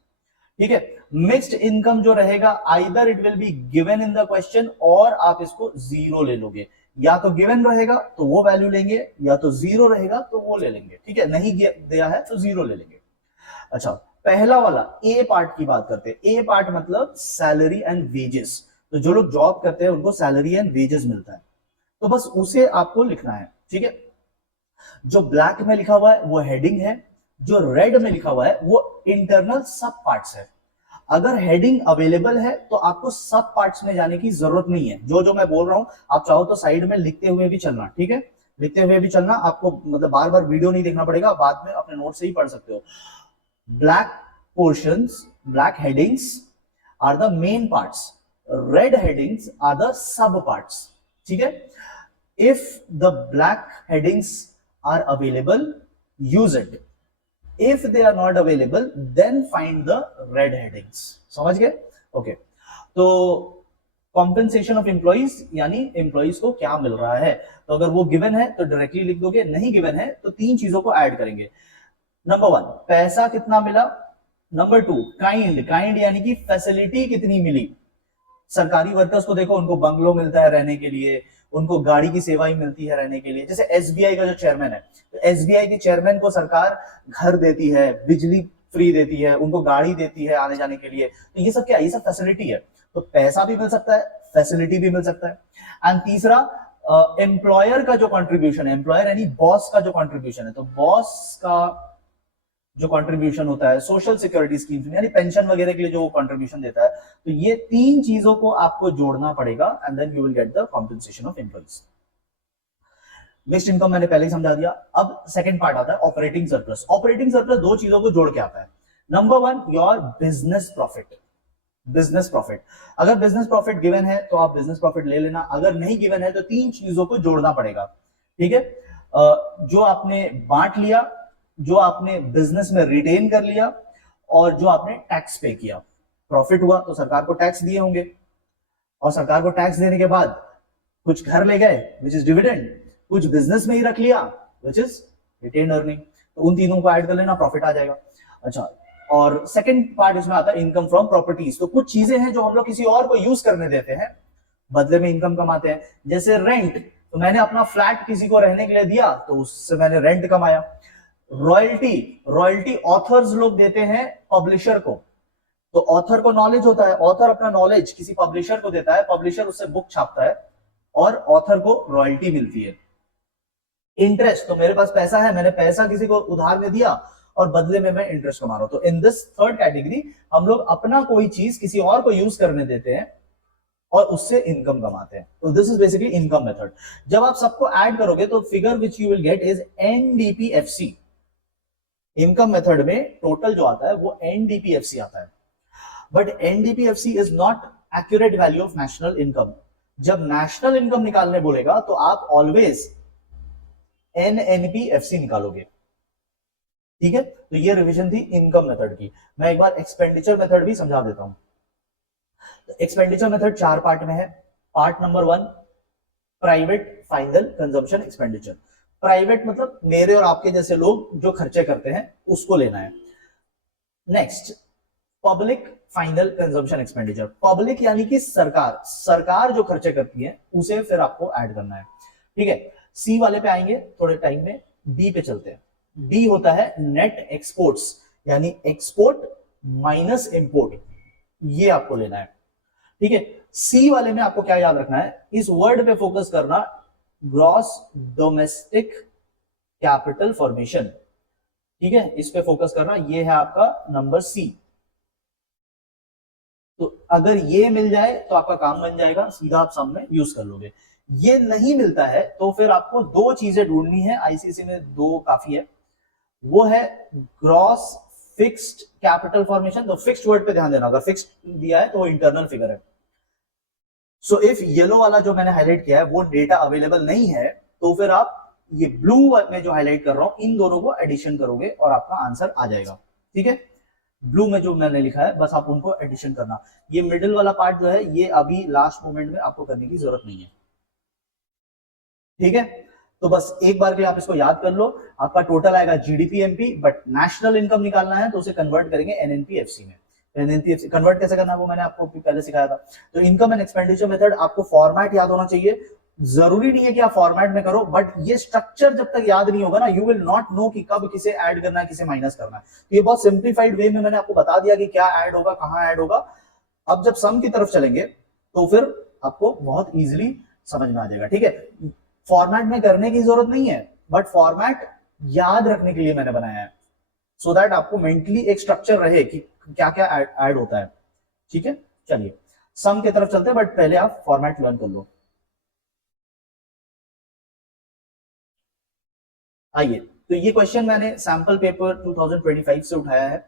ठीक है। मिक्स्ड इनकम जो रहेगा either it will be given in the question और आप इसको 0 ले लोगे, या तो गिवन रहेगा तो वो वैल्यू लेंगे, या तो 0 रहेगा तो वो ले लेंगे, ठीक है। नहीं दिया है तो 0 ले लेंगे। अच्छा, पहला वाला ए पार्ट की बात करते हैं। ए पार्ट मतलब सैलरी एंड वेजेस, तो जो लोग जॉब करते हैं उनको सैलरी एंड वेजेस मिलता है, तो बस उसे आपको लिखना है, ठीक है। जो ब्लैक में लिखा हुआ है वो हेडिंग है, जो रेड में लिखा हुआ है वो इंटरनल सब पार्ट्स है। अगर हेडिंग अवेलेबल है तो आपको सब पार्ट्स में जाने की जरूरत नहीं है, जो जो मैं बोल रहा हूं आप चाहो तो साइड में लिखते हुए भी चलना, ठीक है, लिखते हुए भी चलना, आपको मतलब बार बार वीडियो नहीं देखना पड़ेगा, बाद में अपने नोट से ही पढ़ सकते हो। Black portions, black headings are the main parts, red headings are the sub parts, ठीक है। If the black headings are available, use it. If they are not available, then find the red headings. समझ गए? Okay, तो compensation of employees यानी employees को क्या मिल रहा है, तो अगर वो गिवन है तो डायरेक्टली लिख दोगे, नहीं गिवन है तो 3 चीजों को ऐड करेंगे। नंबर 1 पैसा कितना मिला, नंबर 2 काइंड, काइंड यानी कि फैसिलिटी कितनी मिली। सरकारी वर्कर्स को देखो, उनको बंगलो मिलता है रहने के लिए, उनको गाड़ी की सेवाएं मिलती है रहने के लिए। जैसे एसबीआई का जो चेयरमैन है, तो एसबीआई के चेयरमैन को सरकार घर देती है, बिजली फ्री देती है, उनको गाड़ी देती है आने जाने के लिए, तो ये सब क्या है, ये सब फैसिलिटी है। तो पैसा भी मिल सकता है, फैसिलिटी भी मिल सकता है। एंड तीसरा एम्प्लॉयर का जो कंट्रीब्यूशन है, एम्प्लॉयर यानी बॉस का जो कंट्रीब्यूशन है, तो बॉस का जो कंट्रीब्यूशन होता है सोशल सिक्योरिटी स्कीम्स में, यानी पेंशन वगैरह के लिए जो कंट्रीब्यूशन देता है, तो ये 3 चीजों को आपको जोड़ना पड़ेगा and then you will get the compensation of employees. Mixed income मैंने पहले ही समझा दिया। अब सेकंड पार्ट आता है ऑपरेटिंग सरप्लस। ऑपरेटिंग सरप्लस 2 चीजों को जोड़ के आता है। Number 1 your business profit, business profit. अगर बिजनेस प्रॉफिट गिवन है तो आप बिजनेस प्रॉफिट ले लेना, अगर नहीं गिवन है तो 3 चीजों को जोड़ना पड़ेगा, ठीक है। जो आपने बांट लिया, जो आपने बिजनेस में रिटेन कर लिया, और जो आपने टैक्स पे किया। प्रॉफिट हुआ तो सरकार को टैक्स दिए होंगे, और सरकार को टैक्स देने के बाद कुछ घर ले गए विच इज डिविडेंड, कुछ बिजनेस में ही रख लिया विच इज रिटेन अर्निंग, तो उन तीनों को ऐड कर लेना, प्रॉफिट आ जाएगा। अच्छा, और सेकंड पार्ट इसमें आता है इनकम फ्रॉम प्रॉपर्टीज। तो कुछ चीजें हैं जो हम लोग किसी और को यूज करने देते हैं, बदले में इनकम कमाते हैं। जैसे रेंट, तो मैंने अपना फ्लैट किसी को रहने के लिए दिया तो उससे मैंने रेंट कमाया। रॉयल्टी, रॉयल्टी ऑथर्स लोग देते हैं पब्लिशर को, तो ऑथर को नॉलेज होता है, ऑथर अपना नॉलेज किसी पब्लिशर को देता है, पब्लिशर उससे बुक छापता है और ऑथर को रॉयल्टी मिलती है। इंटरेस्ट, तो मेरे पास पैसा है, मैंने पैसा किसी को उधार में दिया और बदले में मैं इंटरेस्ट कमा रहा हूं, तो इन दिस थर्ड कैटेगरी हम लोग अपना कोई चीज किसी और को यूज करने देते हैं और उससे इनकम कमाते हैं। तो this is basically income method. जब आप सबको ऐड करोगे तो figure which you will get is NDPFC. Income method में टोटल जो आता है वो एनडीपीएफसी आता है। But NDPFC is not accurate value of national income. जब नेशनल इनकम निकालने बोलेगा तो आप ऑलवेज एनएनपीएफसी निकालोगे, ठीक है। तो ये रिवीजन थी इनकम मेथड की। मैं एक बार एक्सपेंडिचर मेथड भी समझा देता हूं। एक्सपेंडिचर मेथड 4 पार्ट में है। Part number 1 private final consumption expenditure. Private मतलब मेरे और आपके जैसे लोग जो खर्चे करते हैं उसको लेना है। Next public final consumption expenditure. Public यानी कि सरकार जो खर्चे करती है उसे फिर आपको ऐड करना है, ठीक है। सी वाले पे आएंगे थोड़े टाइम में। डी पे चलते हैं। डी होता है नेट एक्सपोर्ट्स, यानी एक्सपोर्ट माइनस इंपोर्ट, ये आपको लेना है, ठीक है। सी वाले में आपको क्या याद रखना है, इस वर्ड पे फोकस करना, ग्रॉस डोमेस्टिक कैपिटल फॉर्मेशन, ठीक है, इस पे फोकस करना। ये है आपका नंबर सी। तो अगर ये मिल जाए तो आपका काम बन जाएगा, सीधा आप सामने यूज कर लोगे। ये नहीं मिलता है तो फिर आपको 2 चीजें ढूंढनी है, आईसीसी में 2 काफी है। वो है ग्रॉस फिक्स्ड कैपिटल फॉर्मेशन। तो फिक्स्ड वर्ड पे ध्यान देना, अगर फिक्स्ड दिया है तो वो इंटरनल फिगर है। सो इफ येलो वाला जो मैंने हाईलाइट किया है वो डेटा अवेलेबल नहीं है, तो फिर आप ये ब्लू में जो हाईलाइट कर रहा हूं इन दोनों को एडिशन करोगे और आपका आंसर आ जाएगा, ठीक है। ब्लू में जो मैंने लिखा है बस आप उनको एडिशन करना। ये मिडिल वाला पार्ट जो है ये अभी लास्ट मोमेंट में आपको करने की जरूरत नहीं है, ठीक है। तो बस एक बार के लिए आप इसको याद कर लो। आपका टोटल आएगा GDP MP, but national income निकालना है तो उसे कन्वर्ट करेंगे एनएनपीएफसी में। एनएनपीएफसी कन्वर्ट कैसे करना है वो मैंने आपको पहले सिखाया था। तो इनकम एंड एक्सपेंडिचर मेथड आपको फॉर्मेट याद होना चाहिए। जरूरी नहीं है कि आप फॉर्मेट में करो, बट ये स्ट्रक्चर जब तक याद नहीं होगा ना, यू विल नॉट नो कि कब किसे ऐड करना है किसे माइनस करना है। तो ये बहुत सिंप्लीफाइड वे में मैंने आपको बता दिया कि क्या ऐड होगा कहां ऐड होगा। अब जब सम की तरफ चलेंगे तो फिर आपको बहुत इजीली समझ में आ जाएगा, ठीक है। फॉर्मेट में करने की जरूरत नहीं है, बट फॉर्मेट याद रखने के लिए मैंने बनाया है, सो दैट आपको मेंटली एक स्ट्रक्चर रहे कि क्या क्या ऐड होता है, ठीक है। चलिए सम की तरफ चलते हैं, बट पहले आप फॉर्मेट लर्न कर लो। आइए, तो ये क्वेश्चन मैंने सैंपल पेपर 2025 से उठाया है।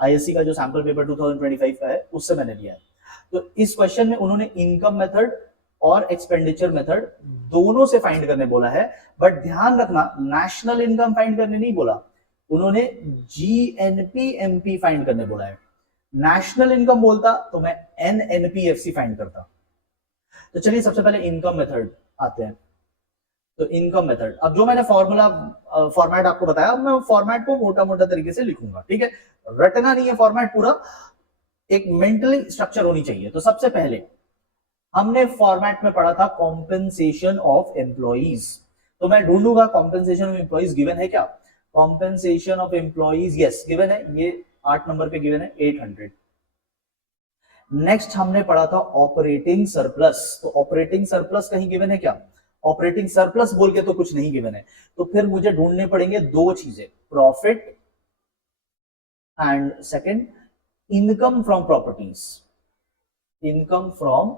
आईएससी का जो सैंपल पेपर 2025 का है उससे मैंने लिया है। तो इस क्वेश्चन में उन्होंने इनकम मेथड और एक्सपेंडिचर मेथड दोनों से फाइंड करने बोला है, बट ध्यान रखना नेशनल इनकम फाइंड करने नहीं बोला, उन्होंने जीएनपीएमपी फाइंड करने बोला है। नेशनल इनकम बोलता तो मैं एनएनपीएफसी फाइंड करता। तो चलिए सबसे पहले इनकम मेथड आते हैं। तो इनकम मेथड, अब जो मैंने फॉर्मूला फॉर्मेट आपको बताया, मैं फॉर्मेट को मोटा मोटा तरीके से लिखूंगा, ठीक है। रटना नहीं है फॉर्मेट पूरा, एक मेंटली स्ट्रक्चर होनी चाहिए। तो सबसे पहले हमने फॉर्मेट में पढ़ा था कॉम्पेंसेशन ऑफ एम्प्लॉइज। तो मैं ढूंढूंगा कॉम्पेंसेशन ऑफ एम्प्लॉइज गिवन है क्या। Compensation of employees yes given है, ये 8 नंबर पे गिवन है 800। नेक्स्ट हमने पढ़ा था ऑपरेटिंग सरप्लस। तो ऑपरेटिंग सरप्लस कहीं गिवन है क्या। ऑपरेटिंग सरप्लस बोल के तो कुछ नहीं गिवन है, तो फिर मुझे ढूंढने पड़ेंगे 2 चीजें, profit and second income from properties. Income from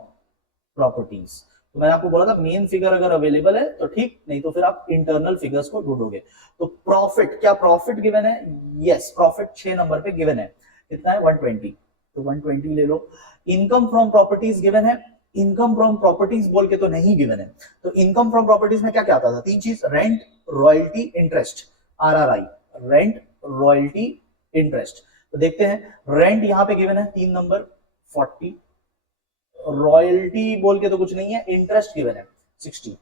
properties, तो मैंने आपको बोला था मेन फिगर अगर अवेलेबल है तो ठीक, नहीं तो फिर आप इंटरनल फिगर्स को ढूंढोगे। तो प्रॉफिट, क्या प्रॉफिट गिवन है, यस प्रॉफिट 6 नंबर पे गिवन है, कितना है 120, तो 120 ले लो। इनकम फ्रॉम प्रॉपर्टीज गिवन है, इनकम फ्रॉम प्रॉपर्टीज बोल के तो नहीं गिवन है। तो इनकम फ्रॉम प्रॉपर्टीज में क्या क्या आता था, 3 चीज, rent royalty interest, RRI, rent royalty interest. तो देखते हैं, रेंट यहां पे गिवन है 3 नंबर 40, रॉयल्टी बोल के तो कुछ नहीं है, इंटरेस्ट गिवन है 60,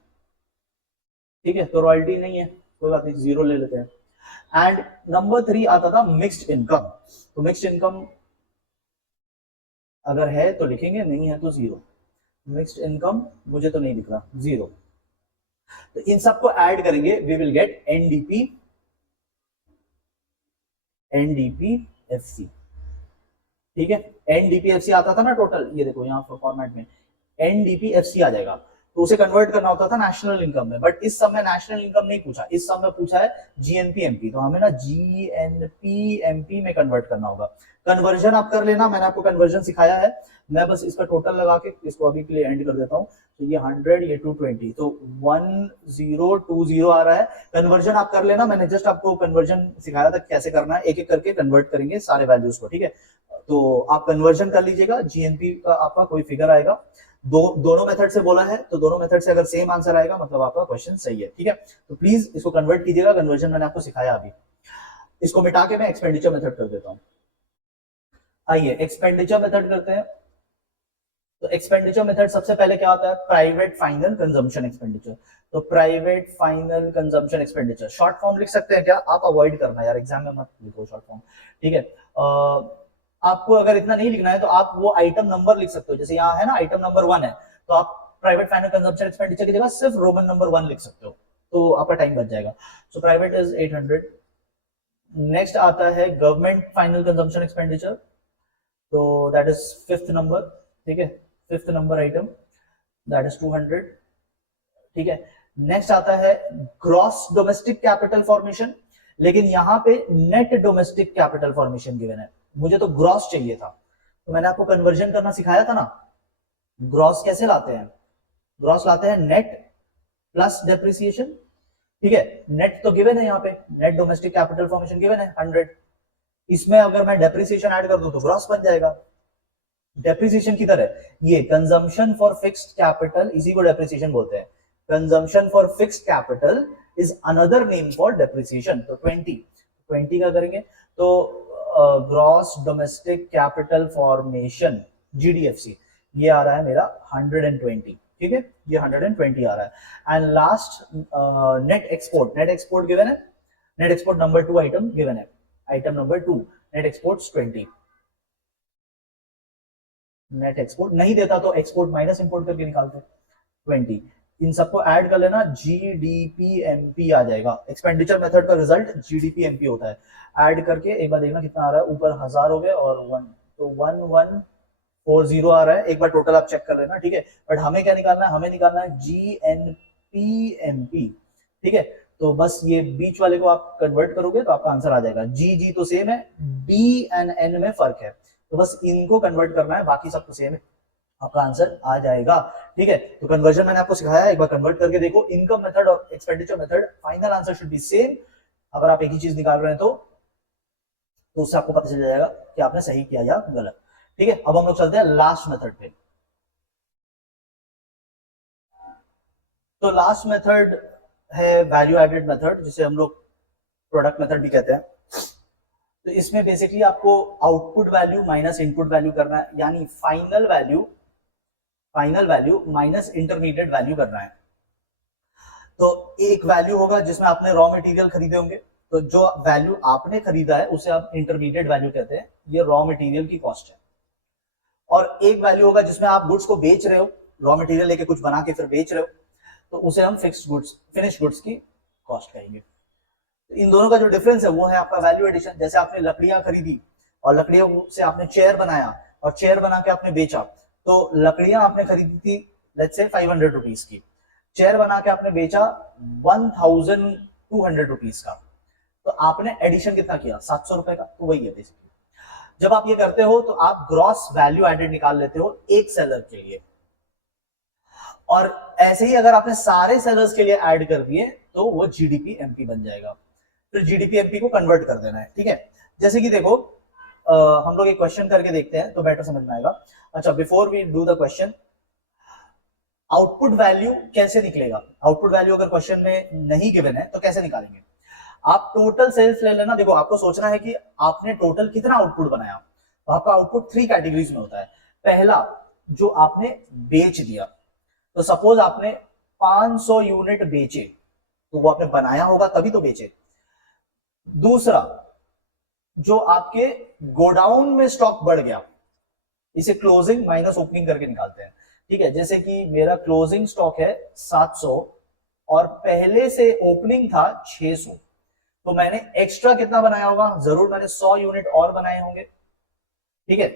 ठीक है। तो रॉयल्टी नहीं है, कोई बात नहीं, 0 ले लेते हैं। एंड नंबर 3 आता था मिक्स्ड इनकम। तो मिक्स्ड इनकम अगर है तो लिखेंगे, नहीं है तो 0। मिक्स्ड इनकम मुझे तो नहीं दिख रहा, 0। तो इन सबको ऐड करेंगे, वी विल गेट एनडीपीएफसी, ठीक है। एनडीपीएफसी आता था ना टोटल, ये देखो यहाँ फॉर्मेट में एनडीपीएफसी आ जाएगा। तो उसे कन्वर्ट करना होता था नेशनल इनकम में, बट इस समय नेशनल इनकम नहीं पूछा, इस समय पूछा है जीएनपीएमपी। तो हमें ना जीएनपीएमपी में कन्वर्ट करना होगा। कन्वर्जन आप कर लेना, मैंने आपको कन्वर्जन सिखाया है। मैं बस इसका टोटल लगा के इसको अभी के लिए एंड कर देता हूँ। तो ये 100, ये 220, तो 1020 आ रहा है। कन्वर्जन आप कर लेना, मैंने जस्ट आपको कन्वर्जन सिखाया था कैसे करना है, एक एक करके कन्वर्ट करेंगे सारे वैल्यूज को, ठीक है। तो आप कन्वर्जन कर लीजिएगा, जीएनपी का आपका कोई फिगर आएगा, दोनों मेथड से बोला है तो दोनों मेथड से अगर सेम आंसर आएगा मतलब आपका क्वेश्चन सही है, ठीक है। तो प्लीज इसको कन्वर्ट कीजिएगा, कन्वर्जन मैंने आपको सिखाया अभी। इसको मिटा के मैं एक्सपेंडिचर मेथड कर देता हूं। आइए एक्सपेंडिचर मेथड करते हैं। तो एक्सपेंडिचर मेथड सबसे पहले क्या होता है, प्राइवेट फाइनल कंजम्पशन एक्सपेंडिचर। तो private final consumption expenditure short form लिख सकते हैं क्या, आप अवॉइड करना यार, एग्जाम में मत लिखो शॉर्ट फॉर्म, ठीक है। आपको अगर इतना नहीं लिखना है तो आप वो आइटम नंबर लिख सकते हो, जैसे यहाँ है ना आइटम नंबर 1 है, तो आप प्राइवेट फाइनल कंजम्पशन एक्सपेंडिचर की जगह सिर्फ रोमन नंबर 1 लिख सकते हो, तो आपका टाइम बच जाएगा। So private is 800। नेक्स्ट आता है गवर्नमेंट फाइनल कंजम्पशन एक्सपेंडिचर, तो दैट इज 5th नंबर, ठीक है, 5th number item, that is 200, ठीक है। नेक्स्ट आता है ग्रॉस डोमेस्टिक कैपिटल फॉर्मेशन, लेकिन यहां पे net domestic capital formation given है, मुझे तो ग्रॉस चाहिए था, तो मैंने आपको कन्वर्जन करना सिखाया था ना। ग्रॉस कैसे लाते हैं, ग्रॉस लाते हैं नेट प्लस डेप्रिसिएशन, ठीक है। नेट तो गिवन है यहाँ पे, net domestic capital formation given है 100, इसमें अगर मैं डेप्रिसिएशन ऐड कर दूं तो ग्रॉस बन जाएगा। डेप्रिसिएशन की तरह ये कंजम्पशन फॉर फिक्स्ड कैपिटल, इसी को डेप्रिसिएशन बोलते हैं। Consumption for fixed capital is another name for depreciation. तो 20 का करेंगे तो ग्रॉस डोमेस्टिक कैपिटल फॉर्मेशन जीडीएफसी, ये आ रहा है मेरा 120, ठीक है, ये 120 आ रहा है। And last net export, net export given है, net export number 2 item given है, item number 2 net exports 20। Net export नहीं देता तो एक्सपोर्ट माइनस इंपोर्ट करके निकालते 20, इन सबको ऐड कर लेना, जीडीपीएमपी आ जाएगा। एक्सपेंडिचर मेथड का रिजल्ट जीडीपीएमपी होता है, ऐड करके एक बार देखना कितना आ रहा है, ऊपर 1000 हो गए और 1, तो 1140 आ रहा है, एक बार टोटल आप चेक कर लेना, ठीक है। बट हमें क्या निकालना है, हमें निकालना है जीएनपीएमपी, ठीक है। तो बस ये बीच वाले को आप कन्वर्ट करोगे तो आपका आंसर आ जाएगा। जी तो सेम है, डी एंड एन में फर्क है, तो बस इनको कन्वर्ट करना है, बाकी सब तो सेम है, आपका आंसर आ जाएगा, ठीक है। तो कन्वर्जन मैंने आपको सिखाया, एक बार कन्वर्ट करके देखो, इनकम मेथड और expenditure method, final answer should be same. अगर आप एक ही चीज निकाल रहे हैं तो उससे आपको पता चल जाएगा कि आपने सही किया या गलत, ठीक है। अब हम लोग चलते हैं लास्ट मेथड पे। तो लास्ट मेथड है वैल्यू एडेड मेथड, जिसे हम लोग प्रोडक्ट मेथड भी कहते हैं। तो इसमें बेसिकली आपको output value minus input value करना है, यानी final value minus intermediate value करना है। तो एक वैल्यू होगा जिसमें आपने रॉ मटेरियल खरीदे होंगे, तो जो वैल्यू आपने खरीदा है उसे आप इंटरमीडिएट वैल्यू कहते हैं, ये रॉ मटेरियल की कॉस्ट है। और एक वैल्यू होगा जिसमें आप गुड्स को बेच रहे हो, रॉ मटेरियल लेके कुछ बना के फिर बेच रहे हो, तो उसे हम फिक्स्ड गुड्स, फिनिश गुड्स की कॉस्ट कहेंगे। इन दोनों का जो डिफरेंस है वो है आपका वैल्यू एडिशन। जैसे आपने लकड़ियां खरीदी और लकड़ियों से आपने चेयर बनाया और चेयर बना के आपने बेचा, तो लकड़ियां आपने खरीदी थी लेट्स से 500 रुपीज की, चेयर बना के आपने बेचा 1200 रुपीज का, तो आपने एडिशन कितना किया, 700 रुपए का। तो वही है बेसिकली, जब आप ये करते हो तो आप ग्रॉस वैल्यू एडेड निकाल लेते हो एक सेलर के लिए, और ऐसे ही अगर आपने सारे सेलर्स के लिए ऐड कर दिए तो वो जीडीपी एमपी बन जाएगा। फिर जीडीपी एमपी को कन्वर्ट कर देना है, ठीक है। जैसे कि देखो हम लोग एक क्वेश्चन करके देखते हैं तो बेटर समझ में आएगा। अच्छा, before we do the question, output value कैसे निकलेगा, आउटपुट वैल्यू अगर क्वेश्चन में नहीं गिवन है तो कैसे निकालेंगे। आप टोटल सेल्स ले लेना, देखो आपको सोचना है कि आपने टोटल कितना आउटपुट बनाया, तो आपका आउटपुट 3 कैटेगरीज में होता है। पहला, जो आपने बेच दिया, तो सपोज आपने 500 यूनिट बेचे, तो वो आपने बनाया होगा तभी तो बेचे। दूसरा, जो आपके गोडाउन में स्टॉक बढ़ गया, इसे क्लोजिंग माइनस ओपनिंग करके निकालते हैं, ठीक है। जैसे कि मेरा क्लोजिंग स्टॉक है 700 और पहले से ओपनिंग था 600, तो मैंने एक्स्ट्रा कितना बनाया होगा, जरूर मैंने 100 यूनिट और बनाए होंगे, ठीक है।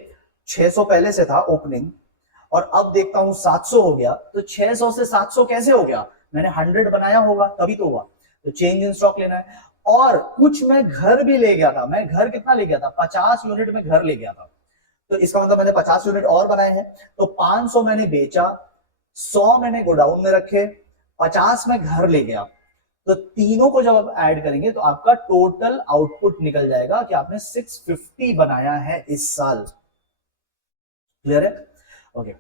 600 पहले से था ओपनिंग और अब देखता हूं 700 हो गया, तो 600 से 700 कैसे हो गया, मैंने 100 बनाया होगा तभी तो हुआ, तो चेंज इन स्टॉक लेना है। और कुछ मैं घर भी ले गया था, मैं घर कितना ले गया था, 50 यूनिट में घर ले गया था, तो इसका मतलब मैंने 50 यूनिट और बनाए हैं, तो 500 मैंने बेचा, 100 मैंने गोडाउन में रखे, 50 में घर ले गया, तो तीनों को जब आप ऐड करेंगे तो आपका टोटल आउटपुट निकल जाएगा कि आपने 650 बनाया है इस साल। क्लियर है? ओके।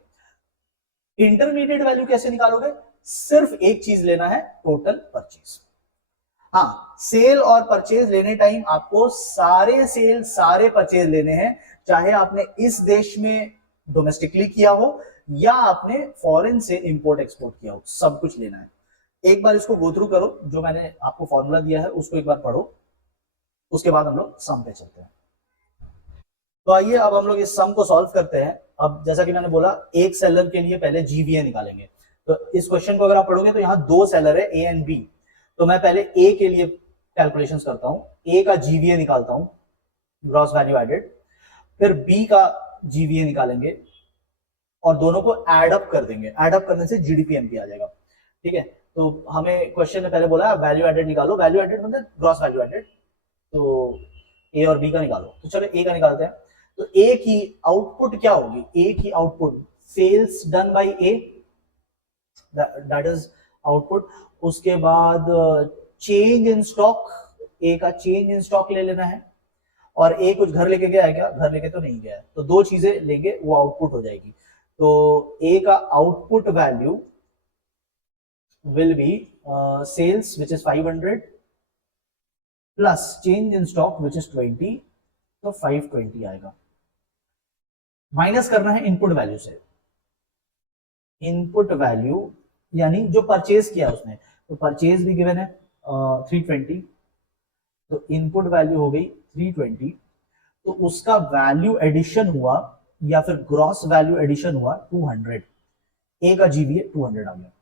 इंटरमीडिएट वैल्यू कैसे निकालोगे? सिर्फ एक चीज लेना है, टोटल परचेज। हाँ, सेल और परचेज लेने टाइम आपको सारे सेल सारे परचेज लेने हैं, चाहे आपने इस देश में डोमेस्टिकली किया हो या आपने फॉरेन से इंपोर्ट एक्सपोर्ट किया हो, सब कुछ लेना है। एक बार इसको गो थ्रू करो, जो मैंने आपको फॉर्मूला दिया है उसको एक बार पढ़ो, उसके बाद हम लोग सम पे चलते हैं। तो आइए अब हम लोग इस सम को सॉल्व करते हैं। अब जैसा कि मैंने बोला, एक सेलर के लिए पहले जीवीए निकालेंगे। तो इस क्वेश्चन को अगर आप पढ़ोगे तो यहाँ दो सेलर है, ए एंड बी। तो मैं पहले ए के लिए कैलकुलेशंस करता हूं, ए का जीवीए निकालता हूं, ग्रॉस वैल्यू एडेड, फिर बी का जीवीए निकालेंगे और दोनों को एड अप कर देंगे। एड अप करने से जीडीपीएमपी आ जाएगा। ठीक है, तो हमें क्वेश्चन में पहले बोला वैल्यू एडेड निकालो, वैल्यू एडेड मतलब ग्रॉस वैल्यू एडेड। तो ए और बी का निकालो, तो चलो ए का निकालते हैं। तो ए की आउटपुट क्या होगी? ए की output sales done by A, that is output. उसके बाद चेंज इन स्टॉक, ए का चेंज इन स्टॉक ले लेना है। और ए कुछ घर लेके गया है क्या? घर लेके तो नहीं गया है, तो दो चीजें लेंगे, वो आउटपुट हो जाएगी। तो ए का output value will be sales which is 500 plus change in stock which is 20, तो 520 आएगा। माइनस करना है इनपुट वैल्यू से, इनपुट वैल्यू यानी जो परचेज किया उसने, तो परचेज भी गिवन है 320, तो इनपुट वैल्यू हो गई 320, तो उसका वैल्यू एडिशन हुआ या फिर ग्रॉस वैल्यू एडिशन हुआ 200। ए का जीवीए 200 आ गया।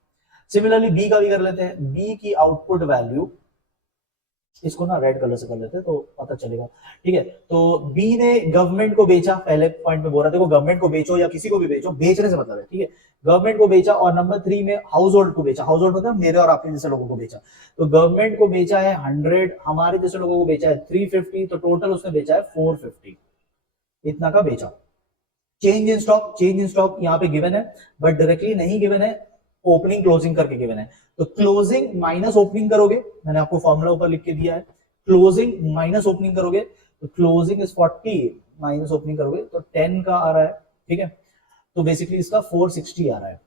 सिमिलरली बी का भी कर लेते हैं। बी की आउटपुट वैल्यू, इसको ना रेड कलर से कर लेते हैं तो पता चलेगा। ठीक है, तो बी ने गवर्नमेंट को बेचा, पहले पॉइंट में बोल रहा था गवर्नमेंट को बेचो या किसी को भी बेचो, बेचने से मतलब है। ठीक है, गवर्नमेंट को बेचा। और नंबर 3 में हाउस होल्ड को बेचा। हाउस होल्ड मतलब मेरे और आपके जैसे लोगों को बेचा। तो गवर्नमेंट को बेचा है 100, हमारे जैसे लोगों को बेचा है 350, तो टोटल उसने बेचा है 450, इतना का बेचा। Change in stock, change in stock यहाँ पे गिवन है बट डायरेक्टली नहीं गिवन है, ओपनिंग क्लोजिंग करके गिवन है। तो क्लोजिंग माइनस ओपनिंग करोगे, मैंने आपको फॉर्मूला ऊपर लिख के दिया है, क्लोजिंग माइनस ओपनिंग करोगे तो क्लोजिंग इज 40, माइनस ओपनिंग करोगे तो 10 का आ रहा है। ठीक है, तो बेसिकली इसका 460 आ रहा है।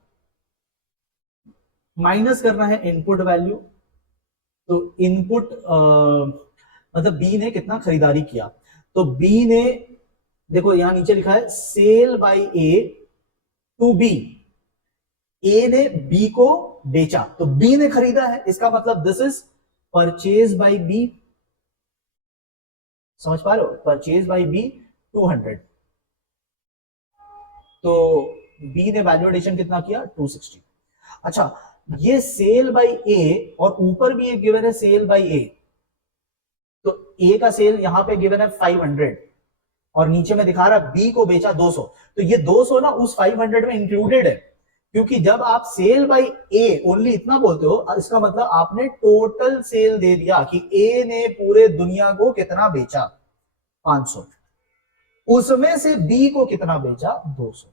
माइनस करना है इनपुट वैल्यू, तो इनपुट मतलब बी ने कितना खरीदारी किया, तो बी ने देखो यहां नीचे लिखा है sale by A to B, A ने बी को बेचा, तो बी ने खरीदा है, इसका मतलब this is purchase by B. समझ पा रहे हो? परचेज बाय बी 200, तो बी ने वैल्यू एडिशन कितना किया? 260। अच्छा, ये सेल बाय ए और ऊपर भी एक गिवन है सेल बाय ए, तो ए का सेल यहां पे गिवन है 500 और नीचे में दिखा रहा है बी को बेचा 200, तो ये 200 ना उस 500 में इंक्लूडेड है। क्योंकि जब आप सेल बाय ए ओनली इतना बोलते हो, इसका मतलब आपने टोटल सेल दे दिया कि ए ने पूरे दुनिया को कितना बेचा, 500, उसमें से बी को कितना बेचा, 200।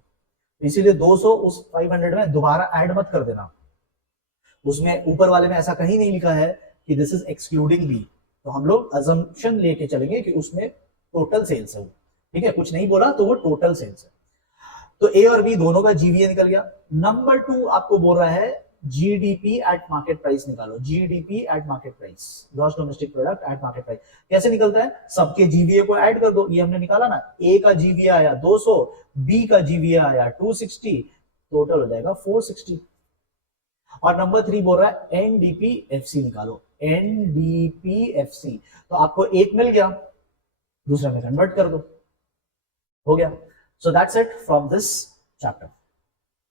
इसीलिए 200 उस 500 में दोबारा ऐड मत कर देना, उसमें ऊपर वाले में ऐसा कहीं नहीं लिखा है कि दिस इज एक्सक्लूडिंग बी, तो हम लोग अजम्पशन लेके चलेंगे कि उसमें टोटल सेल्स है। ठीक है, कुछ नहीं बोला तो वो टोटल सेल्स है। तो ए और बी दोनों का जीवीए निकल गया। नंबर 2 आपको बोल रहा है जीडीपी एट मार्केट प्राइस निकालो। GDP at market price, gross domestic product at market price. कैसे निकलता है? सबके जीवीए को ऐड कर दो, ये हमने निकाला ना। ए का जीवीए आया 200, बी का जीवीए आया 260, टोटल हो जाएगा 460। और नंबर 3 बोल रहा है एनडीपीएफसी निकालो। एनडीपीएफसी, तो आपको एक मिल गया, दूसरे में कन्वर्ट कर दो, हो गया। So that's it from this chapter.